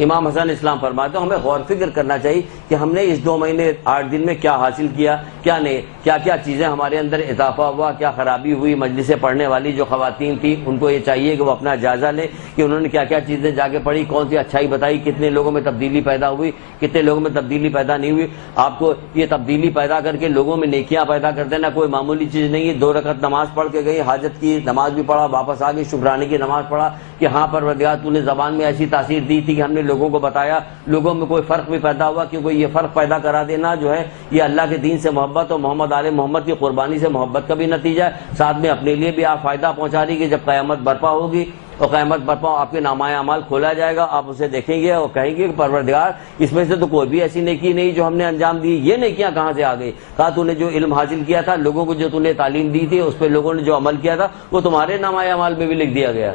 امام حسن اسلام فرماتے ہیں ہمیں غور فکر کرنا چاہیے کہ ہم نے اس 2 مہینے 8 دن میں کیا حاصل کیا, کیا نہیں, کیا کیا چیزیں ہمارے اندر اضافہ ہوا, کیا خرابی ہوئی. مجلسیں پڑھنے والی جو خواتین تھیں ان کو یہ چاہیے کہ وہ اپنا جائزہ لیں کہ انہوں نے کیا کیا چیزیں جا کے پڑھی, کون سی اچھائی بتائی, کتنے لوگوں میں تبدیلی پیدا ہوئی, کتنے لوگوں میں تبدیلی پیدا نہیں ہوئی. آپ کو یہ تبدیلی پیدا کر کے لوگوں میں نیکیاں پیدا کر دینا کوئی معمولی چیز نہیں ہے. 2 رکعت نماز پڑھ کے گئی, حاجت کی نماز بھی پڑھا, واپس آ گئی, شکرانے کی نماز پڑھا کہ ہاں پروردگار تو نے زبان میں ایسی تاثیر دی تھی کہ ہم نے لوگوں کو بتایا, لوگوں میں کوئی فرق بھی پیدا ہوا, کیونکہ یہ فرق پیدا کرا دینا جو ہے یہ اللہ کے دین سے محبت اور محمد آل محمد کی قربانی سے محبت کا بھی نتیجہ ہے, ساتھ میں اپنے لیے بھی آپ فائدہ پہنچا رہی کہ جب قیامت برپا ہوگی اور قیامت برپا آپ کے نامہ اعمال کھولا جائے گا, آپ اسے دیکھیں گے اور کہیں گے کہ پروردگار اس میں سے تو کوئی بھی ایسی نیکی نہیں جو ہم نے انجام دی, یہ نیکیاں کہاں سے آ گئی. کہا تو نے جو علم حاصل کیا تھا, لوگوں کو جو تو نے تعلیم دی تھی, اس پہ لوگوں نے جو عمل کیا تھا وہ تمہارے نامہ اعمال میں بھی لکھ دیا گیا,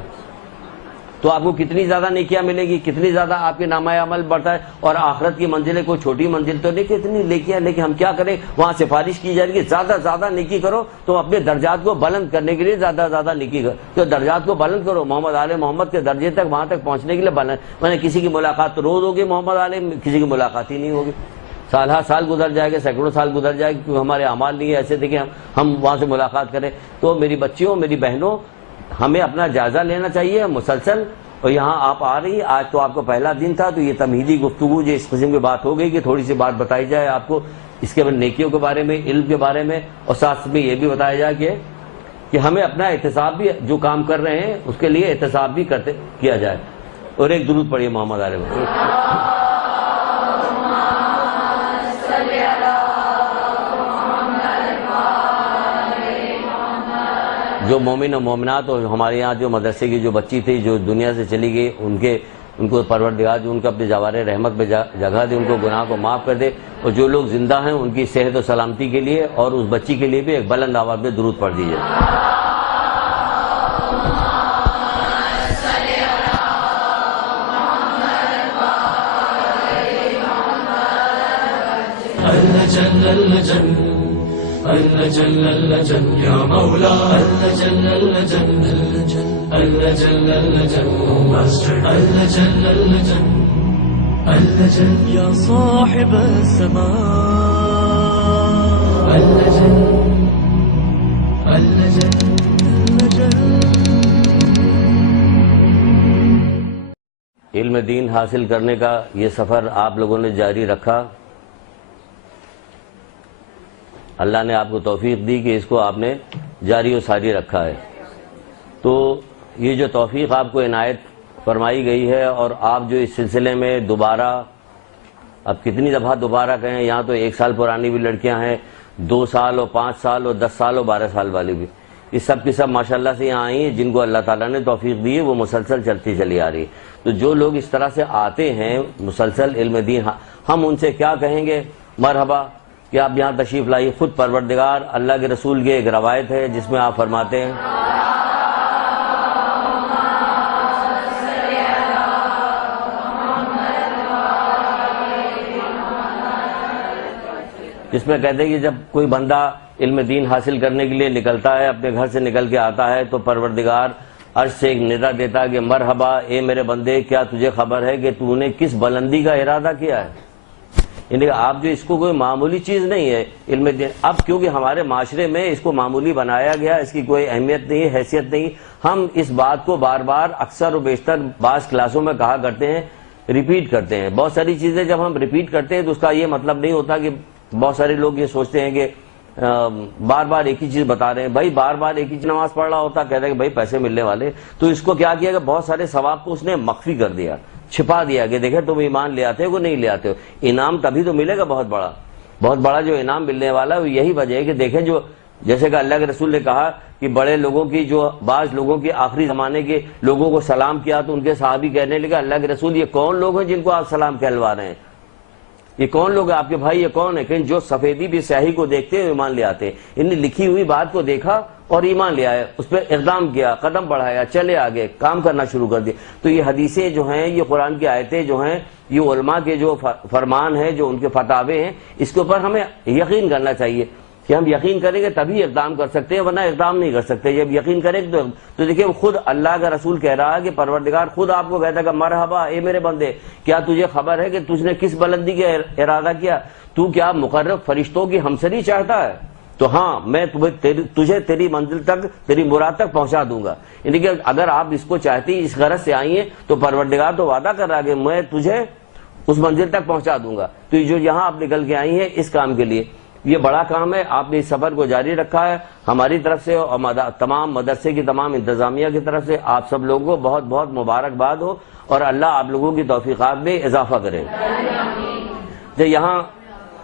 تو آپ کو کتنی زیادہ نیکیاں ملے گی, کتنی زیادہ آپ کے نامہ عمل بڑھتا ہے. اور آخرت کی منزلیں کوئی چھوٹی منزل تو نہیں کہ اتنی نیکیاں, لیکن ہم کیا کریں, وہاں سفارش کی جائے گی زیادہ زیادہ نیکی کرو, تو اپنے درجات کو بلند کرنے کے لیے زیادہ زیادہ نیکی کرو, تو درجات کو بلند کرو, محمد آل محمد کے درجے تک وہاں تک پہنچنے کے لیے بلند. میں نے کسی کی ملاقات تو روز ہوگی محمد آل, کسی کی ملاقات ہی نہیں ہوگی, سال ہر سال گزر جائے گا, سینکڑوں سال گزر جائے گا, کیونکہ ہمارے اعمال نہیں ایسے تھے کہ ہم وہاں سے ملاقات کریں. تو میری بچیوں, میری بہنوں, ہمیں اپنا جائزہ لینا چاہیے مسلسل. اور یہاں آپ آ رہی, آج تو آپ کو پہلا دن تھا, تو یہ تمہیدی گفتگو جو اس قسم کی بات ہو گئی کہ تھوڑی سی بات بتائی جائے آپ کو اس کے نیکیوں کے بارے میں, علم کے بارے میں, اور ساتھ میں یہ بھی بتایا جائے کہ ہمیں اپنا احتساب بھی, جو کام کر رہے ہیں اس کے لیے احتساب بھی کیا جائے. اور ایک درود پڑھیے محمد علیہ وسلم. جو مومن و مومنات اور ہمارے یہاں جو مدرسے کی جو بچی تھی جو دنیا سے چلی گئی, ان کو پروردگار جو ان کو اپنے جوار رحمت میں جگہ دے, ان کو گناہ کو معاف کر دے, اور جو لوگ زندہ ہیں ان کی صحت و سلامتی کے لیے اور اس بچی کے لیے بھی ایک بلند آواز میں درود پڑھ دیجیے. اللجن اللجن يا مولا اللجن اللجن اللجن اللجن اللجن اللجن اللجن يا صاحب السماء اللجن اللجن اللجن. علم دین حاصل کرنے کا یہ سفر آپ لوگوں نے جاری رکھا, اللہ نے آپ کو توفیق دی کہ اس کو آپ نے جاری و ساری رکھا ہے. تو یہ جو توفیق آپ کو عنایت فرمائی گئی ہے, اور آپ جو اس سلسلے میں دوبارہ, اب کتنی دفعہ دوبارہ کہیں, یہاں تو 1 سال پرانی بھی لڑکیاں ہیں, 2 سال اور 5 سال اور 10 سال اور 12 سال والی بھی, یہ سب کی سب ماشاءاللہ سے یہاں آئی ہیں, جن کو اللہ تعالیٰ نے توفیق دی ہے وہ مسلسل چلتی چلی آ رہی ہے. تو جو لوگ اس طرح سے آتے ہیں مسلسل علم دین, ہم ان سے کیا کہیں گے, مرحبا کہ آپ یہاں تشریف لائیے. خود پروردگار اللہ کے رسول کی ایک روایت ہے جس میں آپ فرماتے ہیں جس میں کہتے ہیں کہ جب کوئی بندہ علم دین حاصل کرنے کے لیے نکلتا ہے, اپنے گھر سے نکل کے آتا ہے, تو پروردگار عرش سے ایک ندا دیتا ہے کہ مرحبا اے میرے بندے, کیا تجھے خبر ہے کہ تو نے کس بلندی کا ارادہ کیا ہے. یعنی آپ جو اس کو کوئی معمولی چیز نہیں ہے علم دین, اب کیونکہ ہمارے معاشرے میں اس کو معمولی بنایا گیا, اس کی کوئی اہمیت نہیں, حیثیت نہیں. ہم اس بات کو بار بار اکثر و بیشتر بعض کلاسوں میں کہا کرتے ہیں, ریپیٹ کرتے ہیں. بہت ساری چیزیں جب ہم ریپیٹ کرتے ہیں تو اس کا یہ مطلب نہیں ہوتا کہ بہت سارے لوگ یہ سوچتے ہیں کہ بار بار ایک ہی چیز بتا رہے ہیں. بھائی بار بار ایک ہی چیز نماز پڑھ رہا ہوتا, کہتا ہے کہ بھائی پیسے ملنے والے, تو اس کو کیا کیا کہ بہت سارے ثواب کو اس نے مخفی کر دیا, چھپا دیا کہ دیکھیں تم ایمان لے آتے ہو کہ نہیں لے آتے ہو. انعام تبھی تو ملے گا بہت بڑا جو انعام ملنے والا ہے, یہی وجہ ہے کہ دیکھیں جو جیسے کہ اللہ کے رسول نے کہا کہ بڑے لوگوں کی, جو بعض لوگوں کی آخری زمانے کے لوگوں کو سلام کیا تو ان کے صحابی کہنے لگے اللہ کے رسول یہ کون لوگ ہیں جن کو آپ سلام کہلوا رہے ہیں, یہ کون لوگ ہیں آپ کے بھائی, یہ کون ہے؟ کہ جو سفیدی بھی سیاہی کو دیکھتے ہیں ایمان لے آتے ہیں. انہیں لکھی ہوئی بات کو دیکھا اور ایمان لے آئے, اس پہ اقدام کیا, قدم بڑھایا, چلے آگے, کام کرنا شروع کر دیا. تو یہ حدیثیں جو ہیں, یہ قرآن کی آیتیں جو ہیں, یہ علماء کے جو فرمان ہیں, جو ان کے فتاوے ہیں, اس کے اوپر ہمیں یقین کرنا چاہیے کہ ہم یقین کریں گے تبھی اقدام کر سکتے ہیں, ورنہ اقدام نہیں کر سکتے. جب یقین کریں تو دیکھیں خود اللہ کا رسول کہہ رہا ہے کہ پروردگار خود آپ کو کہتا ہے کہ مرحبا اے میرے بندے, کیا تجھے خبر ہے کہ تجھ نے کس بلندی کا ارادہ کیا, تو کیا مقرب فرشتوں کی ہمسری چاہتا ہے؟ تو ہاں میں تجھے تیری منزل تک, تیری مراد تک پہنچا دوں گا. یعنی کہ اگر آپ اس کو چاہتی, اس غرض سے آئی ہیں, تو پروردگار تو وعدہ کر رہا ہے کہ میں تجھے اس منزل تک پہنچا دوں گا. تو جو یہاں آپ نکل کے آئی ہیں اس کام کے لیے, یہ بڑا کام ہے, آپ نے اس سفر کو جاری رکھا ہے. ہماری طرف سے اور تمام مدرسے کی تمام انتظامیہ کی طرف سے آپ سب لوگوں کو بہت بہت مبارکباد ہو. اور اللہ آپ لوگوں کی توفیقات میں اضافہ کرے۔ تو یہاں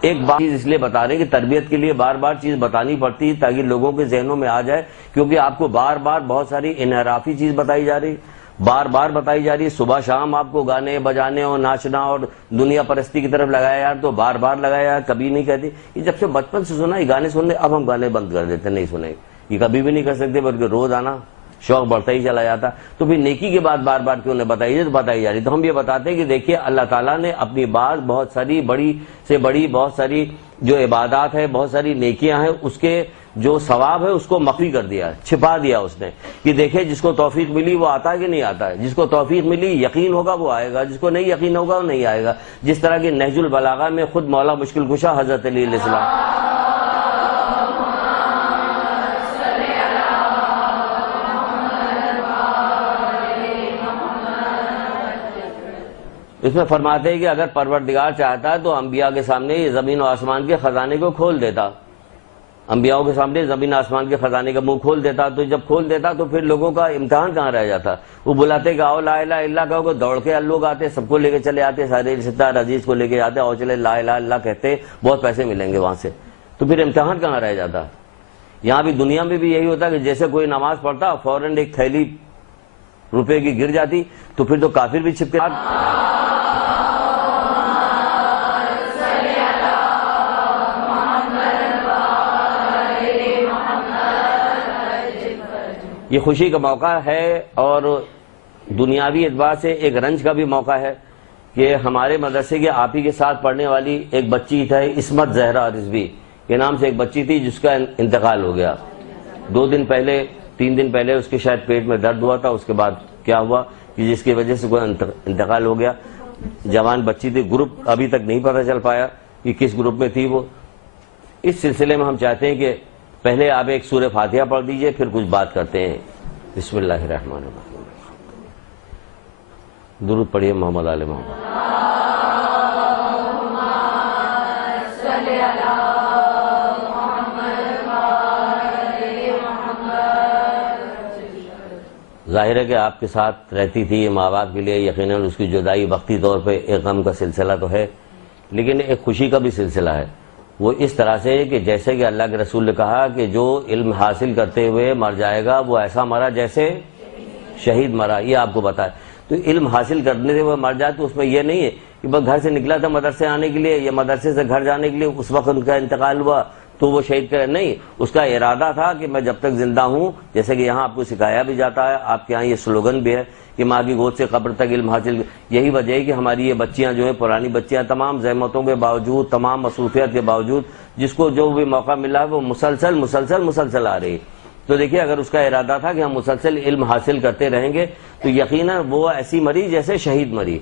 ایک بات اس لیے بتا رہے ہیں کہ تربیت کے لیے بار بار چیز بتانی پڑتی ہے تاکہ لوگوں کے ذہنوں میں آ جائے، کیونکہ آپ کو بار بار بہت ساری انحرافی چیز بتائی جا رہی، بار بار بتائی جا رہی ہے۔ صبح شام آپ کو گانے بجانے اور ناچنا اور دنیا پرستی کی طرف لگایا یار، تو بار بار لگایا، کبھی نہیں کہتی۔ یہ جب سے بچپن سے سنا یہ گانے سننے، اب ہم گانے بند کر دیتے، نہیں سنے، یہ کبھی بھی نہیں کر سکتے، بلکہ روز آنا شوق بڑھتا ہی چلا جاتا۔ تو پھر نیکی کی بات بار بار کیوں نہ بتائی جائے، تو بتائی جا رہی۔ تو ہم یہ بتاتے ہیں کہ دیکھیے اللہ تعالیٰ نے اپنی بات بہت ساری بڑی سے بڑی بہت ساری جو عبادات ہے، بہت ساری نیکیاں ہیں، اس کے جو ثواب ہے اس کو مخفی کر دیا، چھپا دیا اس نے، کہ دیکھیں جس کو توفیق ملی وہ آتا ہے کہ نہیں آتا ہے، جس کو توفیق ملی یقین ہوگا وہ آئے گا، جس کو نہیں یقین ہوگا وہ نہیں آئے گا۔ جس طرح کہ نہج البلاغہ میں خود مولا مشکل کشا حضرت علی علیہ السلام اس میں فرماتے ہیں کہ اگر پروردگار چاہتا تو انبیاء کے سامنے یہ زمین و آسمان کے خزانے کو کھول دیتا، انبیاء کے سامنے زمین آسمان کے خزانے کا منہ کھول دیتا، تو جب کھول دیتا تو پھر لوگوں کا امتحان کہاں رہ جاتا۔ وہ بلاتے کہ آؤ لا الہ الا اللہ کہو، دوڑ کے لوگ آتے، سب کو لے کے چلے آتے، سارے رشتہ دار عزیز کو لے کے آتے، اور چلے لا الہ الا اللہ کہتے، بہت پیسے ملیں گے وہاں سے، تو پھر امتحان کہاں رہ جاتا۔ یہاں بھی دنیا میں بھی یہی ہوتا کہ جیسے کوئی نماز پڑھتا فوراً ایک تھیلی روپے کی گر جاتی، تو پھر تو کافر بھی چھپ کے یہ خوشی کا موقع ہے، اور دنیاوی اعتبار سے ایک رنج کا بھی موقع ہے کہ ہمارے مدرسے کے آپ ہی کے ساتھ پڑھنے والی ایک بچی تھی، عصمت زہرا رضوی کے نام سے ایک بچی تھی جس کا انتقال ہو گیا 3 دن پہلے اس کے شاید پیٹ میں درد ہوا تھا، اس کے بعد کیا ہوا کہ جس کی وجہ سے کوئی انتقال ہو گیا۔ جوان بچی تھی، گروپ ابھی تک نہیں پتہ چل پایا کہ کس گروپ میں تھی وہ۔ اس سلسلے میں ہم چاہتے ہیں کہ پہلے آپ ایک سورہ فاتحہ پڑھ دیجئے، پھر کچھ بات کرتے ہیں۔ بسم اللہ الرحمن الرحیم، درود پڑھیے محمد آل محمد۔ ظاہر ہے کہ آپ کے ساتھ رہتی تھی یہ ماں باپ کے لیے، یقیناً اس کی جدائی وقتی طور پہ ایک غم کا سلسلہ تو ہے، لیکن ایک خوشی کا بھی سلسلہ ہے۔ وہ اس طرح سے کہ جیسے کہ اللہ کے رسول نے کہا کہ جو علم حاصل کرتے ہوئے مر جائے گا وہ ایسا مرا جیسے شہید مرا، یہ آپ کو بتائے۔ تو علم حاصل کرنے سے وہ مر جائے تو اس میں یہ نہیں ہے کہ بس گھر سے نکلا تھا مدرسے آنے کے لیے یا مدرسے سے گھر جانے کے لیے، اس وقت ان کا انتقال ہوا تو وہ شہید کرے، نہیں، اس کا ارادہ تھا کہ میں جب تک زندہ ہوں، جیسے کہ یہاں آپ کو سکھایا بھی جاتا ہے، آپ کے یہاں یہ سلوگن بھی ہے کہ ماں کی گود سے قبر تک علم حاصل۔ یہی وجہ ہے کہ ہماری یہ بچیاں جو ہیں، پرانی بچیاں، تمام زحمتوں کے باوجود، تمام مصروفیت کے باوجود، جس کو جو بھی موقع ملا ہے وہ مسلسل آ رہی ہے۔ تو دیکھیے اگر اس کا ارادہ تھا کہ ہم مسلسل علم حاصل کرتے رہیں گے تو یقیناً وہ ایسی مری جیسے شہید مری۔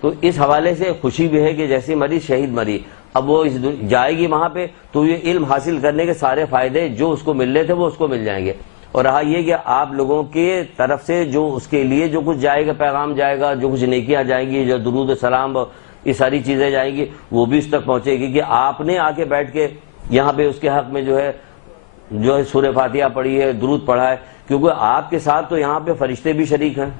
تو اس حوالے سے خوشی بھی ہے کہ جیسی مری شہید مری، اب وہ جائے گی وہاں پہ تو یہ علم حاصل کرنے کے سارے فائدے جو اس کو مل رہے تھے وہ اس کو مل جائیں گے۔ اور رہا یہ کہ آپ لوگوں کے طرف سے جو اس کے لیے جو کچھ جائے گا، پیغام جائے گا، جو کچھ نیکیاں جائیں گی، جو درود و سلام، یہ ساری چیزیں جائیں گی، وہ بھی اس تک پہنچے گی کہ آپ نے آ کے بیٹھ کے یہاں پہ اس کے حق میں جو ہے سورہ فاتحہ پڑھی ہے، درود پڑھا ہے، کیونکہ آپ کے ساتھ تو یہاں پہ فرشتے بھی شریک ہیں۔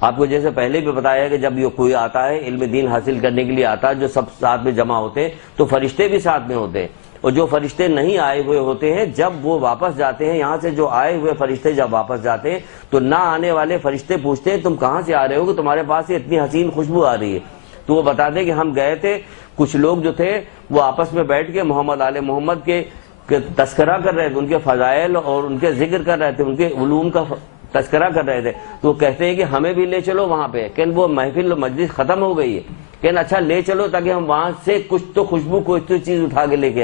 آپ کو جیسے پہلے بھی بتایا ہے کہ جب یہ کوئی آتا ہے علم دین حاصل کرنے کے لیے آتا ہے، جو سب ساتھ میں جمع ہوتے ہیں تو فرشتے بھی ساتھ میں ہوتے ہیں، اور جو فرشتے نہیں آئے ہوئے ہوتے ہیں جب وہ واپس جاتے ہیں یہاں سے، جو آئے ہوئے فرشتے جب واپس جاتے ہیں تو نہ آنے والے فرشتے پوچھتے ہیں تم کہاں سے آ رہے ہو کہ تمہارے پاس سے اتنی حسین خوشبو آ رہی ہے۔ تو وہ بتاتے ہیں کہ ہم گئے تھے، کچھ لوگ جو تھے وہ آپس میں بیٹھ کے محمد آل محمد کے تذکرہ کر رہے تھے، ان کے فضائل اور ان کے ذکر کر رہے تھے، ان کے علوم کا تذکرہ کر رہے تھے۔ تو وہ کہتے ہیں کہ ہمیں بھی لے چلو وہاں پہ، کہ وہ محفل مجلس ختم ہو گئی ہے، کہ اچھا لے چلو تاکہ ہم وہاں سے کچھ تو خوشبو، کوئی تو چیز اٹھا کے لے کے